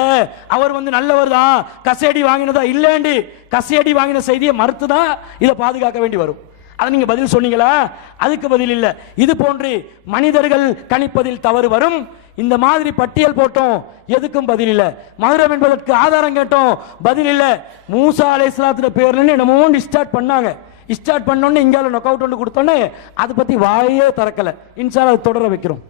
அவர் நல்லவர் தான், கசையடி வாங்கினதா இல்லைண்டு கசையடி வாங்கின செய்தியை மறுத்து தான் இதை பாதுகாக்க வேண்டி வரும். அதை நீங்க பதில் சொன்னீங்களா? அதுக்கு பதில் இல்ல. இது போன்று மனிதர்கள் கணிப்பதில் தவறு வரும். இந்த மாதிரி பட்டியல் போட்டோம், எதுக்கும் பதில் இல்ல. மதுரம் என்பதற்கு ஆதாரம் கேட்டோம், பதில் இல்ல. மூசா அலைஹிஸ்ஸலாத்து பேர்ல என்னமோ ஸ்டார்ட் பண்ணாங்க. ஸ்டார்ட் பண்ணோன்னு இங்கால நொக் அவுட் ஒன்று கொடுத்தோன்னே அதை பத்தி வாயே திறக்கல. இன்ஷா அல்லாஹ் அது தொடர வைக்கிறோம்.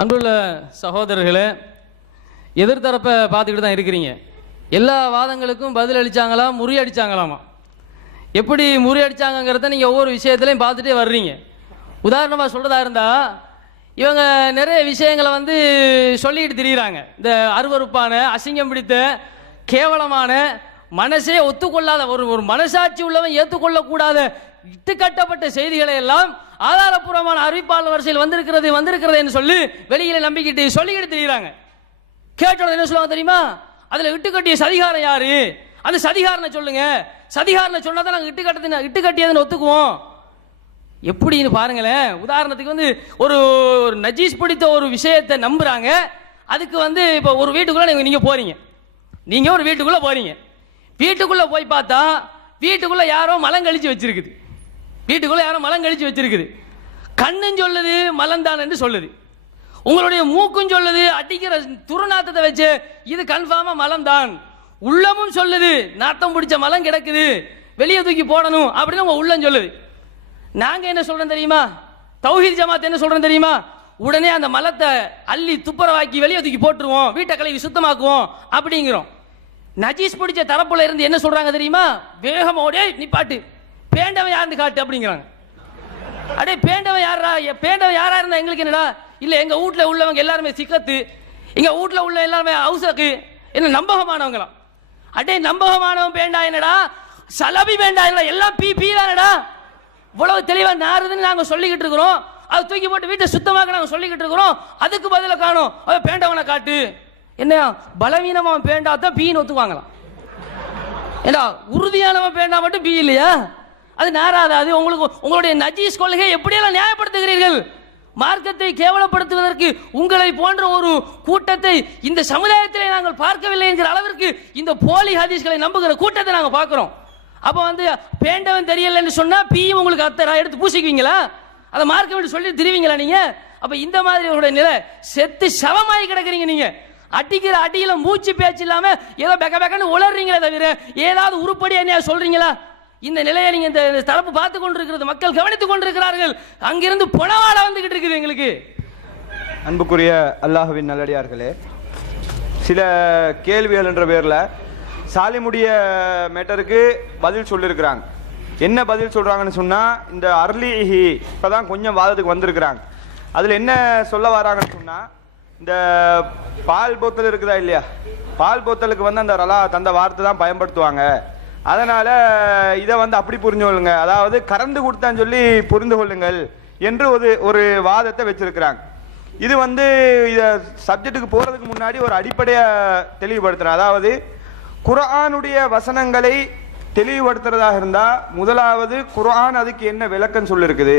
அன்புள்ள சகோதரர்களே, எதிர்த்தரப்பை பார்த்துக்கிட்டு தான் இருக்கிறீங்க. எல்லா வாதங்களுக்கும் பதில் அளிச்சாங்களா, முறியடிச்சாங்களாமா? எப்படி முறியடிச்சாங்கிறத நீங்கள் ஒவ்வொரு விஷயத்துலையும் பார்த்துட்டே வர்றீங்க. உதாரணமாக சொல்கிறதா இருந்தால், இவங்க நிறைய விஷயங்களை சொல்லிக்கிட்டு திரிகிறாங்க. இந்த அருவருப்பான, அசிங்கம் பிடித்த, கேவலமான, மனசே ஒத்துக்கொள்ளாத, ஒரு மனசாட்சி உள்ளவன் ஏற்றுக்கொள்ளக்கூடாத இட்டுக்கட்டப்பட்ட செய்திகளை எல்லாம் ஆதாரப்பூர்வமான அறிவிப்பாளர் வரிசையில் வந்திருக்கிறது என்று சொல்லி வெளியில நம்பிக்கிட்டு சொல்லிக்கிட்டு திரிகிறாங்க. கேட்டோட என்ன சொல்லுவாங்க தெரியுமா? அதுல இட்டுக்கட்டிய சதிகாரம் யாரு, அந்த சதிகாரனை சொல்லுங்க, சதிகாரனை சொன்னா தான் நாங்கள் இட்டுக்கட்டியதுன்னு ஒத்துக்குவோம். எப்படின்னு பாருங்களேன். உதாரணத்துக்கு ஒரு நஜீஸ் பிடித்த ஒரு விஷயத்தை நம்புறாங்க. அதுக்கு இப்போ ஒரு வீட்டுக்குள்ள நீங்க போறீங்க, நீங்க ஒரு வீட்டுக்குள்ள போறீங்க. வீட்டுக்குள்ள போய் பார்த்தா வீட்டுக்குள்ள யாரோ மலம் கழிச்சு வச்சிருக்குது. வீட்டுக்குள்ள யாரோ மலம் கழிச்சு வச்சிருக்குது. கண்ணும் சொல்லுது மலம்தான் என்று சொல்லுது. உங்களுடைய மூக்கும் சொல்லுது, அடிக்கிற துருநாத்தத்தை வச்சு இது கன்ஃபார்மா மலம் தான். உள்ளமும் சொல்லுது, நாத்தம் பிடிச்ச மலம் கிடக்குது, வெளியே தூக்கி போடணும் அப்படின்னு உங்க உள்ளம் சொல்லுது. நாங்க என்ன சொல்றோம் தெரியுமா? தௌஹீத் ஜமாத் என்ன சொல்றோம் தெரியுமா? உடனே அந்த மலத்தை அள்ளி துப்புரவாக்கி வெளியே தூக்கி போட்டுருவோம், வீட்டை கழுவி சுத்தமாக்குவோம் அப்படிங்கிறோம். நஜீஸ் பிடிச்ச தரப்புல இருந்து என்ன சொல்றாங்க தெரியுமா? வேகமோட நிப்பாட்டு, பேண்டவன் யாருன்னு காட்டு அப்படிங்கிறாங்க. அடே பேண்டவன் யாரா இருந்தா எங்களுக்கு என்னடா? இல்ல எங்க வீட்டுல உள்ளவங்க எல்லாருமே சிக்கத்து, எங்க வீட்டுல உள்ள எல்லாருமே ஹவுசக்கு, என்ன நம்பகமானவங்களாம். அடே நம்பகமானவன் பேண்டா என்னடா, சலபி பேண்டா என்னடா, எல்லாம் பி தானடா. இவ்வளவு தெளிவா நாருதுன்னு நாங்க சொல்லிக்கிட்டு இருக்கிறோம். அதை தூக்கி போட்டு வீட்டை சுத்தமாக நாங்க சொல்லிக்கிட்டு இருக்கிறோம். அதுக்கு பதில காணும் பேண்டவனை காட்டு. என்ன பலவீனவன் பேண்டா தான் பீன்னு ஒத்துவாங்களாம். ஏண்டா உறுதியானவன் பேண்டா மட்டும் பி இல்லையா? அது நாராது. அது உங்களுடைய நஜீஸ் கொள்கையை எப்படியெல்லாம் நியாயப்படுத்துகிறீர்கள்? மார்க்கத்தை கேவலப்படுத்துவதற்கு உங்களை போன்ற ஒரு கூட்டத்தை இந்த சமுதாயத்திலே நாங்கள் பார்க்கவில்லை என்கிற அளவிற்கு இந்த போலி ஹதீஸ்களை நம்புகிற கூட்டத்தை நாங்கள் பார்க்கிறோம். அப்போ பேண்டவன் தெரியலன்னு சொன்னா பீயும் உங்களுக்கு அத்தரா எடுத்து பூசிக்குவீங்களா? அதை மார்க்க வேண்டி சொல்லி திரிவீங்களா நீங்க? அப்ப இந்த மாதிரி உங்களுடைய நிலை, செத்து சவமாயி கிடக்குறீங்க. நீங்க அடிக்கிற அடியில மூச்சு பேச்சு இல்லாம ஏதோ பெக்க பெக்கன்னு உளறீங்களே தவிர ஏதாவது உருப்படி என்ன சொல்றீங்களா? இந்த நிலையை நீங்க இந்த தரப்பு பார்த்து கொண்டிருக்கிறது, மக்கள் கவனித்துக் கொண்டிருக்கிறார்கள். அங்கிருந்து புனவாட வந்துகிட்டு இருக்குது எங்களுக்கு. அன்புக்குரிய அல்லாஹ்வின் நல்லடியார்களே, சில கேள்விகள் என்ற பேர்ல சாலிமுடைய மேட்டருக்கு பதில் சொல்லியிருக்கிறாங்க. என்ன பதில் சொல்றாங்கன்னு சொன்னா, இந்த அர்லிஹி இப்பதான் கொஞ்சம் வாதத்துக்கு வந்திருக்கிறாங்க. அதுல என்ன சொல்ல வராங்கன்னு சொன்னா, இந்த பால் போத்தல் இருக்குதா இல்லையா, பால் போத்தலுக்கு அந்த ரலா தந்த வார்த்தை தான் பயன்படுத்துவாங்க. அதனால இதை அப்படி புரிஞ்சு கொள்ளுங்க, அதாவது கறந்து கொடுத்தான்னு சொல்லி புரிந்து கொள்ளுங்கள் என்று ஒரு வாதத்தை வச்சிருக்கிறாங்க. இது இத சப்ஜெக்டுக்கு போறதுக்கு முன்னாடி ஒரு அடிப்படையை தெளிவுபடுத்துறேன். அதாவது குர்ஆனுடைய வசனங்களை தெளிவுபடுத்துறதாக இருந்தா முதலாவது குர்ஆன் அதுக்கு என்ன விளக்கம் சொல்லிருக்குது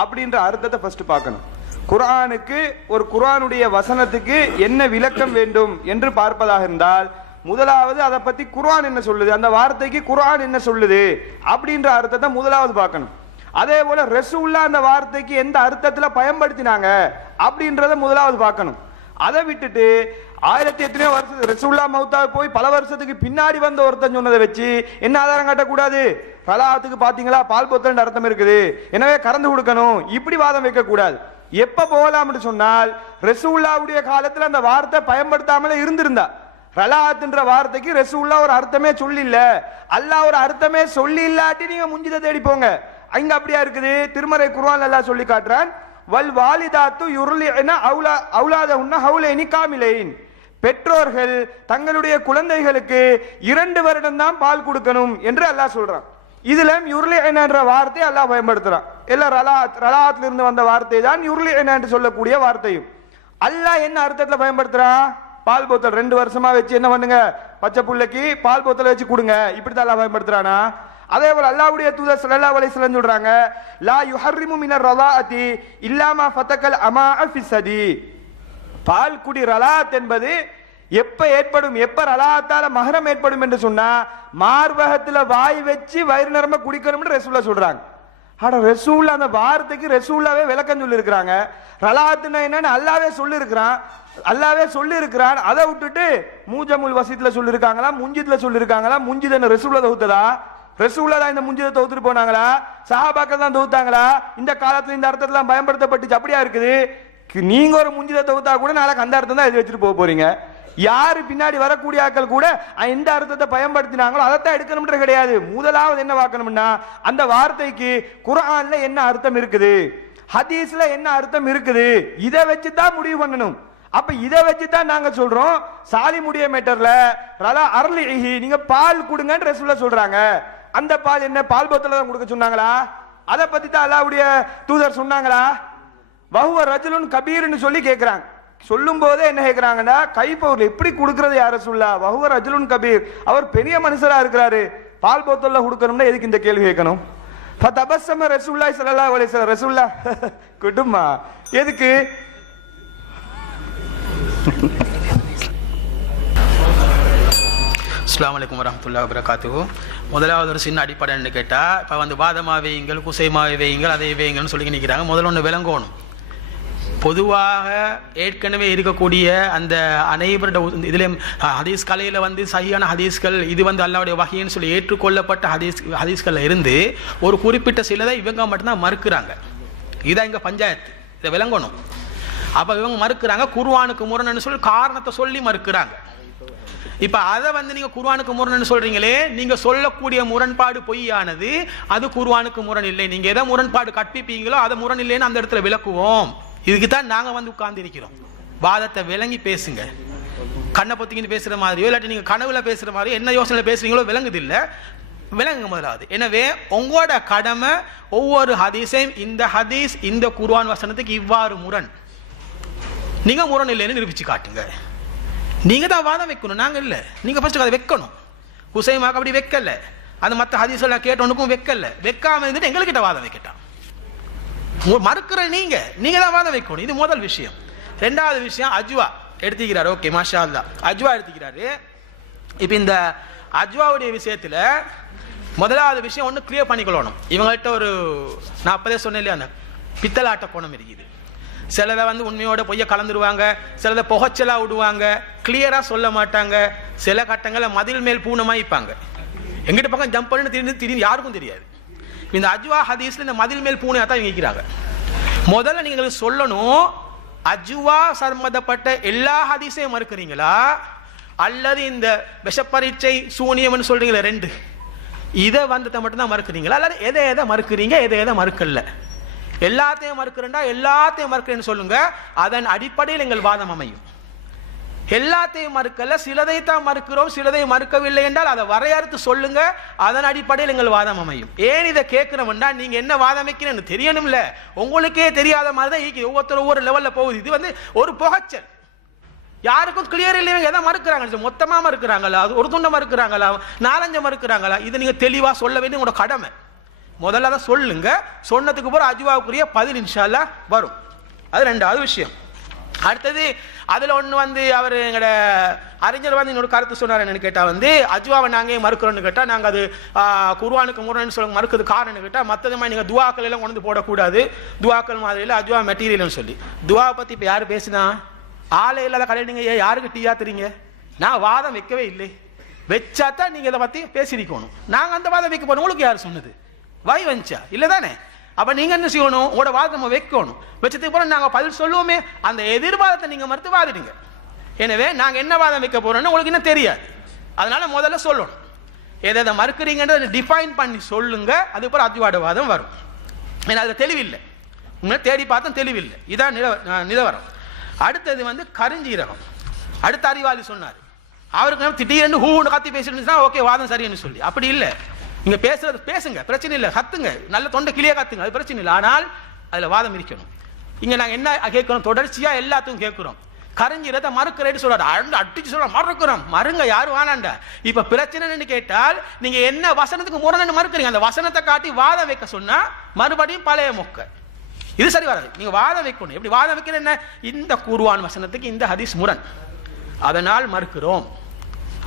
அப்படின்ற அர்த்தத்தை ஃபர்ஸ்ட் பார்க்கணும். குர்ஆனுக்கு ஒரு குர்ஆனுடைய வசனத்துக்கு என்ன விளக்கம் வேண்டும் என்று பார்ப்பதாக இருந்தால் முதலாவது அதை பத்தி குர்ஆன் என்ன சொல்லுது, அந்த வார்த்தைக்கு குர்ஆன் என்ன சொல்லுது அப்படின்ற அர்த்தத்தை முதலாவது பார்க்கணும். அதே போல ரசூலுல்லாஹ் அந்த வார்த்தைக்கு எந்த அர்த்தத்துல பயன்படுத்தினாங்க அப்படின்றத முதலாவது பார்க்கணும். அதை விட்டுட்டு 1800 வருஷம் ரசூலுல்லாஹ் மௌத்தா போய் பல வருஷத்துக்கு பின்னாடி வந்த ஒருத்தன் சொன்னதை வச்சு என்ன ஆதாரம் காட்டக்கூடாது? ரலாத்துக்கு பாத்தீங்களா பால் போத்தல் அர்த்தம் இருக்குது, எனவே கறந்து கொடுக்கணும், இப்படி வாதம் வைக்க கூடாது. எப்ப போகலாம்னு சொன்னால் ரசூலுல்லாஹ்வுடைய காலத்துல அந்த வார்த்தை பயன்படுத்தாமலே இருந்திருந்தா, ரலாத்துன்ற வார்த்தைக்கு ரசூலுல்லாஹ் ஒரு அர்த்தமே சொல்லி இல்ல, அல்லாஹ் ஒரு அர்த்தமே சொல்லி இல்லாட்டி நீங்க முஞ்சித தேடி போங்க. அங்க அப்படியா இருக்குது? திருமறை குர்ஆன் அல்லாஹ் சொல்லி காட்டுறான், வல் வாலிதாத்து யுர்லிஅன அவுலாதஹுன்ன ஹவுலைனி காமிலைன். பெற்றோர்கள் தங்களுடைய குழந்தைகளுக்கு 2 வருடம் தான் பால் கொடுக்கணும் என்று அல்லாஹ் சொல்றான். இதுல யுர்லி என்ற வார்த்தை அல்லாஹ் பயன்படுத்துறான். எல்லாம் ரலாத்துல இருந்து வந்த வார்த்தை தான் யுர்லி என்று சொல்லக்கூடிய வார்த்தையும். அல்லாஹ் என்ன அர்த்தத்துல பயன்படுத்துறான்? பால் போத்தல் 2 வருஷமா வச்சு என்ன பண்ணுங்க, பச்சை புள்ளைக்கு பால் போத்தலை வச்சு கொடுங்க, இப்படித்தான் அல்லாஹ் பயன்படுத்துறானா? அதே போல அல்லாஹ்வுடைய தூதர் ஸல்லல்லாஹு அலைஹி வஸல்லம் சொல்றாங்க, லா யுஹர்ரிமு மினர் ரலாஅத்தி இல்லா மா ஃபதகல் அமாஅ ஃபிஸ்ஸதி. பால் குடி ரலாத் என்பது எப்ப ஏற்படும், எப்ப ரலாத்தால மஹரம் ஏற்படும் என்று சொன்னா மார்பகத்துல வாய் வச்சு வயிறு நிரம்ப குடிக்கணும்னு ரசூலுல்லாஹ் சொல்றாங்க. ஆனா ரசூலுல்லாஹ் அந்த வார்த்தைக்கு ரசூலுல்லாஹ்வே விளக்கம் சொல்லி இருக்கிறாங்க. ரலாத்துனா என்னன்னு அல்லாவே சொல்லி இருக்கிறான். அதை விட்டுட்டு மூஜமுல் வசீத்ல சொல்லி இருக்காங்களா, முஞ்சித்ல சொல்லி இருக்காங்களா? முஞ்சித் என்ன ரசூலுல்லாஹ் தௌத்ததா? ரசூலுல்லாஹ் தான் இந்த முஞ்சிதை தௌத்துட்டு போனாங்களா? சஹாபாக்கள் தான் தௌத்தாங்களா? இந்த காலத்துல இந்த அர்த்தத்துல பயன்படுத்தப்பட்டுச்சு. அப்படியா இருக்குது? நீங்க ஒரு முஞ்சிதை தௌத்தா கூட நாளைக்கு அந்த அர்த்தம் தான் எழுதி வச்சுட்டு போக போறீங்க. யாரு பின்னாடி வரக்கூடிய ஆட்கள் கூட எந்த அர்த்தத்தை பயன்படுத்தினாங்களோ அதைத்தான் எடுக்கணும்ன்ற கிடையாது. முதலாவது என்ன பார்க்கணும்னா அந்த வார்த்தைக்கு குர்ஆன்ல என்ன அர்த்தம் இருக்குது, ஹதீஸ்ல என்ன அர்த்தம் இருக்குது, இதை வச்சு தான் முடிவு பண்ணணும். அப்ப இதை வச்சு தான் நாங்க சொல்றோம் சாலிமுடைய மேட்டர்ல ரலா அர்லிஹி நீங்க பால் கொடுங்கன்னு ரசூலுல்லாஹ் சொல்றாங்க. அந்த பால் என்ன பால் போத்தல தான் கொடுக்க சொன்னாங்களா? அதை பத்தி தான் அல்லாஹ்வுடைய தூதர் சொன்னாங்களா? வஹுவ ரஜுலுன் கபீர்னு சொல்லி கேட்கிறாங்க. சொல்லும் போதே என்ன கேட்கிறாங்கன்னா கைப்பவுர்ல எப்படி கொடுக்கறது யார சொல்லா? வஹுவ ரஜுலுன் கபீர், அவர் பெரிய மனுஷரா இருக்கிறாரு, பால் போத்தல்ல கொடுக்கணும்னா எதுக்கு இந்த கேள்வி கேட்கணும்? ஃபதபஸ்ஸம ரசூலுல்லாஹி ஸல்லல்லாஹு அலைஹி வஸல்லம், ரசூலுல்லாஹ் குடுமா எதுக்கு? அஸ்ஸலாமு அலைக்கும் வரஹ்மத்துல்லாஹி வபரகாத்துஹு. முதலாவது ஒரு சின்ன அடிப்படை என்ன கேட்டால், இப்போ வந்து வாதமாக வையுங்கள், குசைமாக வையுங்கள், அதை வையுங்கள்னு சொல்லி நிற்கிறாங்க. முதல்ல ஒன்று விளங்கணும். பொதுவாக ஏற்கனவே இருக்கக்கூடிய அந்த அனைவரோட இதுலேயும் ஹதீஸ் கலையில் வந்து சரியான ஹதீஸ்கள் இது வந்து அல்லாஹ்வுடைய வஹீன்னு சொல்லி ஏற்றுக்கொள்ளப்பட்ட ஹதீஸ்களில் இருந்து ஒரு குறிப்பிட்ட சிலதை இவங்க மட்டும்தான் மறுக்கிறாங்க. இதான் இங்கே பஞ்சாயத்து, இதை விளங்கணும். அப்போ இவங்க மறுக்கிறாங்க குர்ஆனுக்கு முரணன்னு சொல்லி காரணத்தை சொல்லி மறுக்கிறாங்க. இப்போ அதை வந்து நீங்கள் குர்ஆனுக்கு முரணன்னு சொல்கிறீங்களே, நீங்கள் சொல்லக்கூடிய முரண்பாடு பொய்யானது, அது குர்ஆனுக்கு முரண் இல்லை. நீங்கள் எதை முரண்பாடு கற்பிப்பீங்களோ அதை முரண் இல்லைன்னு அந்த இடத்துல விளக்குவோம். இதுக்கு தான் நாங்கள் வந்து உட்கார்ந்து இருக்கிறோம். வாதத்தை விளங்கி பேசுங்க. கண்ணை பொத்திக்கிட்டு பேசுகிற மாதிரியோ இல்லாட்டி நீங்கள் கனவுல பேசுகிற மாதிரியோ என்ன யோசனையில் பேசுகிறீங்களோ விளங்குது இல்லை, விளங்குங்க முதலாவது. எனவே உங்களோட கடமை ஒவ்வொரு ஹதீஸையும் இந்த ஹதீஸ் இந்த குர்ஆன் வசனத்துக்கு இவ்வாறு முரண், நீங்கள் முரண் இல்லைன்னு நிரூபிச்சு காட்டுங்க. நீங்கள் தான் வாதம் வைக்கணும், நாங்கள் இல்லை. நீங்கள் ஃபஸ்ட்டு அதை வைக்கணும். ஹுசைமாக்கு அப்படி வைக்கல, அந்த மற்ற ஹதீஸெல்லாம் கேட்டவனுக்கும் வைக்கல. வைக்காமல் இருந்துட்டு எங்கள்கிட்ட வாதம் வைக்கட்டான். மறுக்கிற நீங்க தான் வாதம் வைக்கணும். இது முதல் விஷயம். ரெண்டாவது விஷயம் அஜ்வா எடுத்துக்கிறாரு. ஓகே மாஷா அல்லாஹ், அஜ்வா எடுத்துக்கிறாரு. இப்போ இந்த அஜ்வாவுடைய விஷயத்தில் முதலாவது விஷயம் ஒன்று கிளியர் பண்ணிக்கொள்ளணும். இவங்கள்ட்ட ஒரு நான் அப்போதே சொன்னேன் இல்லையா, அந்த பித்தலாட்ட கோணம் இருக்குது. சிலதை வந்து உண்மையோட பொய்ய கலந்துருவாங்க, சிலதை புகைச்சலா விடுவாங்க, கிளியராக சொல்ல மாட்டாங்க. சில கட்டங்களில் மதில் மேல் பூனமாயிப்பாங்க, எங்கிட்ட பக்கம் ஜம்ப் பண்ணி திடீர்னு யாருக்கும் தெரியாது. இந்த அஜ்வா ஹதீஸ்ல இந்த மதில் மேல் பூனையா தான் வைக்கிறாங்க. முதல்ல நீங்க சொல்லணும், அஜ்வா சம்பந்தப்பட்ட எல்லா ஹதீஸையும் மறுக்கிறீங்களா, அல்லது இந்த விஷப்பரீட்சை சூனியம்னு சொல்றீங்களா ரெண்டு, இதை வந்ததை மட்டும்தான் மறுக்கிறீங்களா, அல்லது எதை எதை மறுக்கிறீங்க, எதை மறுக்கல? எல்லாத்தையும் மறுக்கிறேன்டா எல்லாத்தையும் மறுக்கிறேன்னு சொல்லுங்க, அதன் அடிப்படையில் எங்கள் வாதம் அமையும். எல்லாத்தையும் மறுக்கல, சிலதை தான் மறுக்கிறோம், சிலதை மறுக்கவில்லை என்றால் அதை வரையறுத்து சொல்லுங்க, அதன் அடிப்படையில் எங்கள் வாதம் அமையும். ஏன் இதை கேட்கிறோம்னா நீங்க என்ன வாதம் வைக்கிறேன்னு தெரியணும்ல. உங்களுக்கே தெரியாத மாதிரி தான் ஒவ்வொருத்தர் ஒவ்வொரு லெவல்ல போகுது. இது வந்து ஒரு புகைச்சல், யாருக்கும் கிளியர் இல்லை. எதை மறுக்கிறாங்க, மொத்தமா மறுக்கிறாங்களா, அது ஒரு துண்டை மறுக்கிறாங்களா, நாலஞ்சு மறுக்கிறாங்களா, இது நீங்க தெளிவா சொல்ல வேண்டிய உங்களோட கடமை. முதல்ல தான் சொல்லுங்க, சொன்னதுக்கு போற அஜ்வாவுக்குரிய பதில் இன்ஷா அல்லாஹ் வரும். அது ரெண்டாவது விஷயம். அடுத்தது அதில் ஒன்று வந்து அவர் எங்களோட அறிஞர் வந்து இன்னொரு கருத்து சொன்னார். என்னன்னு கேட்டால் வந்து அஜ்வாவை நாங்கள் மறுக்கிறோன்னு கேட்டால் நாங்கள் அது குர்ஆனுக்கு முரண் சொல்ல மறுக்கிறது காரணம்னு கேட்டால் மற்றது மாதிரி நீங்கள் துவாக்கள் எல்லாம் கொண்டு போடக்கூடாது, துவாக்கள் மாதிரியில் அஜ்வா மெட்டீரியல்னு சொல்லி. துவாவை பற்றி இப்போ யார் பேசினா ஆளே இல்லாத கடையில் நீங்கள் யாருக்கு டீ ஆத்துறீங்க? நான் வாதம் வைக்கவே இல்லை, வச்சா தான் நீங்கள் இதை பற்றி பேசியிருக்கணும். நாங்கள் அந்த வாதம் வைக்க போனோம், உங்களுக்கு யார் சொன்னது? வாய் வந்துச்சா இல்லை தானே? அப்ப நீங்க என்ன செய்யணும், உங்களோட வாதத்தை நம்ம வைக்கணும். வச்சதுக்கு அப்புறம் நாங்க பதில் சொல்லுவோமே, அந்த எதிர்வாதத்தை நீங்க மறுத்து வாதிடுங்க. எனவே நாங்க என்ன வாதம் வைக்க போறோம்னு உங்களுக்கு இன்னும் தெரியாது. அதனால முதல்ல சொல்லணும், எதை மறுக்கிறீங்கன்றதை டிஃபைன் பண்ணி சொல்லுங்க. அதுக்கப்புறம் அஜ்வாட வாதம் வரும். ஏன்னா அதுல தெளிவில்லை, உண்மையை தேடி பார்த்தோம் தெளிவில்லை. இதான் நிலவரம். அடுத்தது வந்து கருஞ்சீரகம். அடுத்த அறிவாளி சொன்னார், அவருக்கு திடீர்னு ஹூன்னு கத்தி பேசிட்டு ஓகே வாதம் சரின்னு சொல்லி. அப்படி இல்லை, நீங்க பேசுறது பேசுங்க, பிரச்சனை இல்லை, கத்துங்க, நல்ல தொண்டை கிளியே கத்துங்க, அது பிரச்சனை இல்லை. ஆனால் அதுல வாதம் இருக்கணும். இங்க நாங்க என்ன கேட்கிறோம், தொடர்ச்சியா எல்லாத்துக்கும் கேட்கிறோம். கரைஞ்சிரத மறுக்கிறேன்னு சொல்றாரு, அடிச்சு சொல்ற மறுக்கிறோம், மறுங்க, யாரும் வேணாண்டா. இப்ப பிரச்சனைன்னு கேட்டால் நீங்க என்ன வசனத்துக்கு முரணு மறுக்கிறீங்க, அந்த வசனத்தை காட்டி வாதம் வைக்க சொன்னா மறுபடியும் பழைய மொக்க, இது சரி வராது. நீங்க வாதம் வைக்கணும். எப்படி வாதம் வைக்கிற என்ன, இந்த குர்ஆன் வசனத்துக்கு இந்த ஹதீஸ் முரண், அதனால் மறுக்கிறோம்,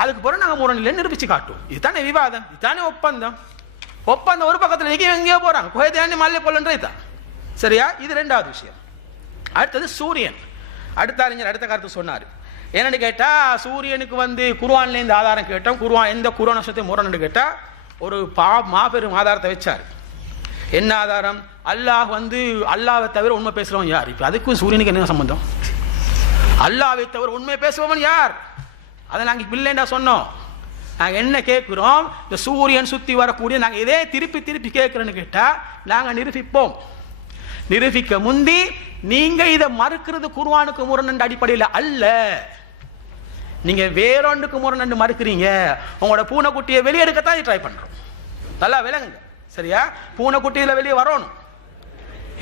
அதுக்கு பிறகு நாங்கள் முரண் இல்லைன்னு நிரூபிச்சு காட்டுவோம். இதுதானே விவாதம், இதுதானே ஒப்பந்தம். ஒப்பந்தம் ஒரு பக்கத்தில் எங்கேயோ போறாங்க, கோயதாண்டி மல்லே போலன்றதுதான். சரியா? இது ரெண்டாவது விஷயம். அடுத்தது சூரியன். அடுத்த அறிஞர் அடுத்த கருத்து சொன்னார். என்னன்னு கேட்டா, சூரியனுக்கு வந்து குர்ஆன்ல இந்த ஆதாரம் கேட்டோம், குர்ஆன் எந்த குர்ஆன் வசனத்தை முரண் கேட்டா ஒரு மாபெரும் ஆதாரத்தை வச்சார். என்ன ஆதாரம்? அல்லாஹ் வந்து அல்லாஹ்வை தவிர உண்மை பேசுறவன் யார்? இப்ப அதுக்கும் சூரியனுக்கு என்ன சம்பந்தம்? அல்லாஹ்வை தவிர உண்மை பேசுபவன் யார்? அதை நாங்கள் இல்லைண்டா சொன்னோம். நாங்கள் என்ன கேட்குறோம், இந்த சூரியன் சுற்றி வரக்கூடிய நாங்கள் இதே திருப்பி திருப்பி கேட்குறோன்னு கேட்டால் நாங்கள் நிரூபிப்போம். நிரூபிக்க முந்தி நீங்கள் இதை மறுக்கிறது குர்ஆனுக்கு முரண் அடிப்படையில் அல்ல, நீங்கள் வேறொன்றுக்கு முரண் மறுக்கிறீங்க. உங்களோட பூனைக்குட்டியை வெளியே எடுக்கத்தான் ட்ரை பண்ணுறோம். நல்லா விளங்குங்க. சரியா? பூனைக்குட்டியில் வெளியே வரணும்,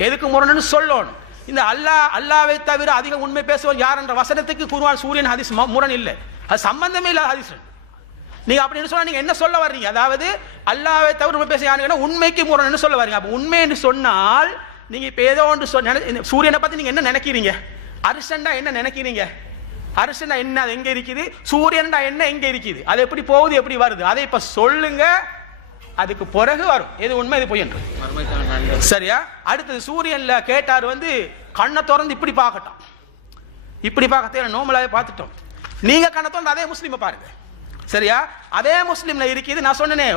எதுக்கு முரண் சொல்லணும். இந்த அல்லாஹ்வை தவிர அதிக உண்மை பேசுவோம் யார் என்ற வசனத்துக்கு குர்ஆன் சூரியன் ஹதீஸ் முரண் இல்லை, அது சம்பந்தமே இல்லாத ஹதீஸ். நீங்க அப்படின்னு சொன்னா நீங்க என்ன சொல்ல வர்றீங்க? அதாவது அல்லாஹ்வை தவிர உண்மை பேச யாருன்னா உண்மைக்கு முரண் சொல்ல வர்றீங்க. அப்ப உண்மை என்று சொன்னால் நீங்க இப்ப ஏதோ ஒன்று சூரியனை பத்தி நீங்க என்ன நினைக்கிறீங்க? அரிசண்டா என்ன நினைக்கிறீங்க? அரிசண்டா என்ன, அது எங்க இருக்குது? சூரியன்டா என்ன எங்க இருக்குது? அது எப்படி போகுது, எப்படி வருது? அதை இப்ப சொல்லுங்க, அதுக்கு பிறகு வரும் எது உண்மை எது பொய் என்று. சரியா? அடுத்தது சூரியன்ல கேட்டார் வந்து கண்ணை திறந்து இப்படி பார்க்கட்டும், இப்படி பார்க்கத்தே நோமலாவே பார்த்துட்டோம். நீங்க கண்ணை திறந்து அதே முஸ்லீமை பாருங்க. சரியா? அதே முஸ்லீம்ல இருக்குது. நான் சொன்னேனே,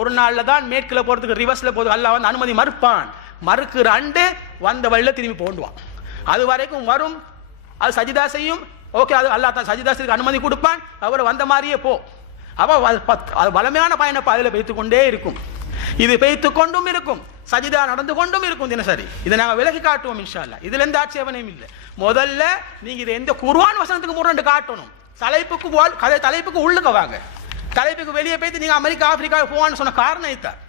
ஒரு நாள்ல தான் மேற்குல போறதுக்கு ரிவர்ஸ்ல போறது அல்லாஹ் வந்து அனுமதி மறுப்பான். மறுக்கிற அண்டு வந்த வழியில திரும்பி போடுவான். அது வரைக்கும் வரும், அது சஜிதா செய்யும். ஓகே, அது அல்லாஹ் தான் சஜிதா செய்ய அனுமதி கொடுப்பான். அவர் வந்த மாதிரியே போ. அப்போ அது பலமையான பயணப்பா அதில் பெய்த்து கொண்டே இருக்கும். இது பெய்த்து கொண்டும் இருக்கும், சஜிதா நடந்து கொண்டும் இருக்கும் தினசரி. இதை நாங்கள் விலகி காட்டுவோம் இன்ஷா அல்லாஹ். இதுல எந்த ஆட்சேபனையும் இல்லை. முதல்ல நீங்க இதை எந்த குர்ஆன் வசனத்துக்கு முரண் காட்டணும். தலைப்புக்கு உள்ளுக்க வாங்க. தலைப்புக்கு வெளியே போய்த்து நீங்க அமெரிக்கா ஆப்பிரிக்கா போவான்னு சொன்ன காரணம் இதுதான்.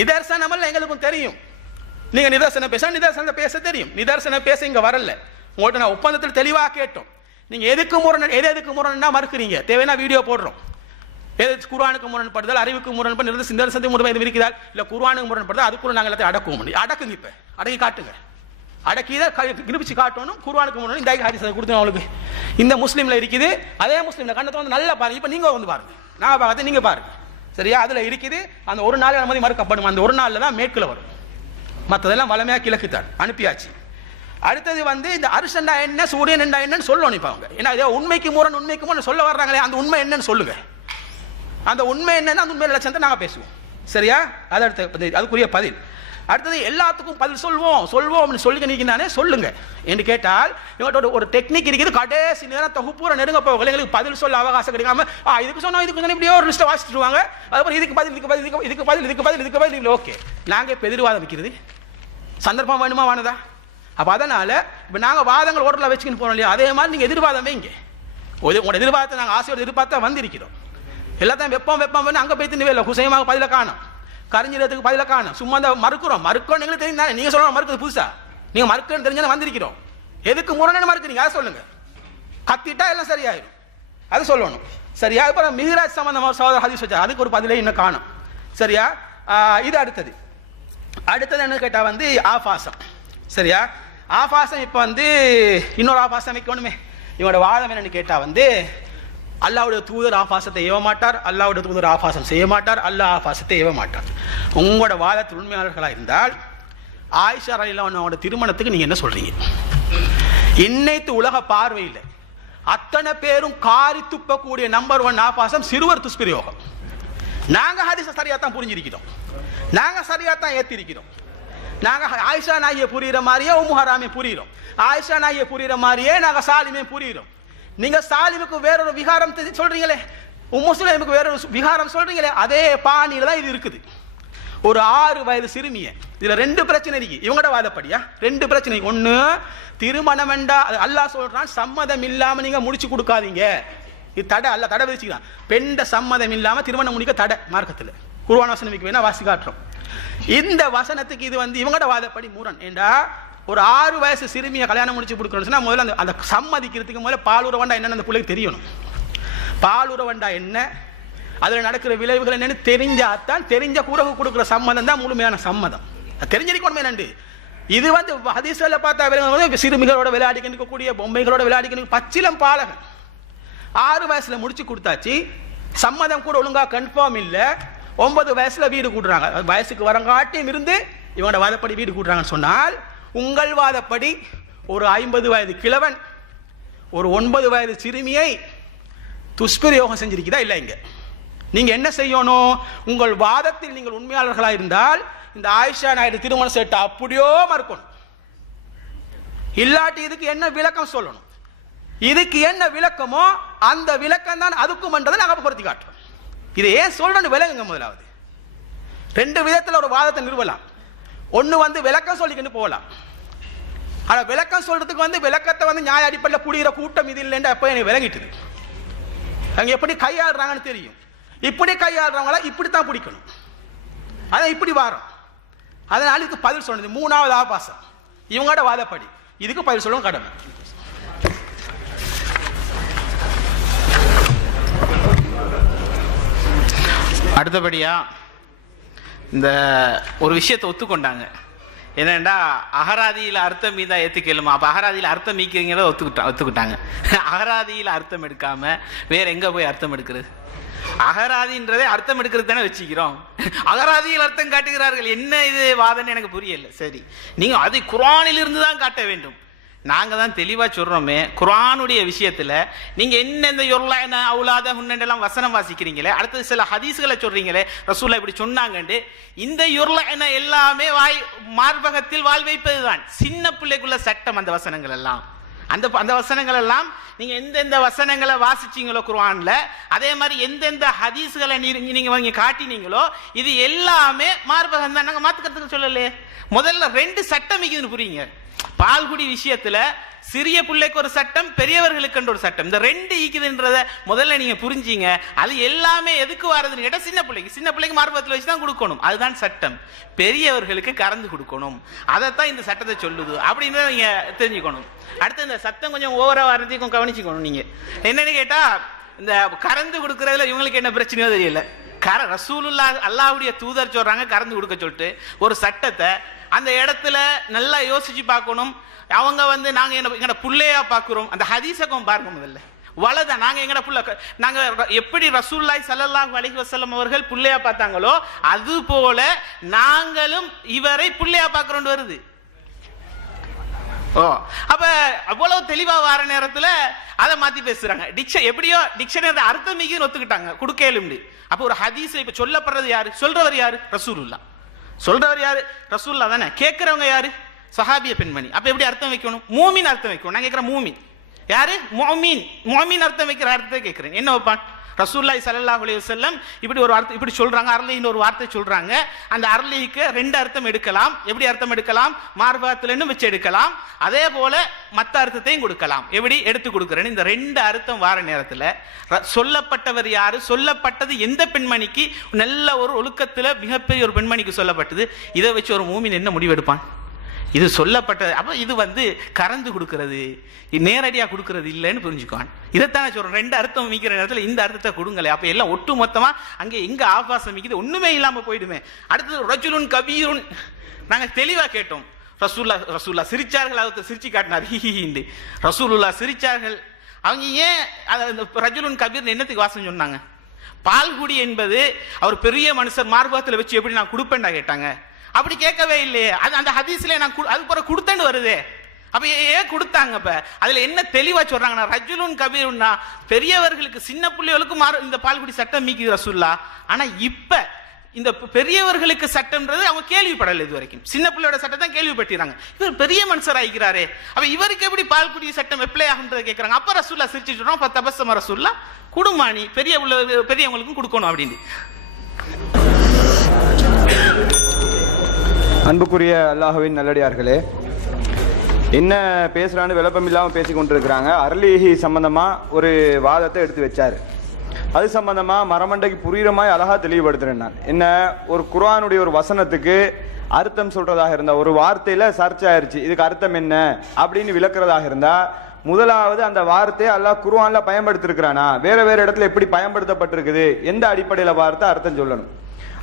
நிதர்சனம் எங்களுக்கும் தெரியும். நீங்க நிதர்சனம் பேச தெரியும். நிதர்சனம் பேச இங்க வரல. உங்கள்கிட்ட நான் ஒப்பந்தத்தில் தெளிவாக கேட்டோம். நீங்க எதுக்கு முரண் மறுக்கிறீங்க? தேவைன்னா வீடியோ போடுறோம். குர்ஆனுக்கு முரண்படுதல், அறிவுக்கு முரண்படுதல், சிந்தனை முரண் இருக்கிறார் இல்ல குர்ஆனுக்கு முரண்படுதல், அதுக்குள்ள நாங்கள் எல்லாத்தையும் அடக்குவோம். அடக்குங்க, இப்ப அடக்கி காட்டுங்க. அடக்கிதான் நிரூபிச்சு காட்டணும். குர்ஆனுக்கு முரண் இந்த ஹதீஸ் கொடுத்து அவங்களுக்கு இந்த முஸ்லீம்ல இருக்குது. அதே முஸ்லீம்ல கண்ணத்தை வந்து நல்லா பாருங்க. இப்ப நீங்க வந்து பாருங்க, நான் பார்த்து நீங்க பாருங்க. சரியா? அதுல இருக்குது. அந்த ஒரு நாள் அனுமதி மறுக்கப்படும். அந்த ஒரு நாள்ல தான் மேற்குல வரும், மற்றதெல்லாம் வளமையா கிழக்குத்தான் அனுப்பியாச்சு. அடுத்தது வந்து இந்த அரிசண்டா என்ன, சூரியன் என்னன்னு சொல்லணும். இப்ப அவங்க ஏன்னா உண்மைக்கு முரண் சொல்ல வர்றாங்களே, அந்த உண்மை என்னன்னு சொல்லுங்க. அந்த உண்மை என்னன்னா அந்த உண்மை லட்சத்தை நாங்க பேசுவோம். சரியா? அது அடுத்த அதுக்குரிய பதில். அடுத்தது எல்லாத்துக்கும் பதில் சொல்வோம் சொல்லி நீங்க சொல்லுங்க என்று கேட்டால் இவங்கள்ட்ட ஒரு டெக்னிக் இருக்குது. கடைசி நேரம் தொகுப்பூர நெருங்க போக எங்களுக்கு பதில் சொல்ல அவகாசம் கிடைக்காம இதுக்கு சொன்னோம் இப்படியே ஒரு லிஸ்ட்டை வாசிச்சுருவாங்க. அதுக்கப்புறம் இதுக்கு பதில் ஓகே. நாங்க இப்ப எதிர்வாதம் வைக்கிறது சந்தர்ப்பம் வேணுமா வானதா? அப்ப அதனால இப்ப நாங்க வாதங்கள் ஓரத்தில் வச்சுக்கின்னு போறோம் இல்லையா, அதே மாதிரி நீங்க எதிர்வாதம் வைங்க. உங்களோட எதிர்பார்த்தை நாங்கள் ஆசையோட எதிர்பார்த்தா வந்திருக்கிறோம். எல்லாத்தையும் வெப்பம் அங்கே போய்த்து நிவேல குசையமாக பதில காணும், கரிஞ்சிடத்துக்கு பதில காணும். சும்மா அந்த மறுக்கிறோம் எங்களுக்கு தெரியும் தானே. நீங்க சொல்ல மறுக்கிறது புதுசா, நீங்க மறுக்கன்னு தெரிஞ்சாலும் வந்திருக்கிறோம். எதுக்கு முரணு மறுக்கிறீங்க அதை சொல்லுங்க. கத்திட்டா எல்லாம் சரியாயிடும், அது சொல்லணும். சரியா? இப்போ மிஹ்ராஜ் சம்பந்தமாக சகோதரர் ஹதீஸ் வச்சா அதுக்கு ஒரு பதிலே இன்னும் காணும். சரியா? இது அடுத்தது என்ன கேட்டா வந்து ஆபாசம். சரியா? ஆபாசம் இப்போ வந்து இன்னொரு ஆபாசம் வைக்கணுமே. இவனோட வாதம் என்னன்னு கேட்டா வந்து அல்லாஹ்வுடைய தூதர் ஆபாசத்தை ஏவ மாட்டார், அல்லாஹ்வுடைய தூதர் ஆபாசம் செய்ய மாட்டார், அல்லாஹ் ஆபாசத்தை ஏவ மாட்டார். உங்களோட வாதத்தில் உண்மையாளர்களாக இருந்தால் ஆயிஷா ரலியல்லாஹு அன்ஹாவோட திருமணத்துக்கு நீங்க என்ன சொல்றீங்க? இன்னைத்து உலக பார்வையில் அத்தனை பேரும் காரி துப்பக்கூடிய நம்பர் 1 ஆபாசம் சிறுவர் துஷ்பிரயோகம். நாங்க ஹதீஸை சரியா தான் புரிஞ்சிருக்கிறோம், நாங்க சரியா தான் ஏத்திருக்கிறோம். நாங்க ஆயிஷா நாயை புரியுற மாதிரியே உம்மு ஹராமே புரியுறோம், ஆயிஷா நாயை புரியுற மாதிரியே நாங்க சாலிமே புரியுறோம். நீங்க சாலிமுக்கு வேறொரு விகாரம் சொல்றீங்களே, உம்மு சுலைமுக்கு வேறொரு விகாரம் சொல்றீங்களே, அதே பாணியில தான் இது இருக்குது. ஒரு 6 வயது சிறுமிய, இதுல 2 பிரச்சனை இருக்கு. இவங்களோட வாதப்படியா 2 பிரச்சனை. ஒண்ணு, திருமணம் வேண்டா அல்லாஹ் சொல்றான் சம்மதம் இல்லாம நீங்க முடிச்சு கொடுக்காதீங்க, இது தடை. அல்லாஹ் தடை விதிச்சுக்கிறான். பெண்ட சம்மதம் இல்லாம திருமணம் முடிக்க தடை மார்க்கத்துல. குர்ஆன் வசனம் வைக்க வேணா வாசி காட்டுறோம். இந்த வசனத்துக்கு இது வந்து இவங்களோட வாதப்படி முரண். ஏண்டா ஒரு 6 வயசு சிறுமியை கல்யாணம் முடிச்சு கொடுக்கணும்னா முதல்ல அந்த சம்மதிக்கிறதுக்கு முதல்ல பாலுறவண்டா என்னன்னு அந்த பிள்ளைக்கு தெரியணும். பாலுறவண்டா என்ன, அதில் நடக்கிற விளைவுகள் என்னன்னு தெரிஞ்சாதான், தெரிஞ்ச பிறகு கொடுக்குற சம்மதம் தான் முழுமையான சம்மதம். தெரிஞ்சிருக்கணுமே நண்டு. இது வந்து ஹதீஸ்ல பார்த்தா சிறுமிகளோட விளையாடிக்கக்கூடிய பொம்மைகளோட விளையாடிக்கணும் பச்சிலம் பாலகன் 6 வயசுல முடிச்சு கொடுத்தாச்சு. சம்மதம் கூட ஒழுங்கா கன்ஃபார்ம் இல்லை. 9 வயசுல வீடு கூட்டுறாங்க. வயசுக்கு வரங்காட்டியும் இருந்து இவனோட வாதப்படி வீடு கூட்டுறாங்கன்னு சொன்னால், உங்கள் வாதப்படி ஒரு 50 வயது கிழவன் ஒரு 9 வயது சிறுமியை துஷ்பிரயோகம் செஞ்சிருக்குதா இல்லை? இங்க நீங்க என்ன செய்யணும்? உங்கள் வாதத்தில் நீங்கள் உண்மையாளர்களாக இருந்தால் இந்த ஆயிஷா நாயுடு திருமண சேட்டை அப்படியோ மறுக்கணும். இல்லாட்டி இதுக்கு என்ன விளக்கம் சொல்லணும்? இதுக்கு என்ன விளக்கமோ அந்த விளக்கம் தான் அதுக்கும் என்றதை நாங்கள் பொருத்தி காட்டுறோம். இதை ஏன் சொல்றேன்னு விளங்குங்க. முதலாவது 2 விதத்தில் ஒரு வாதத்தை நிறுவலாம். ஒன்று வந்து விளக்கம் சொல்லிக்கிட்டு போகலாம். ஆனால் விளக்கம் சொல்றதுக்கு வந்து விளக்கத்தை வந்து நியாய அடிப்படையில் புடிகிற கூட்டம் இது இல்லைன்னு அப்போ எனக்கு விளங்கிட்டுது. அவங்க எப்படி கையாளுறாங்கன்னு தெரியும். இப்படி கையாளுறவங்களா இப்படித்தான் பிடிக்கணும். அதான் இப்படி வாரம். அதனால இதுக்கு பதில் சொன்னது 3வது ஆபாசம் இவங்களோட வாதப்படி. இதுக்கு பதில் சொல்லவும் கடமை. அடுத்தபடியா இந்த ஒரு விஷயத்தை ஒத்துக்கொண்டாங்க. என்னண்டா அகராதியில் அர்த்தம் மீதா ஏற்றுக்கலுமா? அப்போ அகராதியில் அர்த்தம் மீக்கிறீங்களோ ஒத்துக்கிட்டாங்க. அகராதியில் அர்த்தம் எடுக்காம வேற எங்க போய் அர்த்தம் எடுக்கிறது? அகராதின்றதே அர்த்தம் எடுக்கிறது தானே வச்சுக்கிறோம். அகராதியில் அர்த்தம் காட்டுகிறார்கள். என்ன இது வாதன்னு எனக்கு புரியல. சரி, நீங்க அது குர்ஆனில் இருந்து தான் காட்ட வேண்டும். நாங்க தான் தெளிவா சொல்றோமே, குர்ஆனுடைய விஷயத்துல நீங்க என்ன இந்த யொர்லான அவுலாத ஹுன்னெல்லாம் வசனம் வாசிக்கிறீங்களே, அடுத்தது சில ஹதீஸ்களை சொல்றீங்களே ரசூலுல்லாஹ் இப்படி சொன்னாங்கன்னு. இந்த யொர்லான எல்லாமே மார்பகத்தில் வாழ் வைப்பதுதான். சின்ன பிள்ளைக்குள்ள சட்டம் அந்த வசனங்கள் எல்லாம். அந்த வசனங்கள் எல்லாம் நீங்க எந்தெந்த வசனங்களை வாசிச்சீங்களோ குர்ஆன்ல, அதே மாதிரி எந்தெந்த ஹதீஸ்களை நீங்க காட்டினீங்களோ இது எல்லாமே மார்பகம் தான். நாங்க மாத்துக்கிறதுக்கு சொல்லலையே. முதல்ல 2 சட்டம் இருக்குதுன்னு புரியுங்க. பால்குடி விஷயத்துல சிறிய பிள்ளைக்கு ஒரு சட்டம், பெரியவர்களுக்கு ஒரு சட்டம். இந்த 2 ஈக்குதுன்றத முதல்ல நீங்க புரிஞ்சீங்க. அது எல்லாமே எதுக்கு வரதுன்னு கேட்டா சின்ன பிள்ளைக்கு மார்பகத்தில் வச்சு தான் கொடுக்கணும். அதுதான் சட்டம். பெரியவர்களுக்கு கறந்து கொடுக்கணும். அதைத்தான் இந்த சட்டத்தை சொல்லுது அப்படின்றத நீங்க தெரிஞ்சுக்கணும். அடுத்து இந்த சத்தம் கொஞ்சம் ஓவரா வரதையும் கவனிச்சுக்கணும். நீங்க என்னன்னு கேட்டா, இந்த கறந்து கொடுக்கறதுல இவங்களுக்கு என்ன பிரச்சனையோ தெரியல. ரசூலுல்லாஹ் அல்லாஹ்வுடைய தூதர் சொல்றாங்க கறந்து கொடுக்க சொல்லிட்டு ஒரு சட்டத்தை அந்த இடத்துல நல்லா யோசிச்சு பார்க்கணும். அவங்க வந்து நாங்க எங்கட புள்ளையா பார்க்கிறோம். அந்த ஹதீஸகம் பாருங்க. முதல்ல வலத நாங்க எங்கட புள்ள, நாங்க எப்படி ரசூலுல்லாஹி ஸல்லல்லாஹு அலைஹி வஸல்லம் அவர்கள் புள்ளையா பார்த்தாங்களோ அது போல நாங்களும் இவரை புள்ளையா பார்க்கிறோம் வருது. அப்ப அவ்வளவு தெளிவா வர நேரத்துல அதை மாத்தி பேசுறாங்க. எப்படியோ டிக்ஷனரி அர்த்தம் மிக ஒத்துக்கிட்டாங்க கொடுக்கலும். அப்ப ஒரு ஹதீஸ் இப்ப சொல்லப்படுறது யாரு? சொல்றவர் யாரு? ரசூலுல்லாஹ். சொல்றவர் யாரு? ரசூலுல்லாஹ் தானே. கேட்கிறவங்க யாரு? சஹாபிய பெண்மணி. அப்ப எப்படி அர்த்தம் வைக்கணும்? மூமின் அர்த்தம் வைக்கணும். நான் கேட்கிறேன் மூமின் யாரு? முஃமின் அர்த்தம் வைக்கிற அர்த்தத்தை கேட்கிறேன். என்ன வைப்பான்? ரசூலுல்லாஹி ஸல்லல்லாஹு அலைஹி வஸல்லம் இப்படி ஒரு வார்த்தை இப்படி சொல்றாங்க, அர்லிஹின்னு ஒரு வார்த்தை சொல்றாங்க. அந்த அர்லிஹுக்கு 2 அர்த்தம் எடுக்கலாம். எப்படி அர்த்தம் எடுக்கலாம்? மார்பகத்திலன்னு வச்சு எடுக்கலாம். அதே போல மற்ற அர்த்தத்தையும் கொடுக்கலாம். எப்படி எடுத்து கொடுக்குறேன்னு இந்த 2 அர்த்தம் வார நேரத்தில் சொல்லப்பட்டவர் யாரு, சொல்லப்பட்டது எந்த பெண்மணிக்கு, நல்ல ஒரு ஒழுக்கத்தில் மிகப்பெரிய ஒரு பெண்மணிக்கு சொல்லப்பட்டது. இதை வச்சு ஒரு மூமின் என்ன முடிவெடுப்பான்? இது சொல்லப்பட்டது. அப்ப இது வந்து கறந்து கொடுக்கிறது, நேரடியா கொடுக்கிறது இல்லைன்னு புரிஞ்சுக்குவான். இதைத்தானே சொல்றோம். 2 அர்த்தம் மிக்கிற நேரத்தில் இந்த அர்த்தத்தை கொடுங்களே. அப்ப எல்லாம் ஒட்டு மொத்தமா அங்கே எங்க ஆபாசம் மிக்குது ஒண்ணுமே இல்லாம போயிடுமே. அடுத்தது ரஜுலுன் கபீருன். நாங்க தெளிவா கேட்டோம். ரசூலுல்லாஹ் சிரிச்சார்கள். அதை சிரிச்சு காட்டினார். ஹிஹிஹிண்டு ரசூலுல்லாஹ் சிரிச்சார்கள். அவங்க ஏன் ரஜுலுன் கபீர் என்னத்துக்கு வாசம் சொன்னாங்க? பால்குடி என்பது அவர் பெரிய மனுஷர் மார்பகத்தில் வச்சு எப்படி நான் கொடுப்பேன்டா கேட்டாங்க. அப்படி கேட்கவே இல்லையே. அது அந்த ஹதீஸ்ல நான் அது போற கொடுத்தேன்னு வருதே. அப்ப ஏன் கொடுத்தாங்க? அப்ப அதுல என்ன தெளிவா சொல்றாங்கன்னா, ரஜுலுன் கபீருன்னா பெரியவர்களுக்கு, சின்ன பிள்ளைகளுக்கு இந்த பால்குடி சட்டம் மீக்குது ரசூலுல்லாஹ். ஆனா இப்ப இந்த பெரியவர்களுக்கு சட்டம்ன்றது அவங்க கேள்விப்படல இது வரைக்கும். சின்ன பிள்ளையோட சட்டம் தான் கேள்விப்பட்டிருக்காங்க. இவர் பெரிய மனுஷர் ஆகிக்கிறாரே, அப்ப இவருக்கு எப்படி பால்குடி சட்டம் அப்ளை ஆகுன்றதை கேட்கறாங்க. அப்ப ரசூலுல்லாஹ் சிரிச்சு சொல்றோம், அப்ப தபஸ்ஸம ரசூலுல்லாஹ் குடுமானி பெரியவங்களுக்கும் கொடுக்கணும் அப்படின்னு. அன்புக்குரிய அல்லாஹ்வின் நல்லடியார்களே, என்ன பேசுறான்னு விளப்பம் இல்லாமல் பேசி கொண்டிருக்கிறாங்க. அர்லிஹி சம்பந்தமா ஒரு வாதத்தை எடுத்து வச்சாரு. அது சம்பந்தமா மரமண்டைக்கு புரியுற மாதிரி அழகா தெளிவுபடுத்துறேன். நான் என்ன, ஒரு குர்ஆனுடைய ஒரு வசனத்துக்கு அர்த்தம் சொல்றதாக இருந்தா, ஒரு வார்த்தையில சர்ச்சை ஆயிருச்சு, இதுக்கு அர்த்தம் என்ன அப்படின்னு விளக்குறதாக இருந்தா, முதலாவது அந்த வார்த்தையை அல்லாஹ் குர்ஆன்ல பயன்படுத்திருக்கிறானா, வேற வேற இடத்துல எப்படி பயன்படுத்தப்பட்டிருக்குது, எந்த அடிப்படையில வார்த்தை அர்த்தம் சொல்லணும்.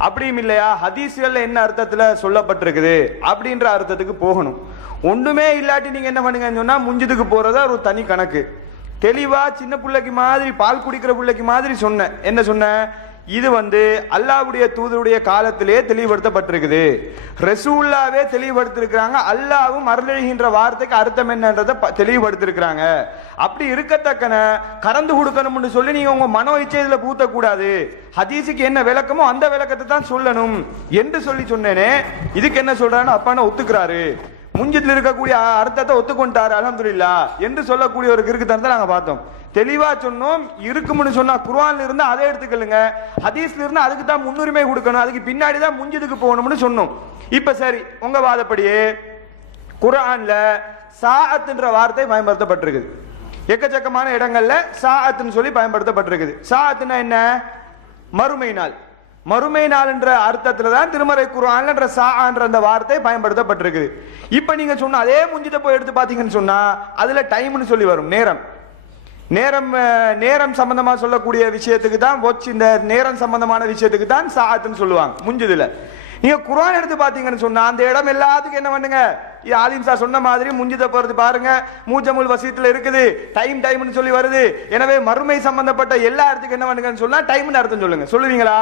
அப்படியும் இல்லையா ஹதீஸ்கள்ல என்ன அர்த்தத்துல சொல்லப்பட்டிருக்குது அப்படின்ற அர்த்தத்துக்கு போகணும். ஒன்றுமே இல்லாட்டி நீங்க என்ன பண்ணுங்கன்னு சொன்னா முஞ்சுதுக்கு போறதா ஒரு தனி கணக்கு. தெளிவா சின்ன பிள்ளைக்கு மாதிரி, பால் குடிக்கிற பிள்ளைக்கு மாதிரி சொன்னேன். என்ன சொன்ன, இது அல்லாஹ்வுடைய தூதருடைய காலத்திலே தெளிவுபடுத்தப்பட்டிருக்குது, ரசூலுல்லாவே தெளிவுபடுத்திருக்கிறாங்க, அல்லாஹ்வும் அருளெழுகின்ற வார்த்தைக்கு அர்த்தம் என்னன்றதை தெளிவுபடுத்திருக்கிறாங்க. அப்படி இருக்கத்தக்கன கறந்து கொடுக்கணும்னு சொல்லி நீங்க உங்க மனோ இச்சையில பூத்தக்கூடாது. ஹதீஸுக்கு என்ன விளக்கமோ அந்த விளக்கத்தை தான் சொல்லணும் என்று சொன்னேனே. இதுக்கு என்ன சொல்றான்னு அப்பான ஒத்துக்கிறாரு, முஞ்சித்தில் இருக்கக்கூடிய அர்த்தத்தை ஒத்துக்கொண்டாரு அல்ஹம்துலில்லாஹ் என்று சொல்லக்கூடிய ஒரு கிறுக்குத்தனத்தை நாங்க பார்த்தோம். தெளிவா சொன்னோம், இருக்கும்னு சொன்னா குர்ஆன்ல இருந்து அதை எடுத்துக்கலுங்க, ஹதீஸ்ல இருந்து அதுக்கு தான் முன்னுரிமை கொடுக்கணும், அதுக்கு பின்னாடி தான் முஞ்சிதுக்கு போகணும்னு சொன்னோம். இப்ப சரி, உங்க வாதப்படியே குர்ஆன்ல சாஅத்ன்ற வார்த்தை பயன்படுத்தப்பட்டிருக்குது, எக்கச்சக்கமான இடங்கள்ல சாஅத்னு சொல்லி பயன்படுத்தப்பட்டிருக்குது. சாஅத்னா என்ன, மறுமை நாள். மறுமை நாள் என்ற அர்த்தத்துல தான் திருமறை குர்ஆன்ல என்ற சாஅன்ற அந்த வார்த்தை பயன்படுத்தப்பட்டிருக்குது. இப்ப நீங்க சொன்ன அதே முஞ்சித போய் எடுத்து பாத்தீங்கன்னு சொன்னா அதுல டைம்னு சொல்லி வரும், நேரம். நேரம் சம்பந்தமா சொல்லக்கூடிய விஷயத்துக்கு தான் இந்த நேரம் சம்பந்தமான விஷயத்துக்கு தான் சாஅத்னு சொல்லுவாங்க முஞ்சுதுல. நீங்க குர்ஆன் எடுத்து பாத்தீங்கன்னு சொன்னா அந்த இடம் எல்லாத்துக்கும் என்ன பண்ணுங்க, ஆலிம் சார் சொன்ன மாதிரி முஞ்சித போறது பாருங்க, மூஜமுல் வசீத்துல இருக்குது, டைம்னு சொல்லி வருது. எனவே மறுமை சம்பந்தப்பட்ட எல்லா இடத்துக்கும் என்ன பண்ணுங்கன்னு சொன்னா டைம்னு அர்த்தம் சொல்லுங்க. சொல்லுவீங்களா?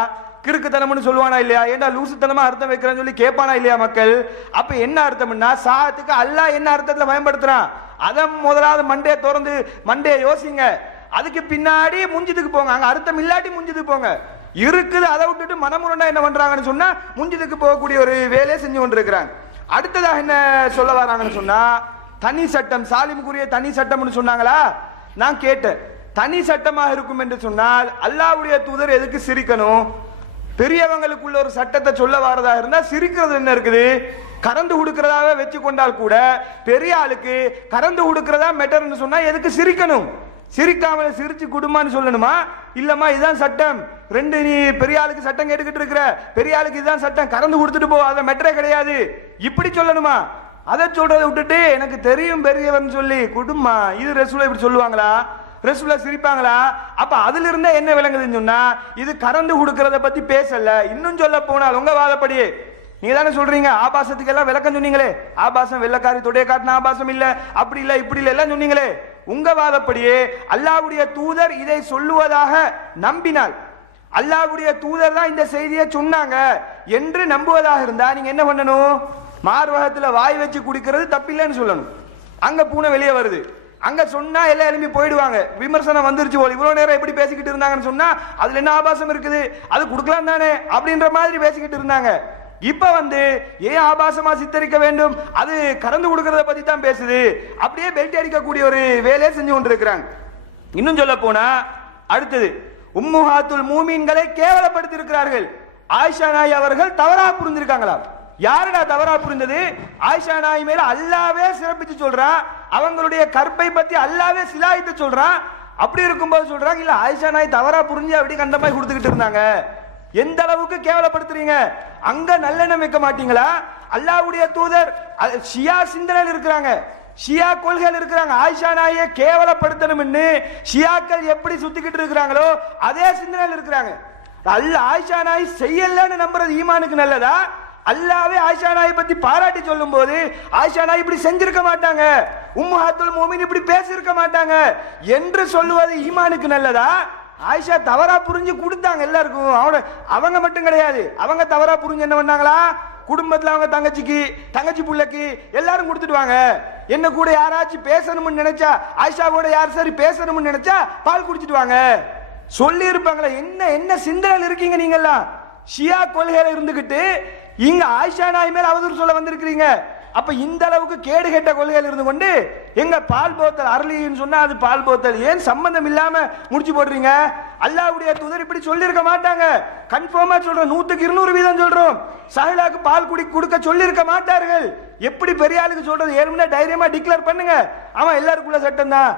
கிறுக்குத்தனம்னு சொல்லுவானா இல்லையா? ஏண்டா லூசுத்தனமா அர்த்தம் வைக்கிறேன்னு சொல்லி கேட்பானா இல்லையா மக்கள்? அப்ப என்ன அர்த்தம்னா, சாஅத்துக்கு அல்லாஹ் என்ன அர்த்தத்துல பயன்படுத்துறான் அதை முதலாவது மண்டையை யோசிங்க, அதுக்கு பின்னாடி முஞ்சிதுக்கு போங்க. அங்க அர்த்தம் இல்லாட்டி முஞ்சிதுக்கு போங்க. இருக்குது அதை விட்டுட்டு மனமுரண்டா என்ன பண்றாங்கன்னு சொன்னா முஞ்சிதுக்கு போகக்கூடிய ஒரு வேலையை செஞ்சு கொண்டிருக்கிறாங்க. அடுத்ததாக என்ன சொல்ல வராங்கன்னு சொன்னா, தனி சட்டம், சாலிமுக்குரிய தனி சட்டம்னு சொன்னாங்களா? நான் கேட்டேன், தனி சட்டமாக இருக்கும் என்று சொன்னால் அல்லாஹ்வுடைய தூதர் எதுக்கு சிரிக்கணும்? பெரியவங்களுக்குள்ள ஒரு சட்டத்தை சொல்ல வரதா இருந்தா சிரிக்கிறது என்ன இருக்குது? கறந்து கொடுக்கிறதாவே வச்சு கொண்டால் கூட பெரிய ஆளுக்கு கறந்து கொடுக்கிறதா மெட்டர்னு சொன்னா எதுக்கு சிரிக்கணும்? சிரிக்காமல சிரிச்சு குடுமான்னு சொல்லணுமா? இல்லம்மா இதுதான் சட்டம், ரெண்டு நீ பெரிய ஆளுக்கு சட்டம் கேட்டுக்கிட்டு இருக்கிற, பெரிய ஆளுக்கு இதுதான் சட்டம், கறந்து கொடுத்துட்டு போ, அத மெட்டரே கிடையாது, இப்படி சொல்லணுமா? அதை சொல்றதை விட்டுட்டு எனக்கு தெரியும் பெரியவன் சொல்லி குடுமா, இது ரசூலுல்லாஹ் இப்படி சொல்லுவாங்களா? ரசூலுல்லாஹ் சிரிப்பாங்களா? அப்ப அதுல இருந்தே என்ன விளங்குதுன்னு சொன்னா இது கறந்து கொடுக்கறத பத்தி பேசல. இன்னும் சொல்ல போனால் உங்க வாதப்படி நீங்க தானே சொல்றீங்க ஆபாசத்துக்கு எல்லாம் விளக்கம் சொன்னீங்களே, ஆபாசம் வெள்ளக்காரி தொடைய காட்டின ஆபாசம் இல்ல, அப்படி இல்ல இப்படி இல்ல எல்லாம் சொன்னீங்களே. உங்க வாதப்படியே அல்லாஹ்வுடைய தூதர் இதை சொல்லுவதாக நம்பினால், அல்லாஹ்வுடைய தூதர் தான் இந்த செய்தியை சொன்னாங்க என்று நம்புவதாக இருந்தா நீங்க என்ன பண்ணணும்? மார்வகத்துல வாய் வச்சு குடிக்கிறது தப்பில்லைன்னு சொல்லணும். அங்க பூனை வெளியே வருது, அங்க சொன்னா எல்லாம் எழுப்பி போயிடுவாங்க, விமர்சனம் வந்துருச்சு, இவ்வளவு நேரம் எப்படி பேசிக்கிட்டு இருந்தாங்கன்னு சொன்னா அதுல என்ன ஆபாசம் இருக்குது, அது கொடுக்கலாம் தானே அப்படின்ற மாதிரி பேசிக்கிட்டு இருந்தாங்க. இப்ப ஏன் ஆபாசமா சித்தரிக்க வேண்டும், அது கறந்து கொடுக்கறத பத்தி தான் பேசுது, அப்படியே பெல்ட் அடிக்கக்கூடிய ஒரு வேலையை செஞ்சு கொண்டிருக்கிறாங்க. இன்னும் சொல்ல போனா அடுத்தது உம்முஹாத்துல் மூமீன்களை கேவலப்படுத்தி இருக்கிறார்கள். ஆயிஷா நாய் அவர்கள் தவறா புரிஞ்சிருக்காங்களா? யாருடா தவறா புரிந்தது? ஆயிஷா நாய் மேல அல்லாவே சிறப்பிச்சு சொல்றான், அவங்களுடைய கற்பை பத்தி அல்லாவே சிலாயித்து சொல்றான். அப்படி இருக்கும்போது சொல்றாங்க இல்ல ஆயிஷா நாய் தவறா புரிஞ்சு அப்படி கண்டமாய் கொடுத்துக்கிட்டு இருந்தாங்க. எந்த அளவுக்கு கேவலப்படுத்துறீங்க? அங்க நல்லெண்ணம் வைக்க மாட்டீங்களா? அல்லாஹ்வுடைய தூதர் ஷியா சிந்தனையில் இருக்கிறாங்க, ஷியா கொள்கையில் இருக்கிறாங்க. ஆயிஷா நாயை கேவலப்படுத்தணும்னு ஷியாக்கள் எப்படி சுத்திக்கிட்டு இருக்கிறாங்களோ அதே சிந்தனையில் இருக்கிறாங்க. ஆயிஷா நாய் செய்யலன்னு நம்புறது ஈமானுக்கு நல்லதா? அல்லாவே ஆயிஷா நாயை பத்தி பாராட்டி சொல்லும் போது ஆயிஷா நாய் இப்படி செஞ்சிருக்க மாட்டாங்க, உம்முஹாத்துல் மூமின் இப்படி பேசியிருக்க மாட்டாங்க என்று சொல்லுவது ஈமானுக்கு நல்லதா? ஆயிஷா தவறா புரிஞ்சு கொடுத்தாங்க எல்லாருக்கும், அவங்க மட்டும் கிடையாது, அவங்க தவறா புரிஞ்சு என்ன பண்ணாங்களா, குடும்பத்துல அவங்க தங்கச்சி புள்ளைக்கு எல்லாரும் கொடுத்துடுவாங்க. என்ன கூட யாராச்சும் பேசணும்னு நினைச்சா, ஆயிஷா கூட யார் சரி பேசணும்னு நினைச்சா பால் குடிச்சிட்டு வாங்க சொல்லி இருப்பாங்களா? என்ன சிந்தனையில் இருக்கீங்க நீங்க எல்லாம்? ஷியா கொள்கையில இருந்துகிட்டு இங்க ஆயிஷா நாய் மேல அவதூறு சொல்ல வந்திருக்கிறீங்க. அப்ப இந்த அளவுக்கு கேடு கெட்ட கொள்கையில் இருந்து கொண்டு எங்க பால் போத்தல் அரளின்னு சொன்னா அது பால் போத்தல் ஏன் சம்பந்தம் இல்லாம முடிச்சு போடுறீங்க? அல்லாஹ்வுடைய தூதர் இப்படி சொல்லி இருக்க மாட்டாங்க. கன்ஃபார்மா சொல்றோம், 100% சொல்றோம், சஹலாக்கு பால் கொடுக்க சொல்லி இருக்க மாட்டார்கள். எப்படி பெரிய ஆளுக்கு சொல்றது? ஏற்கனவே தைரியமா டிக்ளேர் பண்ணுங்க, அவன் எல்லாருக்குள்ள சட்டம் தான்,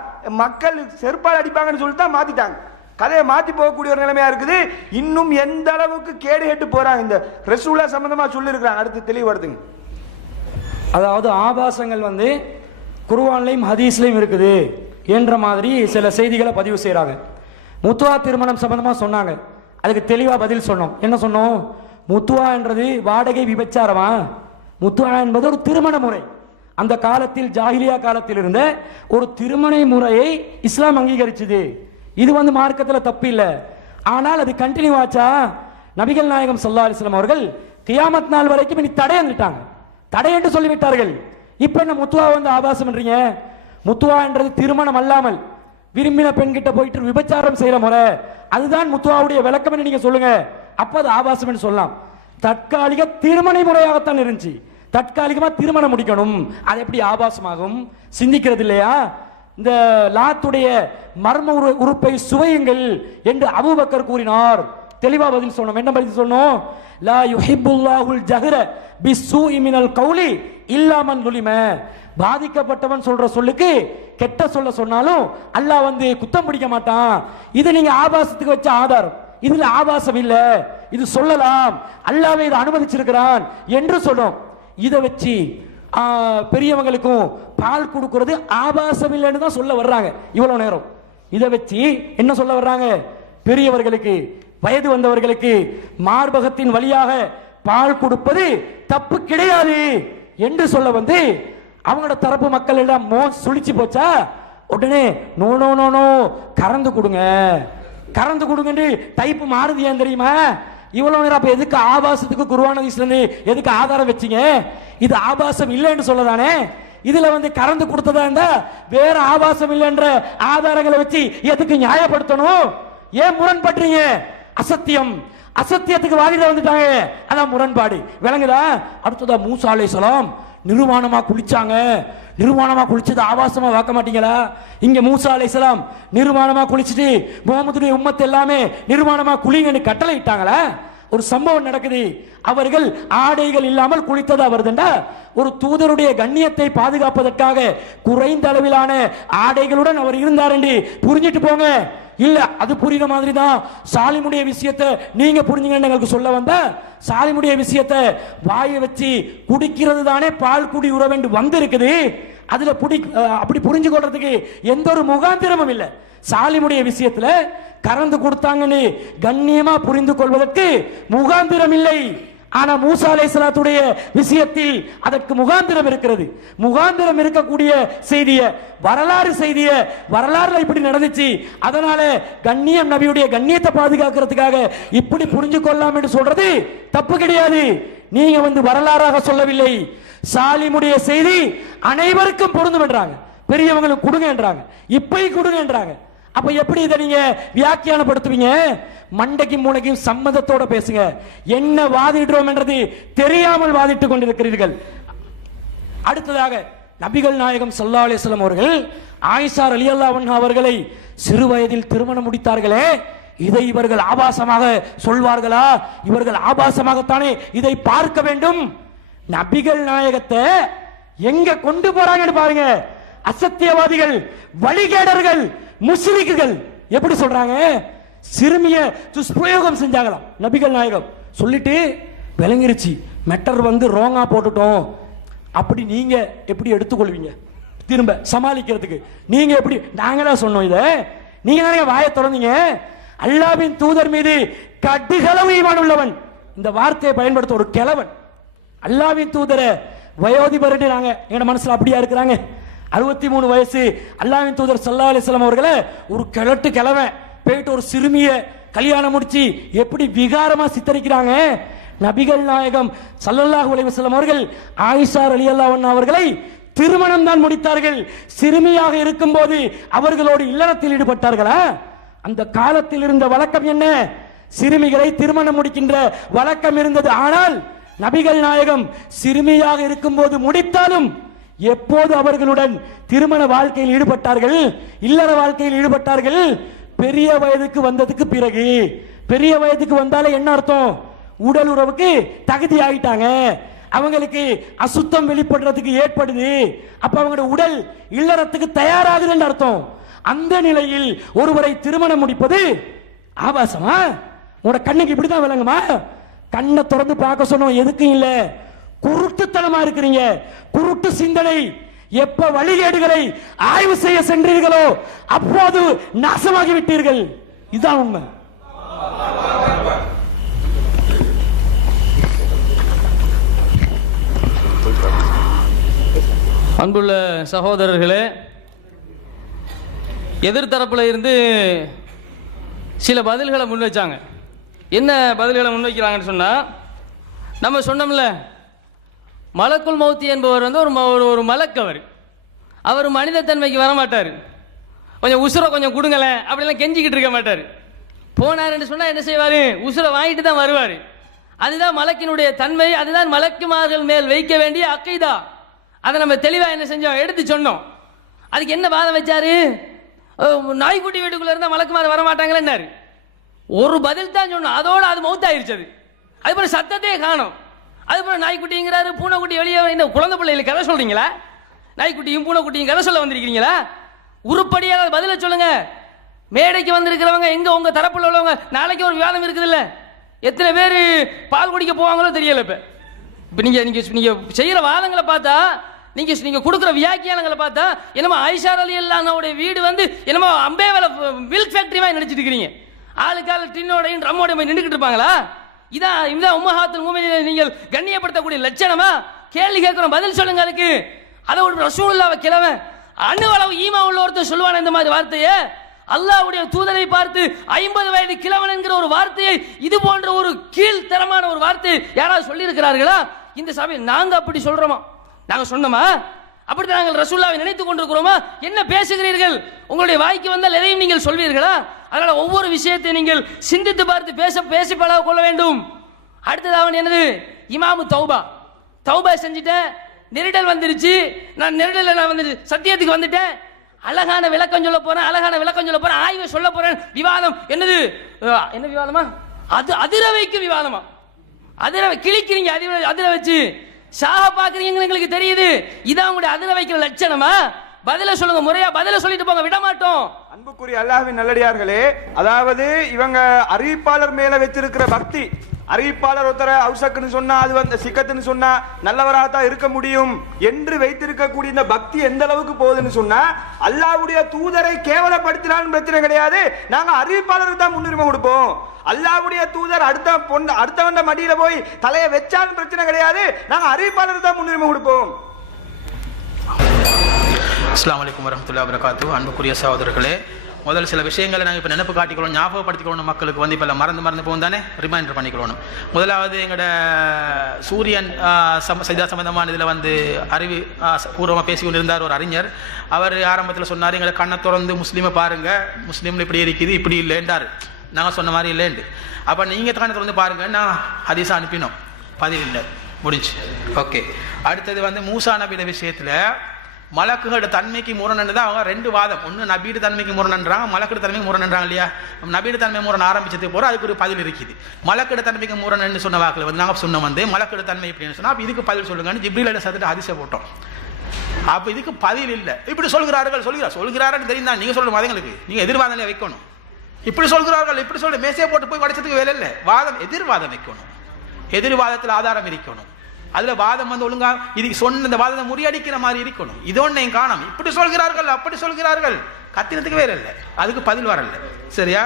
மக்கள் செருப்பால் அடிப்பாங்கன்னு சொல்லிட்டு தான் மாத்திட்டாங்க. கதையை மாற்றி போகக்கூடிய ஒரு நிலைமையா இருக்குது. இன்னும் எந்த அளவுக்கு கேடு கேட்டு போறாங்க. இந்த ரசூலா சம்பந்தமா சொல்லியிருக்கிறாங்க. அடுத்து தெளிவுபடுத்துங்க. அதாவது ஆபாசங்கள் வந்து குர்ஆன்லையும் ஹதீஸ்லையும் இருக்குது என்ற மாதிரி சில செய்திகளை பதிவு செய்கிறாங்க. முத்துவா திருமணம் சம்பந்தமா சொன்னாங்க. அதுக்கு தெளிவாக பதில் சொன்னோம். என்ன சொன்னோம்? முத்துவா என்றது வாடகை விபச்சாரமா? முத்துவா என்பது ஒரு திருமண முறை. அந்த காலத்தில் ஜாஹிலியா காலத்தில் இருந்த ஒரு திருமண முறையை இஸ்லாம் அங்கீகரிச்சது. இது வந்து மார்க்கத்தில் தப்பு இல்லை. ஆனால் அது கண்டினியூ ஆச்சா? நபிகள் நாயகம் ஸல்லல்லாஹு அலைஹி வஸல்லம் அவர்கள் கியாமத் நாள் வரைக்கும் இனி தடை வந்துட்டாங்க. தடை என்று சொல்லிவிட்டார்கள். இப்ப என்ன முத்துவா வந்து ஆபாசம் பண்றீங்க? முத்துவா என்றது திருமணம் அல்லாமல் விரும்பின பெண்கிட்ட போயிட்டு விபச்சாரம் செய்யற முறை. அதுதான் முத்துவாவுடைய விளக்கம் நீங்க சொல்லுங்க. அப்ப அது ஆபாசம் என்று சொல்லலாம். தற்காலிக திருமண முறையாகத்தான் இருந்துச்சு. தற்காலிகமா திருமணம் முடிக்கணும். அது எப்படி ஆபாசமாகும்? சிந்திக்கிறது இல்லையா? இந்த லாத்துடைய மர்ம உறுப்பை சுவையுங்கள் என்று அபூபக்கர் கூறினார். தெளிவா பதில் சொன்னோம். என்ன பதில் சொன்னோம்? லா யுஹிப்புல்லாஹுல் ஜஹர பிஸ்ஸூஇ மினல் கௌலி இல்லா மன் லுலிம. பாதிக்கப்பட்டவன் சொல்ற சொல்லுக்கு கெட்ட சொல்ல சொன்னாலும் அல்லாஹ் வந்து குத்தம் பிடிக்க மாட்டான். இது நீங்க ஆபாசத்துக்கு வச்ச ஆதாரம். இதுல ஆபாசம் இல்ல, இது சொல்லலாம், அல்லாஹ்வே இதை அனுமதிச்சிருக்கிறான் என்று சொல்லும். இதை வச்சு பெரியவங்களுக்கும் பால் கொடுக்கிறது ஆபாசம் இல்லைன்னு தான் சொல்ல வர்றாங்க இவ்வளவு நேரம். இதை வச்சு என்ன சொல்ல வர்றாங்க? பெரியவர்களுக்கு, வயது வந்தவர்களுக்கு மார்பகத்தின் வழியாக பால் கொடுப்பது தப்பு கிடையாது என்று சொல்ல வந்து அவங்களோட தரப்பு மக்கள் எல்லாம் சுழிச்சு போச்சா? உடனே நோ நோ நோ நோ கறந்து கொடுங்க, கறந்து கொடுங்க டைப்பு மாறுது. ஏன் தெரியுமா? இவ்வளவு நேரம் அப்ப எதுக்கு ஆபாசத்துக்கு குர்ஆன் ஹதீஸ்ல எதுக்கு ஆதாரம் வச்சீங்க? இது ஆபாசம் இல்லைன்னு சொல்லதானே. இதுல வந்து கறந்து கொடுத்ததா இருந்தா வேற ஆபாசம் இல்லைன்ற ஆதாரங்களை வச்சு எதுக்கு நியாயப்படுத்தணும்? ஏன் முரண்படுறீங்க? அசத்தியம், அசத்தியத்துக்கு வாதிட வந்துட்டாங்க. அதான் முரண்பாடு. விளங்குதா? அடுத்ததா மூசா அலைஹிஸ்ஸலாம் நிர்வாணமா குளிச்சாங்க. நிர்வாணமா குளிச்சது ஆபாசமா வாக்க மாட்டீங்களா? இங்க மூசா அலைஹிஸ்ஸலாம் நிர்வாணமா குளிச்சுட்டு முகமதுடைய உம்மத் எல்லாமே நிர்வாணமா குளிங்கன்னு கட்டளை இட்டாங்களா? ஒரு சம்பவம் நடக்குது. அவர்கள் ஆடைகள் இல்லாமல் குளித்தது அவர்தண்டா. ஒரு தூதருடைய கண்ணியத்தை பாதுகாப்பதற்காக குறைந்த அளவிலான ஆடைகளுடன் அவர் இருந்தார் என்று புரிஞ்சிட்டு போங்க. இல்ல அது புரியுற மாதிரி தான் சாலிமுடைய விஷயத்தை நீங்க புரிஞ்சுங்கன்னு எங்களுக்கு சொல்ல வந்த. சாலிமுடைய விஷயத்தை வாயை வச்சு குடிக்கிறது தானே பால் குடி உறவென்று வந்து இருக்குது. அதுல அப்படி புரிஞ்சு கொள்றதுக்கு எந்த ஒரு முகாந்திரமும் இல்லை. சாலிமுடைய விஷயத்துல கறந்து கொடுத்தாங்கன்னு கண்ணியமா புரிந்து கொள்வதற்கு முகாந்திரம் இல்லை. ஆனா மூசா அலைஹிஸ்ஸலாத்துடைய விஷயத்தில் அதற்கு முகாந்திரம் இருக்கிறது. முகாந்திரம் இருக்கக்கூடிய செய்திய வரலாறு செய்திய வரலாறுல இப்படி நடந்துச்சு, அதனால கண்ணியம் நபியுடைய கண்ணியத்தை பாதுகாக்கிறதுக்காக இப்படி புரிஞ்சு கொள்ளலாம் என்று சொல்றது தப்பு கிடையாது. நீங்க வந்து வரலாறாக சொல்லவில்லை. சாலிமுடைய செய்தி அனைவருக்கும் பொருந்தும் என்றாங்க. பெரியவங்களுக்கு கொடுங்க என்றாங்க, இப்பயும் கொடுங்க என்றாங்க. அப்ப எப்படி இதை நீங்க வியாக்கியானப்படுத்துவீங்க? மண்டைக்கும் மூளைக்கும் சம்மதத்தோட பேசுங்க. என்ன வாதிடுறோம் என்றது தெரியாமல் வாதிட்டுக் கொண்டிருக்கிறீர்கள். அடுத்ததாக நபிகள் நாயகம் ஸல்லல்லாஹு அலைஹி வஸல்லம் அவர்கள் ஆயிஷா ரலியல்லாஹு அன்ஹா அவர்களை சிறு வயதில் திருமணம் முடித்தார்களே, இதை இவர்கள் ஆபாசமாக சொல்வார்களா? இவர்கள் ஆபாசமாகத்தானே இதை பார்க்க வேண்டும். நபிகள் நாயகத்தை எங்க கொண்டு போறாங்கன்னு பாருங்க. அசத்தியவாதிகள், வழிகேடர்கள், முஸ்லிக்குகள் எப்படி சொல்றாங்க? சிறுமிய துஷ்பிரயோகம் செஞ்சாங்களாம் நபிகள் நாயகம். சொல்லிட்டு விளங்கிருச்சு மெட்டர் வந்து ரோங்கா போட்டுட்டோம். அப்படி நீங்க எப்படி எடுத்துக்கொள்வீங்க? திரும்ப சமாளிக்கிறதுக்கு நீங்க எப்படி? நாங்களா சொன்னோம் இதை, நீங்க தானே வாயை திறந்தீங்க. அல்லாஹ்வின் தூதர் மீது கடுகளவு ஈமான் உள்ளவன் இந்த வார்த்தையை பயன்படுத்த ஒரு கிழவன். அல்லாஹ்வின் தூதரை வயோதிபர் நாங்க எங்க மனசுல அப்படியா இருக்கிறாங்க. 63 வயசு அல்லாஹ்வின் தூதர் ஸல்லல்லாஹு அலைஹி வஸல்லம் அவர்களை ஒரு கிழட்டு கிழவன் போயிட்டு ஒரு சிறுமிய கல்யாணம் முடிச்சு எப்படி விகாரமா சித்தரிக்கிறாங்க. நபிகள் நாயகம் ஸல்லல்லாஹு அலைஹி வஸல்லம் அவர்கள் ஆயிஷா ரலியல்லாஹு அன்ஹா அவர்களை திருமணம் தான் முடித்தார்கள். சிறுமியாக இருக்கும் போது அவர்களோடு இல்லறத்தில் ஈடுபட்டார்களா? அந்த காலத்தில் இருந்த வழக்கம் என்ன? சிறுமிகளை திருமணம் முடிக்கின்ற வழக்கம் இருந்தது. ஆனால் நபிகள் நாயகம் சிறுமியாக இருக்கும் போது முடித்தாலும் எப்போது அவர்களுடன் திருமண வாழ்க்கையில் ஈடுபட்டார்கள், இல்லற வாழ்க்கையில் ஈடுபட்டார்கள்? பெரிய வயதுக்கு வந்ததுக்கு பிறகு. பெரிய வயதுக்கு வந்தாலே என்ன அர்த்தம்? உடல் உறவுக்கு தகுதி ஆகிட்டாங்க, அவங்களுக்கு அசுத்தம் வெளிப்படுறதுக்கு ஏற்படுது. அப்ப அவங்களோட உடல் இல்லறத்துக்கு தயாராகுதுன்னு அர்த்தம். அந்த நிலையில் ஒருவரை திருமணம் முடிப்பது ஆபாசமா? உங்களோட கண்ணுக்கு இப்படிதான் விளங்குமா? கண்ணை திறந்து பார்க்க சொன்னோம், எதுக்கும் இல்ல. குருட்டுத்தனமா இருக்கிறீங்க, குருட்டு சிந்தனை. எப்ப வழிகேடுகளை ஆய்வு செய்ய சென்றீர்களோ அப்போது நாசமாகி விட்டீர்கள். இதுதான் உண்மை. அன்புள்ள சகோதரர்களே, எதிர்த்தரப்பில் இருந்து சில பதில்களை முன் வச்சாங்க. என்ன பதில்களை முன்வைக்கிறாங்கன்னு சொன்னால், நம்ம சொன்னோம்ல, மலக்குல் மௌத்தி என்பவர் வந்து ஒரு மலக்கவர். அவர் மனிதத்தன்மைக்கு வரமாட்டார். கொஞ்சம் உசுரை கொஞ்சம் கொடுங்களேன் அப்படிலாம் கெஞ்சிக்கிட்டு இருக்க மாட்டார். போனாருன்னு சொன்னால் என்ன செய்வார்? உசுரை வாங்கிட்டு தான் வருவார். அதுதான் மலக்கினுடைய தன்மை, அதுதான் மலக்குமார்கள் மேல் வைக்க வேண்டிய அக்கீதா. அதை நம்ம தெளிவாக என்ன செஞ்சோம், எடுத்து சொன்னோம். அதுக்கு என்ன வாதம் வச்சாரு? நாய்க்குட்டி வீட்டுக்குள்ள இருந்தால் மலக்குமார் வரமாட்டாங்களேன்னாரு. ஒரு பதில் தான் சொன்னோம், அதோட அது மௌத்தாயிருச்சது. அதுபோல சத்தத்தையே காணும். அதுபோல நாய்க்குட்டிங்கிறாரு, பூனைக்குட்டி வெளியே. இந்த குழந்தை பிள்ளைகளுக்கு கதை சொல்றீங்களா? நாய்க்குட்டியும் பூனைக்குட்டியும் கதை சொல்ல வந்திருக்கிறீங்களா? உருப்படியாக பதில சொல்லுங்க. மேடைக்கு வந்திருக்கிறவங்க எங்க உங்க தரப்புல உள்ளவங்க? நாளைக்கு ஒரு விவாதம் இருக்குது இல்ல, எத்தனை பேர் பால் குடிக்க போவாங்களோ தெரியல. இப்ப நீங்க நீங்க செய்யற வாதங்களை பார்த்தா, நீங்க கொடுக்குற வியாக்கியானங்களை பார்த்தா, என்னமோ ஐஷா ரலியல்லாஹுடைய வீடு வந்து என்னமோ அம்பேவல மில்க் ஃபேக்டரி மாதிரி நினைச்சிட்டு இருக்கிறீங்க. ஆளுக்கால டின்னோடையும் ட்ரம்மோடையும் நின்றுக்கிட்டு இருப்பாங்களா? இதான் உம்மஹாத்துல் முஃமினீன் நீங்கள் கண்ணியப்படுத்தக்கூடிய லட்சணமா? கேள்வி கேட்கிறோம், பதில் சொல்லுங்க அதுக்கு. அதை ஒரு ரசூலுல்லாஹ்வை கிழமை அணுவளவு ஈமா உள்ள ஒருத்தர் சொல்லுவான இந்த மாதிரி வார்த்தையை? அல்லாஹ்வுடைய தூதரை பார்த்து 50 வயது கிழவன் என்கிற ஒரு வார்த்தையை, இது போன்ற ஒரு கீழ்த்தரமான ஒரு வார்த்தையை யாராவது சொல்லி இருக்கிறார்களா இந்த சபை? நாங்க அப்படி சொல்றோமா? நாங்க சொன்னோமா? அப்படித்தான் நாங்கள் ரசூலுல்லாஹ்வை நினைத்துக் கொண்டிருக்கிறோமா? என்ன பேசுகிறீர்கள்? உங்களுடைய வாய்க்கு வந்தால் எதையும் நீங்கள் சொல்வீர்களா? அதனால ஒவ்வொரு விஷயத்தை நீங்கள் சிந்தித்து பார்த்து பேசி பழக கொள்ள வேண்டும். அடுத்தது என்னது? இமாமு தௌபா செஞ்சுட்டேன், நெருடல் வந்துருச்சு, நான் வந்து சத்தியத்துக்கு வந்துட்டேன், அழகான விளக்கம் சொல்ல போறேன், ஆய்வை சொல்ல போறேன். விவாதம் என்னது? என்ன விவாதமா? அது அதிர வைக்கும் விவாதமா? கிழிக்கிறீங்க, அதிர வச்சு சாக பாக்குறீங்க, எங்களுக்கு தெரியுது. இதான் உங்களுடைய அதிர வைக்கிற லட்சணமா? பதில சொல்லுங்க, முறையா பதில சொல்லிட்டு போங்க, விட மாட்டோம். அன்புக்குரிய அல்லாஹ்வின் நல்லடியார்களே, அதாவது இவங்க அறிவிப்பாளர் மேல வச்சிருக்கிற பக்தி, அறிவிப்பாளர் ஒருத்தர அவுசக்குன்னு சொன்னா, அது வந்து சிக்கத்துன்னு சொன்னா நல்லவராகத்தான் இருக்க முடியும் என்று வைத்திருக்கக்கூடிய இந்த பக்தி எந்த அளவுக்கு போகுதுன்னு சொன்னா, அல்லாஹ்வுடைய தூதரை கேவலப்படுத்தினாலும் பிரச்சனை கிடையாது, நாங்க அறிவிப்பாளருக்கு தான் முன்னுரிமை கொடுப்போம். அல்லாஹ்வுடைய தூதர் அடுத்தவண்ட மடியில போய் தலையை வச்சாலும் பிரச்சனை கிடையாது, நாங்க அறிவிப்பாளருக்கு தான் முன்னுரிமை கொடுப்போம். அஸ்ஸலாமு அலைக்கும் வரஹ்மத்துல்லாஹி வபரகாத்துஹு. அன்புக்குரிய சகோதரர்களே, முதல்ல சில விஷயங்களை நாங்கள் இப்போ நினைப்பு காட்டிக்கணும், ஞாபகப்படுத்திக்கணும். மக்களுக்கு வந்து இப்போ மறந்து போகும் தானே, ரிமைண்டர் பண்ணிக்கணும். முதலாவது எங்களோட சூரியன் சஜிதா சம்பந்தமான இதில் வந்து அறிவு பூர்வமாக பேசி கொண்டிருந்தார் ஒரு அறிஞர். அவர் ஆரம்பத்தில் சொன்னார், எங்களை கண்ணை திறந்து முஸ்லீமை பாருங்க, முஸ்லீமில் இப்படி இருக்குது இப்படி இல்லைன்றார். நாங்கள் சொன்ன மாதிரி இல்லைண்டு. அப்போ நீங்கள் கண்ணை திறந்து பாருங்க, நான் ஹதீஸை அனுப்பினோம், பதில் இல்லை, முடிஞ்சு. ஓகே. அடுத்தது வந்து மூசா நபியோட விஷயத்தில் மலக்குகளோட தன்மைக்கு முரணன்னு தான் அவங்க ரெண்டு வாதம். ஒன்று நபீடு தன்மைக்கு முரணன்றாங்க, மலக்கோட தன்மைக்கு முரணன்றாங்க இல்லையா? நபீடு தன்மை முரண் ஆரம்பிச்சதுக்கு போகிற அதுக்கு ஒரு பதில் இருக்குது. மலக்கோட தன்மைக்கு முரணன்னு சொன்ன வாக்கில் வந்து நாங்கள் சொன்ன வந்து மலக்கோட தன்மை இப்படின்னு சொன்னால், அப்போ இதுக்கு பதில் சொல்லுங்கன்னு ஜிப்ரீல் அலைஹிஸ்ஸலாத்தை ஹதீஸை போட்டோம். அப்போ இதுக்கு பதில் இல்லை. இப்படி சொல்கிறார்கள் தெரியும் தான். நீங்கள் சொல்கிற மதங்களுக்கு நீங்கள் எதிர்வாதம் வைக்கணும். இப்படி சொல்கிறார்கள், இப்படி சொல்ற மேசையை போட்டு போய் உடைச்சதுக்கு வேலை இல்லை. வாதம் எதிர்வாதம் வைக்கணும், எதிர்வாதத்தில் ஆதாரம் இருக்கணும். அதுல வாதம் வந்து ஒழுங்கா இது சொன்ன இந்த வாதத்தை முறியடிக்கிற மாதிரி இருக்கணும். இது ஒன்றையும் காணும். இப்படி சொல்கிறார்கள் அப்படி சொல்கிறார்கள், கத்தினத்துக்கு வேற இல்லை, அதுக்கு பதில் வரல. சரியா?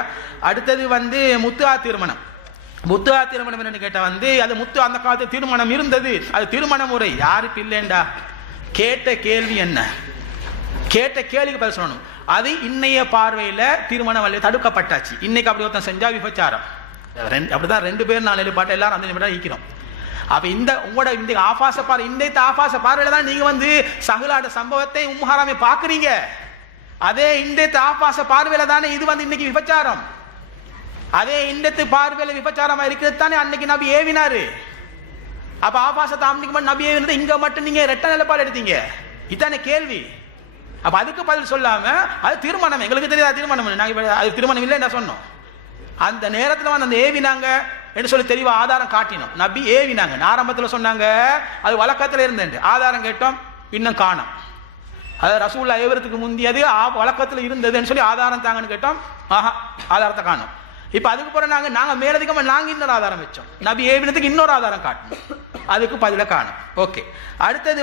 அடுத்தது வந்து முத்துஆ திருமணம். முத்துஆ திருமணம் என்னன்னு கேட்டா வந்து அது அந்த காலத்து திருமணம் இருந்தது, அது திருமண முறை யாருக்கு இல்லைண்டா? கேட்ட கேள்வி என்ன, கேட்ட கேள்விக்கு பதில் சொல்லணும். அது இன்னைய பார்வையில திருமணம் வழியை தடுக்கப்பட்டாச்சு. இன்னைக்கு அப்படி ஒருத்தன் செஞ்சா விபச்சாரம். அப்படிதான் 2 பேர் 4 பாட்டு எல்லாரும் அந்த நிமிடம் ஈக்கிறோம். அப்ப உங்களோட இந்த ஆபாச பார்வை, இந்த ஆபாச பார்வையில தான் நீங்க வந்து சஹலாட சம்பவத்தை உம்மஹராமை பாக்குறீங்க. அதே இந்த ஆபாச பார்வையில தானே இது வந்து இன்னைக்கு விபச்சாரம். அதே இந்த பார்வையில விபச்சாரமா இருக்கிறது தானே அன்னைக்கு நபி ஏவினாரு. அப்ப ஆபாசத்தை அன்னைக்கு நபி ஏவினது இங்க மட்டும் நீங்க ரெட்ட நிலைப்பாடு எடுத்தீங்க. இதானே கேள்வி. அப்ப அதுக்கு பதில் சொல்லாம அது திருமணம், எங்களுக்கு தெரியாத திருமணம், நாங்க அது திருமணம் இல்லை என்ன சொன்னோம். அந்த நேரத்தில் வந்து அந்த ஏவினாங்க என்று சொல்லி தெளிவா ஆதாரம் காட்டினோம். நபி ஏவினாங்க. ஆரம்பத்தில் சொன்னாங்க அது வழக்கத்தில் இருந்தேன், ஆதாரம் கேட்டோம், இன்னும் காணோம். அது ரசூல்லா ஏவரத்துக்கு முந்தியது வழக்கத்தில் இருந்ததுன்னு சொல்லி ஆதாரம் தாங்கன்னு கேட்டோம். ஆஹா, ஆதாரத்தை காணும். இப்போ அதுக்கு பிறகு நாங்கள் மேலதிகமாக நாங்கள் இன்னொரு ஆதாரம் வச்சோம். நபி ஏவினத்துக்கு இன்னொரு ஆதாரம் காட்டணும். அதுக்கு பதில காணும். ஓகே, அடுத்தது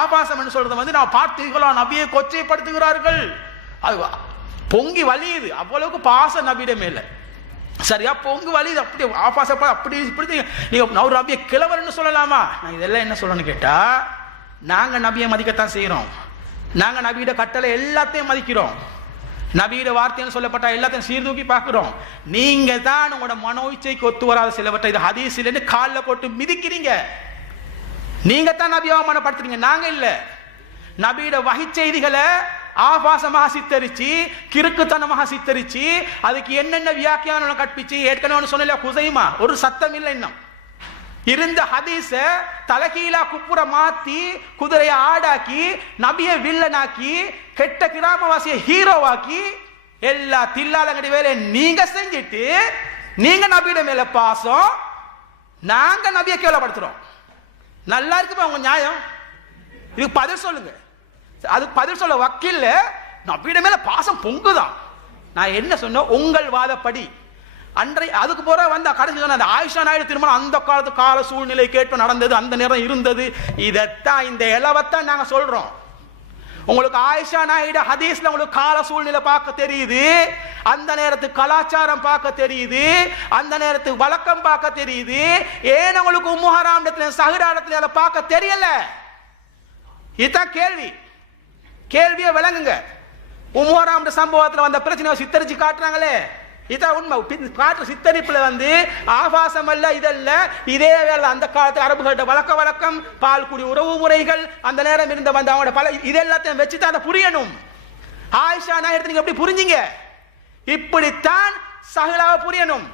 ஆபாசம்னு சொல்றது நான் பார்த்தீர்களா நபியை கொச்சைப்படுத்துகிறார்கள். அது பொங்கி வலியுது, அவ்வளவுக்கு பாசம் நபியிட மேல. சரியா, பொங்கு வலியுது, அப்படி ஆபாசப்பா அப்படி இப்படி நீங்க ஒரு நபியை கிழவர்னு சொல்லலாமா? நான் இதெல்லாம் என்ன சொல்லணும்னு கேட்டா, நாங்க நபியை மதிக்கத்தான் செய்யறோம். நாங்க நபியோட கட்டளை எல்லாத்தையும் மதிக்கிறோம். நபியோட வார்த்தைன்னு சொல்லப்பட்ட எல்லாத்தையும் சீர்தூக்கி பார்க்கிறோம். நீங்க தான் உங்களோட மனோ இச்சைக்கு ஒத்து வராத சிலவற்றை இது ஹதீஸ் இல்லைன்னு காலில் போட்டு மிதிக்கிறீங்க. நீங்க தான் நபியை அவமானப்படுத்துறீங்க, நாங்க இல்ல. நபியோட வகை செய்திகளை ஆபாசமாக சித்தரிச்சு, கிறுக்குத்தனமாக சித்தரிச்சு, அதுக்கு என்னென்ன வியாக்கியானம் கற்பிச்சு, ஏற்கனவே சொன்னல குசைமா ஒரு சத்தம் இல்லை. இன்னும் இருந்த ஹதீஸ தலகீழா குப்புற மாத்தி, குதிரையை ஆடாக்கி, நபியை வில்லனாக்கி, கெட்ட கிராமவாசியை ஹீரோவாக்கி, எல்லா தில்லாலங்கடி வேலையை நீங்க செஞ்சுட்டு, நீங்க நபியிட மேல பாசம், நாங்க நபியை கேவலப்படுத்துறோம். நல்லா இருக்குப்பா உங்க நியாயம், இதுக்கு பதில் சொல்லுங்க. அதுக்கு பதில் சொல்ல வக்கீல்ல நபியிட மேல பாசம் பொங்குதான். நான் என்ன சொன்ன, உங்கள் வாதப்படி அன்றை அதுக்கு போற கடைசி சொன்ன அந்த ஆயிஷா நாயுடு திருமணம் அந்த காலத்து கால சூழ்நிலை கேட்டு நடந்தது, அந்த நேரம் இருந்தது. இதைத்தான் இந்த இளவத்தான் நாங்க சொல்றோம். உங்களுக்கு ஆயிஷா நாயுடு ஹதீஸ்ல உங்களுக்கு கால சூழ்நிலை பார்க்க தெரியுது, அந்த நேரத்துக்கு கலாச்சாரம் பார்க்க தெரியுது, அந்த நேரத்துக்கு வழக்கம் பார்க்க தெரியுது. ஏன் உங்களுக்கு உம்முஹராம்டத்துல சஹிராடத்துல அதை பார்க்க தெரியல? இதுதான் கேள்வி. கேள்வியை விளங்குங்க. உம்முஹராம் சம்பவத்தில் வந்த பிரச்சனை சித்தரிச்சு காட்டுறாங்களே, இதான் உண்மை. காட்டுற சித்தரிப்புல ஆபாசம் அல்ல, இதல்ல, இதே வேலை அந்த காலத்து அரபுகளோட வழக்கம், பால் குடி உறவு முறைகள், அந்த நேரம் இருந்த அவங்களோட பல இதெல்லாத்தையும் வச்சுதான் அதை புரியணும். ஆயிஷா நாயுடு நீங்க எப்படி புரிஞ்சீங்க? இப்படித்தான் சஹிலாவை புரியணும்,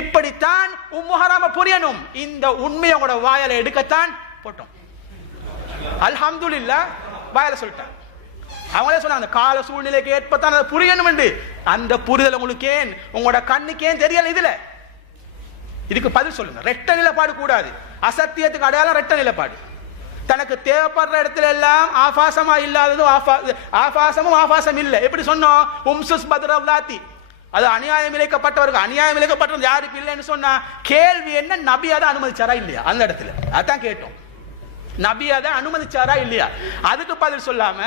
இப்படித்தான் உம்முஹராம புரியணும். இந்த உண்மையை உங்களோட வாயால எடுக்கத்தான் போட்டோம். அல்ஹம்துலில்லாஹ் வாயால சொல்லிட்டாங்க. அவங்களே சொன்னாங்க அந்த கால சூழ்நிலைக்கு ஏற்பத்தான் அதை புரியணும் என்று. அந்த புரிதல் உங்களுக்கு ஏன், உங்களோட கண்ணுக்கு ஏன் தெரியல? இதுக்கு பதில் சொல்லுங்க. ரெட்ட நிலைப்பாடு கூடாது. அசத்தியத்துக்கு அடையாளம் ரெட்ட நிலைப்பாடு. தனக்கு தேவைப்படுற இடத்துல எல்லாம் ஆபாசமா இல்லாததும் ஆபாசமும் ஆபாசம் இல்லை. எப்படி சொன்னோம்? உம்சுஸ் பத்ரல்லாத்தி, அது அநியாயம் இழைக்கப்பட்டவருக்கு அநியாயம் இழைக்கப்பட்டது யாருக்கு இல்லைன்னு சொன்னா, கேள்வி என்ன, நபி அதை அனுமதிச்சாரா இல்லையா? அந்த இடத்துல அதான் கேட்டோம். நபி அதை அனுமதிச்சாரா இல்லையா? அதுக்கு பதில் சொல்லாம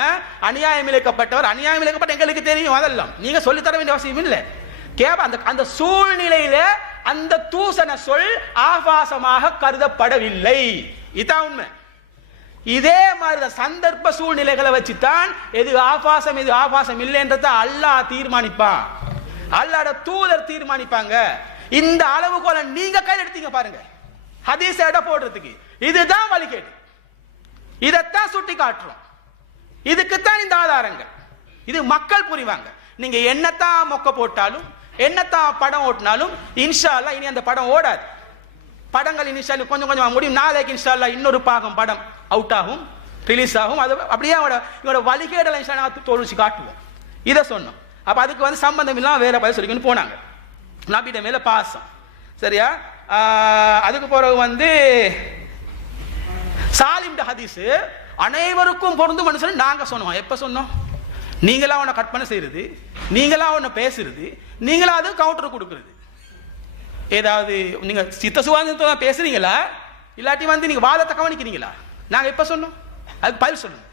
அநியாயம் இழைக்கப்பட்டவர் அநியாயம் இழைக்கப்பட்ட எங்களுக்கு தெரியும், அதெல்லாம் நீங்க சொல்லி தர வேண்டிய அவசியம் இல்லை. அந்த சூழ்நிலையில அந்த தூசண சொல் ஆபாசமாக கருதப்படவில்லை. இதான் உண்மை. இதே மாதிரி சந்தர்ப்ப சூழ்நிலைகளை வச்சுதான் எது ஆபாசம் எது ஆபாசம் இல்லைன்றத அல்லாஹ் தீர்மானிப்பான், அல்லாஹ்வோட தூதர் தீர்மானிப்பாங்க. இந்த அளவுகோலை நீங்க கையில் எடுத்தீங்க பாருங்க, ஹதீஸ் எடை போடுறதுக்கு. இதுதான் வழிகேடு. இதைத்தான் சுட்டி காட்டுறோம். இதுக்குத்தான் இந்த ஆதாரங்கள். இது மக்கள் புரிவாங்க. நீங்க என்னத்தான் மொக்க போட்டாலும், என்னத்தான் படம் ஓட்டினாலும், இன்ஷா அல்லாஹ் இனி அந்த படம் ஓடாது. படங்கள் இன்ஷா அல்லாஹ் கொஞ்சம் கொஞ்சமா முடியும். நாளைக்கு இன்ஷா அல்லாஹ் இன்னொரு பாகம் படம் அவுட் ஆகும், ரிலீஸ் ஆகும். அது அப்படியே இவரோட வழிகேடலை இன்ஷா அல்லாஹ் தோல்விச்சு காட்டுவோம். இதை சொன்னோம். அப்ப அதுக்கு சம்பந்தம் இல்லாம வேற பதில் சொல்லிக்கணும் போனாங்க. நபியிட மேல பாசம். சரியா? அதுக்கு பிறகு சாலிம் ஹதீஸ் அனைவருக்கும் பொருந்தும் சொல்லி நாங்க சொன்னோம். எப்ப சொன்னோம்? நீங்களா அவனை கற்பனை செய்யறது, நீங்களா அவனை பேசுறது, நீங்களா அது கவுண்டர் கொடுக்கறது. ஏதாவது நீங்க சித்த சுவாதத்தை பேசுறீங்களா, இல்லாட்டி நீங்க வாதத்தை கவனிக்கிறீங்களா? நாங்க எப்ப சொன்னோம்? அதுக்கு பதில் சொல்லுங்க.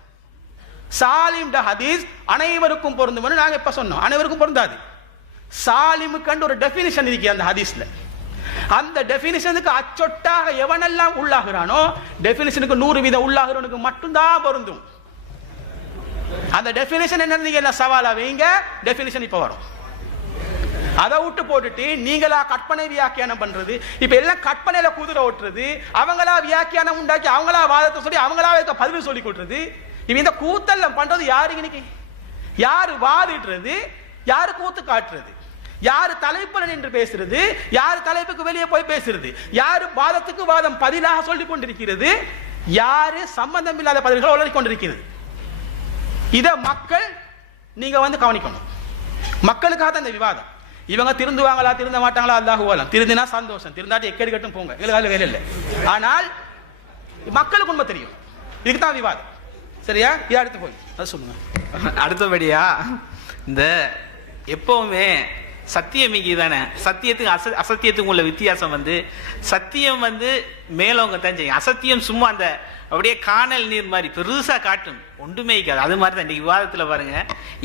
சாலிம் ஹதீஸ் அனைவருக்கும் பொருந்தும் நாங்க எப்ப சொன்னோம்? அனைவருக்கும் பொருந்தாது. சாலிமுக்கு ஒரு டெபினிஷன் இருக்கு அந்த ஹதீஸ்ல. அந்த டெபினிஷனுக்கு அச்சொட்டாக எவனெல்லாம் உள்ளாகிறானோ, டெபினிஷனுக்கு 100% உள்ளாகிறவனுக்கு மட்டும்தான் பொருந்தும். அந்த டெபினிஷன் என்ன சவாலா வைங்க, டெபினிஷன் இப்ப வரும். அதை விட்டு போட்டுட்டு நீங்களா கற்பனை வியாக்கியானம் பண்றது, இப்ப எல்லாம் கற்பனையில குதிரை ஓட்டுறது, அவங்களா வியாக்கியானம் உண்டாக்கி அவங்களா வாதத்தை சொல்லி அவங்களா பதிவு சொல்லி கொடுறது. இப்ப இந்த கூத்தெல்லாம் பண்றது யாரு? இன்னைக்கு யாரு வாதிடுறது, யாரு கூத்து காட்டுறது, யாரு தலைப்புல நின்று பேசுறது, யாரு தலைப்புக்கு வெளியே போய் பேசுறது, யாரு வாதத்துக்கு வாதம் பதிலாக சொல்லிக் கொண்டிருக்கிறது, யாரு சம்பந்தம் இல்லாத பதில்களை உளறி கொண்டிருக்கிறது. இத மக்கள் நீங்க கவனிக்கணும். மக்களுக்காக தான் இந்த விவாதம். இவங்க திருந்துவாங்களா திருந்த மாட்டாங்களா அல்லாஹு அலம். திருந்தினா சந்தோஷம், திருந்தாட்டி எக்கடி கட்டும் போங்க, எங்களுக்கு வேலை இல்லை. ஆனால் மக்களுக்கு உண்மை தெரியும். இதுக்கு தான் விவாதம். சரியா? அடுத்து போய் அது சொல்லுங்க. அடுத்தபடியா இந்த எப்பவுமே சத்தியமிக்கு தானே, சத்தியத்துக்கு அசத்தியத்துக்கு உள்ள வித்தியாசம் வந்து சத்தியம் வந்து மேலவங்க தான் செய்யும், அசத்தியம் சும்மா அந்த அப்படியே காணல் நீர் மாதிரி பெருசா காட்டும், ஒன்றுமே இருக்காது. அது மாதிரி தான் இன்னைக்கு விவாதத்துல பாருங்க,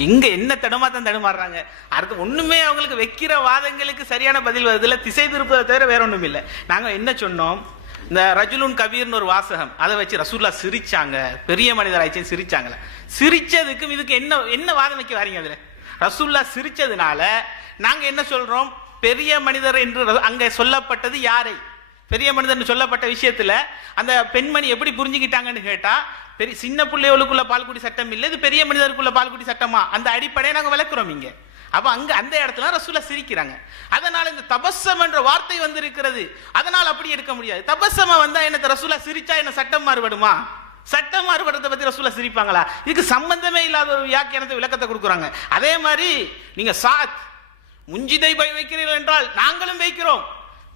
எங்க என்ன தடமா தான் தடுமாறுறாங்க. அடுத்து ஒண்ணுமே அவங்களுக்கு வைக்கிற வாதங்களுக்கு சரியான பதில் வருதுல, திசை திருப்பதை தவிர வேற ஒண்ணும் இல்லை. நாங்க என்ன சொன்னோம், இந்த ரஜுலுன் கபீர்னு ஒரு வாசகம், அதை வச்சு ரசூல்லா சிரிச்சாங்க, பெரிய மனிதர் ஆயிடுச்சு சிரிச்சாங்களே. சிரிச்சதுக்கும் இதுக்கு என்ன என்ன வாதம் வைக்க வாரீங்க? அதுல ரசூல்லா சிரிச்சதுனால நாங்க என்ன சொல்றோம், பெரிய மனிதர் என்று அங்க சொல்லப்பட்டது யாரை? பெரிய மனிதர் சொல்லப்பட்ட விஷயத்துல அந்த பெண்மணி எப்படி புரிஞ்சுக்கிட்டாங்கன்னு கேட்டா, பெரிய சின்ன பிள்ளைகளுக்குள்ள பால்குடி சட்டம் இல்லை, இது பெரிய மனிதருக்குள்ள பால்குடி சட்டமா, அந்த அடிப்படையை நாங்க விளக்குறோம் இங்க. அப்ப அங்க அந்த இடத்துல ரசூலா சிரிக்கிறாங்க. அதனால இந்த தபஸ்ஸம் என்ற வார்த்தை வந்து இருக்கிறது, அதனால அப்படி எடுக்க முடியாது. தபஸ்ஸமா வந்தா என்ன ரசூலா சிரிச்சா என்ன சட்டம் மாறுபடுமா? சட்டம் மாறுபடுறதை பத்தி ரசூலா சிரிப்பாங்களா? இதுக்கு சம்பந்தமே இல்லாத ஒரு வியாக்கியானத்தை விளக்கத்தை கொடுக்குறாங்க. அதே மாதிரி நீங்க சாத் முஞ்சிதை வைக்கிறீர்கள் என்றால் நாங்களும் வைக்கிறோம்.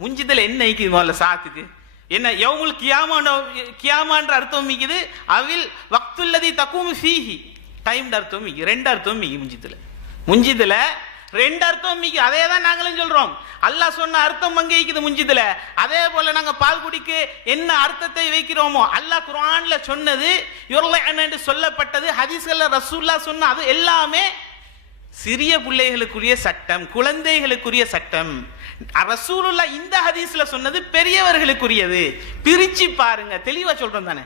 முஞ்சிதல் என்ன வைக்குது முதல்ல சாத்துக்கு என்ன? யௌமுல் கியாமான்ற அர்த்தம் மிக்குது, அவில் வக்துல்லதி தக்கூமு ஃபீஹி டைம் அர்த்தம் மிக்கு, ரெண்டு அர்த்தம் மிக்கி முஞ்சிதுல ரெண்டு அர்த்தம் மிக்கி. அதே தான் நாங்களும் சொல்றோம். அல்லாஹ் சொன்ன அர்த்தம் அங்கே இருக்குது முஞ்சிதுல. அதே போல நாங்க பால் குடிக்கு என்ன அர்த்தத்தை வைக்கிறோமோ, அல்லாஹ் குர்ஆன்ல சொன்னது என்று சொல்லப்பட்டது, ஹதீஸ்கள்ல ரசூலுல்லாஹ் சொன்ன அது எல்லாமே சிறிய பிள்ளைகளுக்குரிய சட்டம், குழந்தைகளுக்குரிய சட்டம். ரசூலுல்லாஹ் இந்த ஹதீஸ்ல சொன்னது பெரியவர்களுக்குரியது. பிரிச்சு பாருங்க, தெளிவா சொல்றோம் தானே.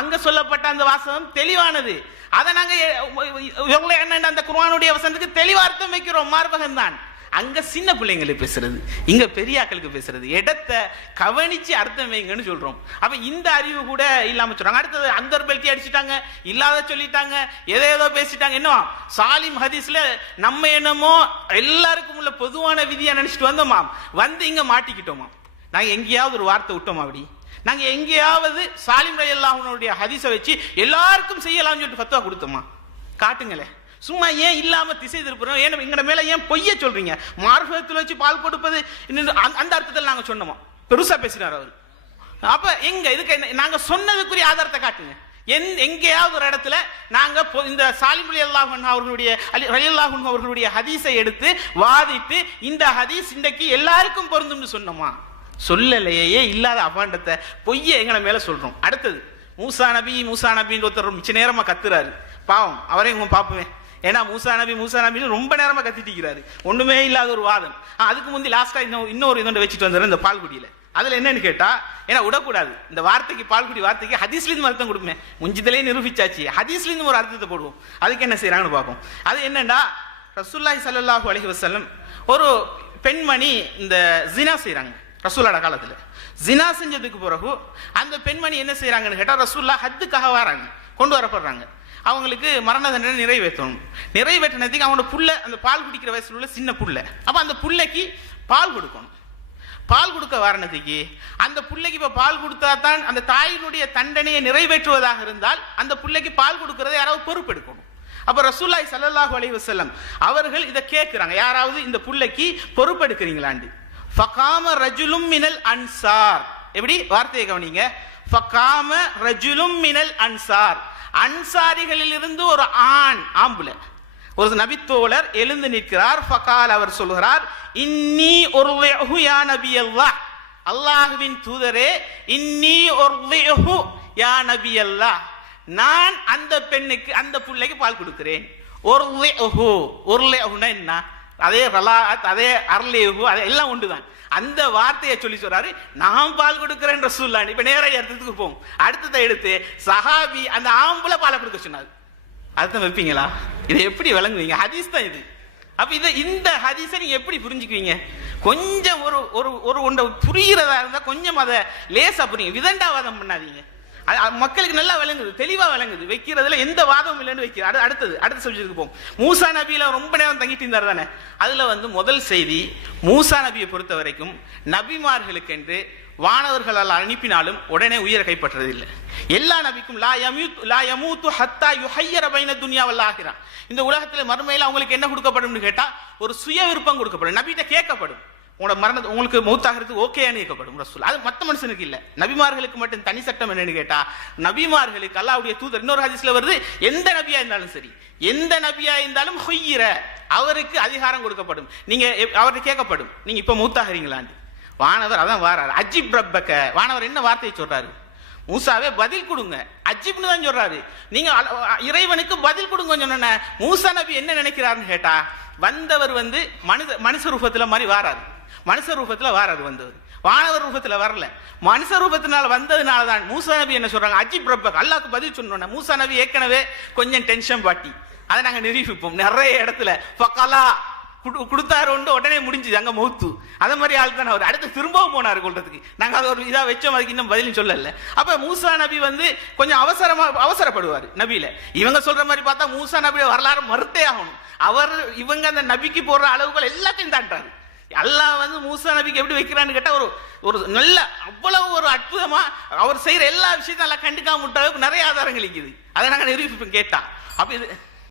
அங்க சொல்லப்பட்ட அந்த வாசகம் தெளிவானது. அதை நாங்க அந்த குர்ஆனுடைய வசனத்துக்கு தெளிவா அர்த்தம் வைக்கிறோம், மார்பகம் தான். அங்க சின்ன பிள்ளைங்களுக்கு பேசுறது, இங்க பெரியாக்களுக்கு பேசுறது. இடத்தை கவனிச்சு அர்த்தம் வைங்கன்னு சொல்றோம். அப்ப இந்த அறிவு கூட இல்லாம சொல்றாங்க. அடுத்தது அந்த பெல்ட்டி அடிச்சுட்டாங்க, இல்லாத சொல்லிட்டாங்க, ஏதோ பேசிட்டாங்க. என்ன சாலிம் ஹதீஸ்ல நம்ம என்னமோ எல்லாருக்கும் உள்ள பொதுவான விதியா நினைச்சிட்டு வந்தோமா, வந்து இங்க மாட்டிக்கிட்டோமா? நாங்க எங்கேயாவது ஒரு வார்த்தை விட்டோமா? அப்படி நாங்க எங்கேயாவது சாலிம் ரலியல்லாஹு அன்ஹுடைய ஹதீஸை வச்சு எல்லாருக்கும் செய்யலாம்னு சொல்லிட்டு ஃபத்வா கொடுத்தோமா? காட்டுங்களே. சும்மா ஏன் இல்லாம திசை திருப்புறோம்? ஏன் எங்கட மேல ஏன் பொய்ய சொல்றீங்க? மார்பகத்தில் வச்சு பால் கொடுப்பது அந்த அர்த்தத்தில் நாங்க சொன்னோமா? பெருசா பேசினார் அவர். அப்ப எங்க இதுக்கு நாங்க சொன்னதுக்குரிய ஆதாரத்தை காட்டுங்க. எங்கேயாவது ஒரு இடத்துல நாங்க இந்த சாலிம் ரலியல்லாஹு அன்ஹு அவர்களுடைய ஹதீஸை எடுத்து வாதிட்டு இந்த ஹதீஸ் இன்றைக்கு எல்லாருக்கும் பொருந்தும்னு சொன்னோமா? சொல்லலையே. இல்லாத அபாண்டத்தை பொய்ய எங்களை மேல சொல்றோம். அடுத்தது மூசா நபின்னு ஒருத்தர் மிச்ச நேரமா கத்துறாரு. பாவம், அவரே உங்க பாப்புவேன். ஏன்னா மூசா நபின்னு ரொம்ப நேரமா கத்திட்டிருக்கிறாரு. ஒண்ணுமே இல்லாத ஒரு வாதம். அதுக்கு முந்தி லாஸ்டா இன்னொரு இதோட வச்சுட்டு வந்தாரு இந்த பால்குடியில. அதுல என்னன்னு கேட்டா, ஏன்னா விடக்கூடாது இந்த வார்த்தைக்கு, பால்குடி வார்த்தைக்கு ஹதீஸ்ல இருந்து அர்த்தம் கொடுப்பேன். முஞ்சிதலே நிரூபிச்சாச்சு, ஹதீஸ்ல இருந்து ஒரு அர்த்தத்தை போடுவோம். அதுக்கு என்ன செய்யறாங்கன்னு பார்ப்போம். அது என்னன்னா, ரசூலுல்லாஹி ஸல்லல்லாஹு அலைஹி வஸல்லம் ஒரு பெண்மணி இந்த ஜினா செய்யறாங்க ரசூலோட காலத்துல. ஜினா செஞ்சதுக்கு பிறகு அந்த பெண்மணி என்ன செய்யறாங்கன்னு கேட்டா, ரசூலுல்லாஹ் ஹத்துக்காக வராங்க, கொண்டு வரப்படுறாங்க. அவங்களுக்கு மரண தண்டனை நிறைவேற்றணும். நிறைவேற்றினதுக்கு அவனோட புள்ள, அந்த பால் குடிக்கிற வயசுல உள்ள சின்ன புள்ள, அப்ப அந்த புள்ளைக்கு பால் கொடுக்கணும். பால் கொடுக்க வாரணத்துக்கு அந்த பிள்ளைக்கு இப்ப பால் கொடுத்தா தான் அந்த தாயினுடைய தண்டனையை நிறைவேற்றுவதாக இருந்தால் அந்த பிள்ளைக்கு பால் கொடுக்கறதை யாராவது பொறுப்பெடுக்கணும். அப்ப ரசூலுல்லாஹி ஸல்லல்லாஹு அலைஹி வஸல்லம் அவர்கள் இதை கேட்கிறாங்க, யாராவது இந்த பிள்ளைக்கு பொறுப்பெடுக்கிறீங்களாண்டு. ஃபகாம ரஜுலும் மினல் அன்சார். எப்படி வார்த்தையை கவனிங்க. ஃபகாம ரஜுலும் மினல் அன்சார், அன்சாரிகளில் இருந்து ஒரு ஆம்புல ஒரு நபித்தோழர் எழுந்து நிற்கிறார். ஃபகால், அவர் சொல்கிறார், இன்னி உர்லிஹு யா நபியல்லாஹ், அல்லாஹ்வின் தூதரே, இன்னி உர்லிஹு யா நபியல்லாஹ், நான் அந்த பெண்ணுக்கு, அந்த பிள்ளைக்கு பால் கொடுக்கிறேன். உர்லிஹுனா என்ன? அதே ரலாத், அதே அர்லிஹு, அதே எல்லாம் உண்டுதான். அந்த வார்த்தையை சொல்லி சொல்றாரு, நான் பால் கொடுக்கிறேன் ரசூலுல்லாஹ். இப்ப நேரடி அர்த்தத்துக்கு போவோம். அடுத்ததை எடுத்து சஹாபி அந்த ஆம்புல பாலை கொடுக்க சொன்னார். அர்த்தம் வைப்பீங்களா? இதை எப்படி விளங்குவீங்க? ஹதீஸ் தான் இது. அப்ப இதை, இந்த ஹதீஸை நீங்க எப்படி புரிஞ்சுக்குவீங்க? கொஞ்சம் ஒரு ஒன்றை புரிகிறதா இருந்தா கொஞ்சம் அதை லேசா புரியுங்க, விதண்டாவாதம் பண்ணாதீங்க. மக்களுக்கு நல்லா விளங்குது, தெளிவா விளங்குது, வைக்கிறதுல எந்த வாதமும் இல்லைன்னு வைக்கிற. அடுத்த சப்ஜெக்ட்டுக்கு போவோம். மூசா நபியில ரொம்ப நேரம் தங்கிட்டு இருந்தார் தானே. அதுல முதல் செய்தி, மூசா நபியை பொறுத்த வரைக்கும் நபிமார்களுக்கு என்று வானவர்களால் அனுப்பினாலும் உடனே உயிரை கைப்பற்றது இல்லை. எல்லா நபிக்கும் லா யமூத்து ஹத்தா யுஹய்யர பைன துன்யா வல் ஆகிரா, இந்த உலகத்துல மறுமையில அவங்களுக்கு என்ன கொடுக்கப்படும் கேட்டா ஒரு சுய விருப்பம் கொடுக்கப்படும். நபிகிட்ட கேட்கப்படும், உங்களோட மரணத்தை உங்களுக்கு மௌத்தாகிறதுக்கு ஓகேன்னு கேட்கப்படும் ரசூல். அது மற்ற மனுஷனுக்கு இல்லை, நபிமார்களுக்கு மட்டும் தனி சட்டம் என்னன்னு கேட்டா, நபிமார்களுக்கு அல்லாஹ்வுடைய தூதர் இன்னொரு ஹதீஸ்ல வருது, எந்த நபியா இருந்தாலும் சரி, எந்த நபியா இருந்தாலும் ஹுய்யிர, அவருக்கு அதிகாரம் கொடுக்கப்படும். நீங்க அவர்கிட்ட கேட்கப்படும், நீங்க இப்ப மௌத்தாகிறீங்களான்னு. வானவர் அதான் வாராரு, அஜிப் ரப்பக்க. வானவர் என்ன வார்த்தையை சொல்றாரு? மூசாவே பதில் கொடுங்க, அஜிப்னு தான் சொல்றாரு. நீங்க இறைவனுக்கு பதில் கொடுங்க சொன்ன மூசா நபி என்ன நினைக்கிறாருன்னு கேட்டா, வந்தவர் மனுஷ ரூபத்துல மாதிரி வாராரு, மனுஷ ரூபத்துல வாராரு வந்தவர், வானவர் ரூபத்துல வரல, மனுஷ ரூபத்தினால வந்ததுனால தான் மூசா நபி என்ன சொல்றாங்க, அஜிப் ரப்பக், அல்லாஹ்க்கு பதில் சொன்னோன்னா மூசா நபி ஏற்கனவே கொஞ்சம் டென்ஷன் பாட்டி, அதை நாங்க நிரூபிப்போம் நிறைய இடத்துல. ஃபக்கலா கொடுத்தாரு உடனே முடிஞ்சுது, அங்க மௌத்து. அதே மாதிரி ஆள் தான் அவர். அடுத்து திரும்பவும் போனாரு கொள்றதுக்கு, நாங்க அதை ஒரு இதா வச்சோம், அதுக்கு இன்னும் பதிலும் சொல்லல. அப்ப மூசா நபி கொஞ்சம் அவசரப்படுவார் நபியில. இவங்க சொல்ற மாதிரி பார்த்தா மூசா நபியோட வரலாறு மறுத்தே ஆகணும். இவங்க அந்த நபிக்கு போடுற அளவுகள் எல்லாத்தையும் தாண்டாரு. அல்லாஹ் மூசா நபிக்கு எப்படி வைக்கிறான்னு கேட்டா, ஒரு நல்ல அவ்வளவு ஒரு அற்புதமா அவர் செய்யற எல்லா விஷயத்தையும் நல்லா கண்டுக்காம விட்ட அளவுக்கு நிறைய ஆதாரங்கள் இருக்குது. அதை நாங்க நிரூபிப்போம் கேட்டா. அப்ப இது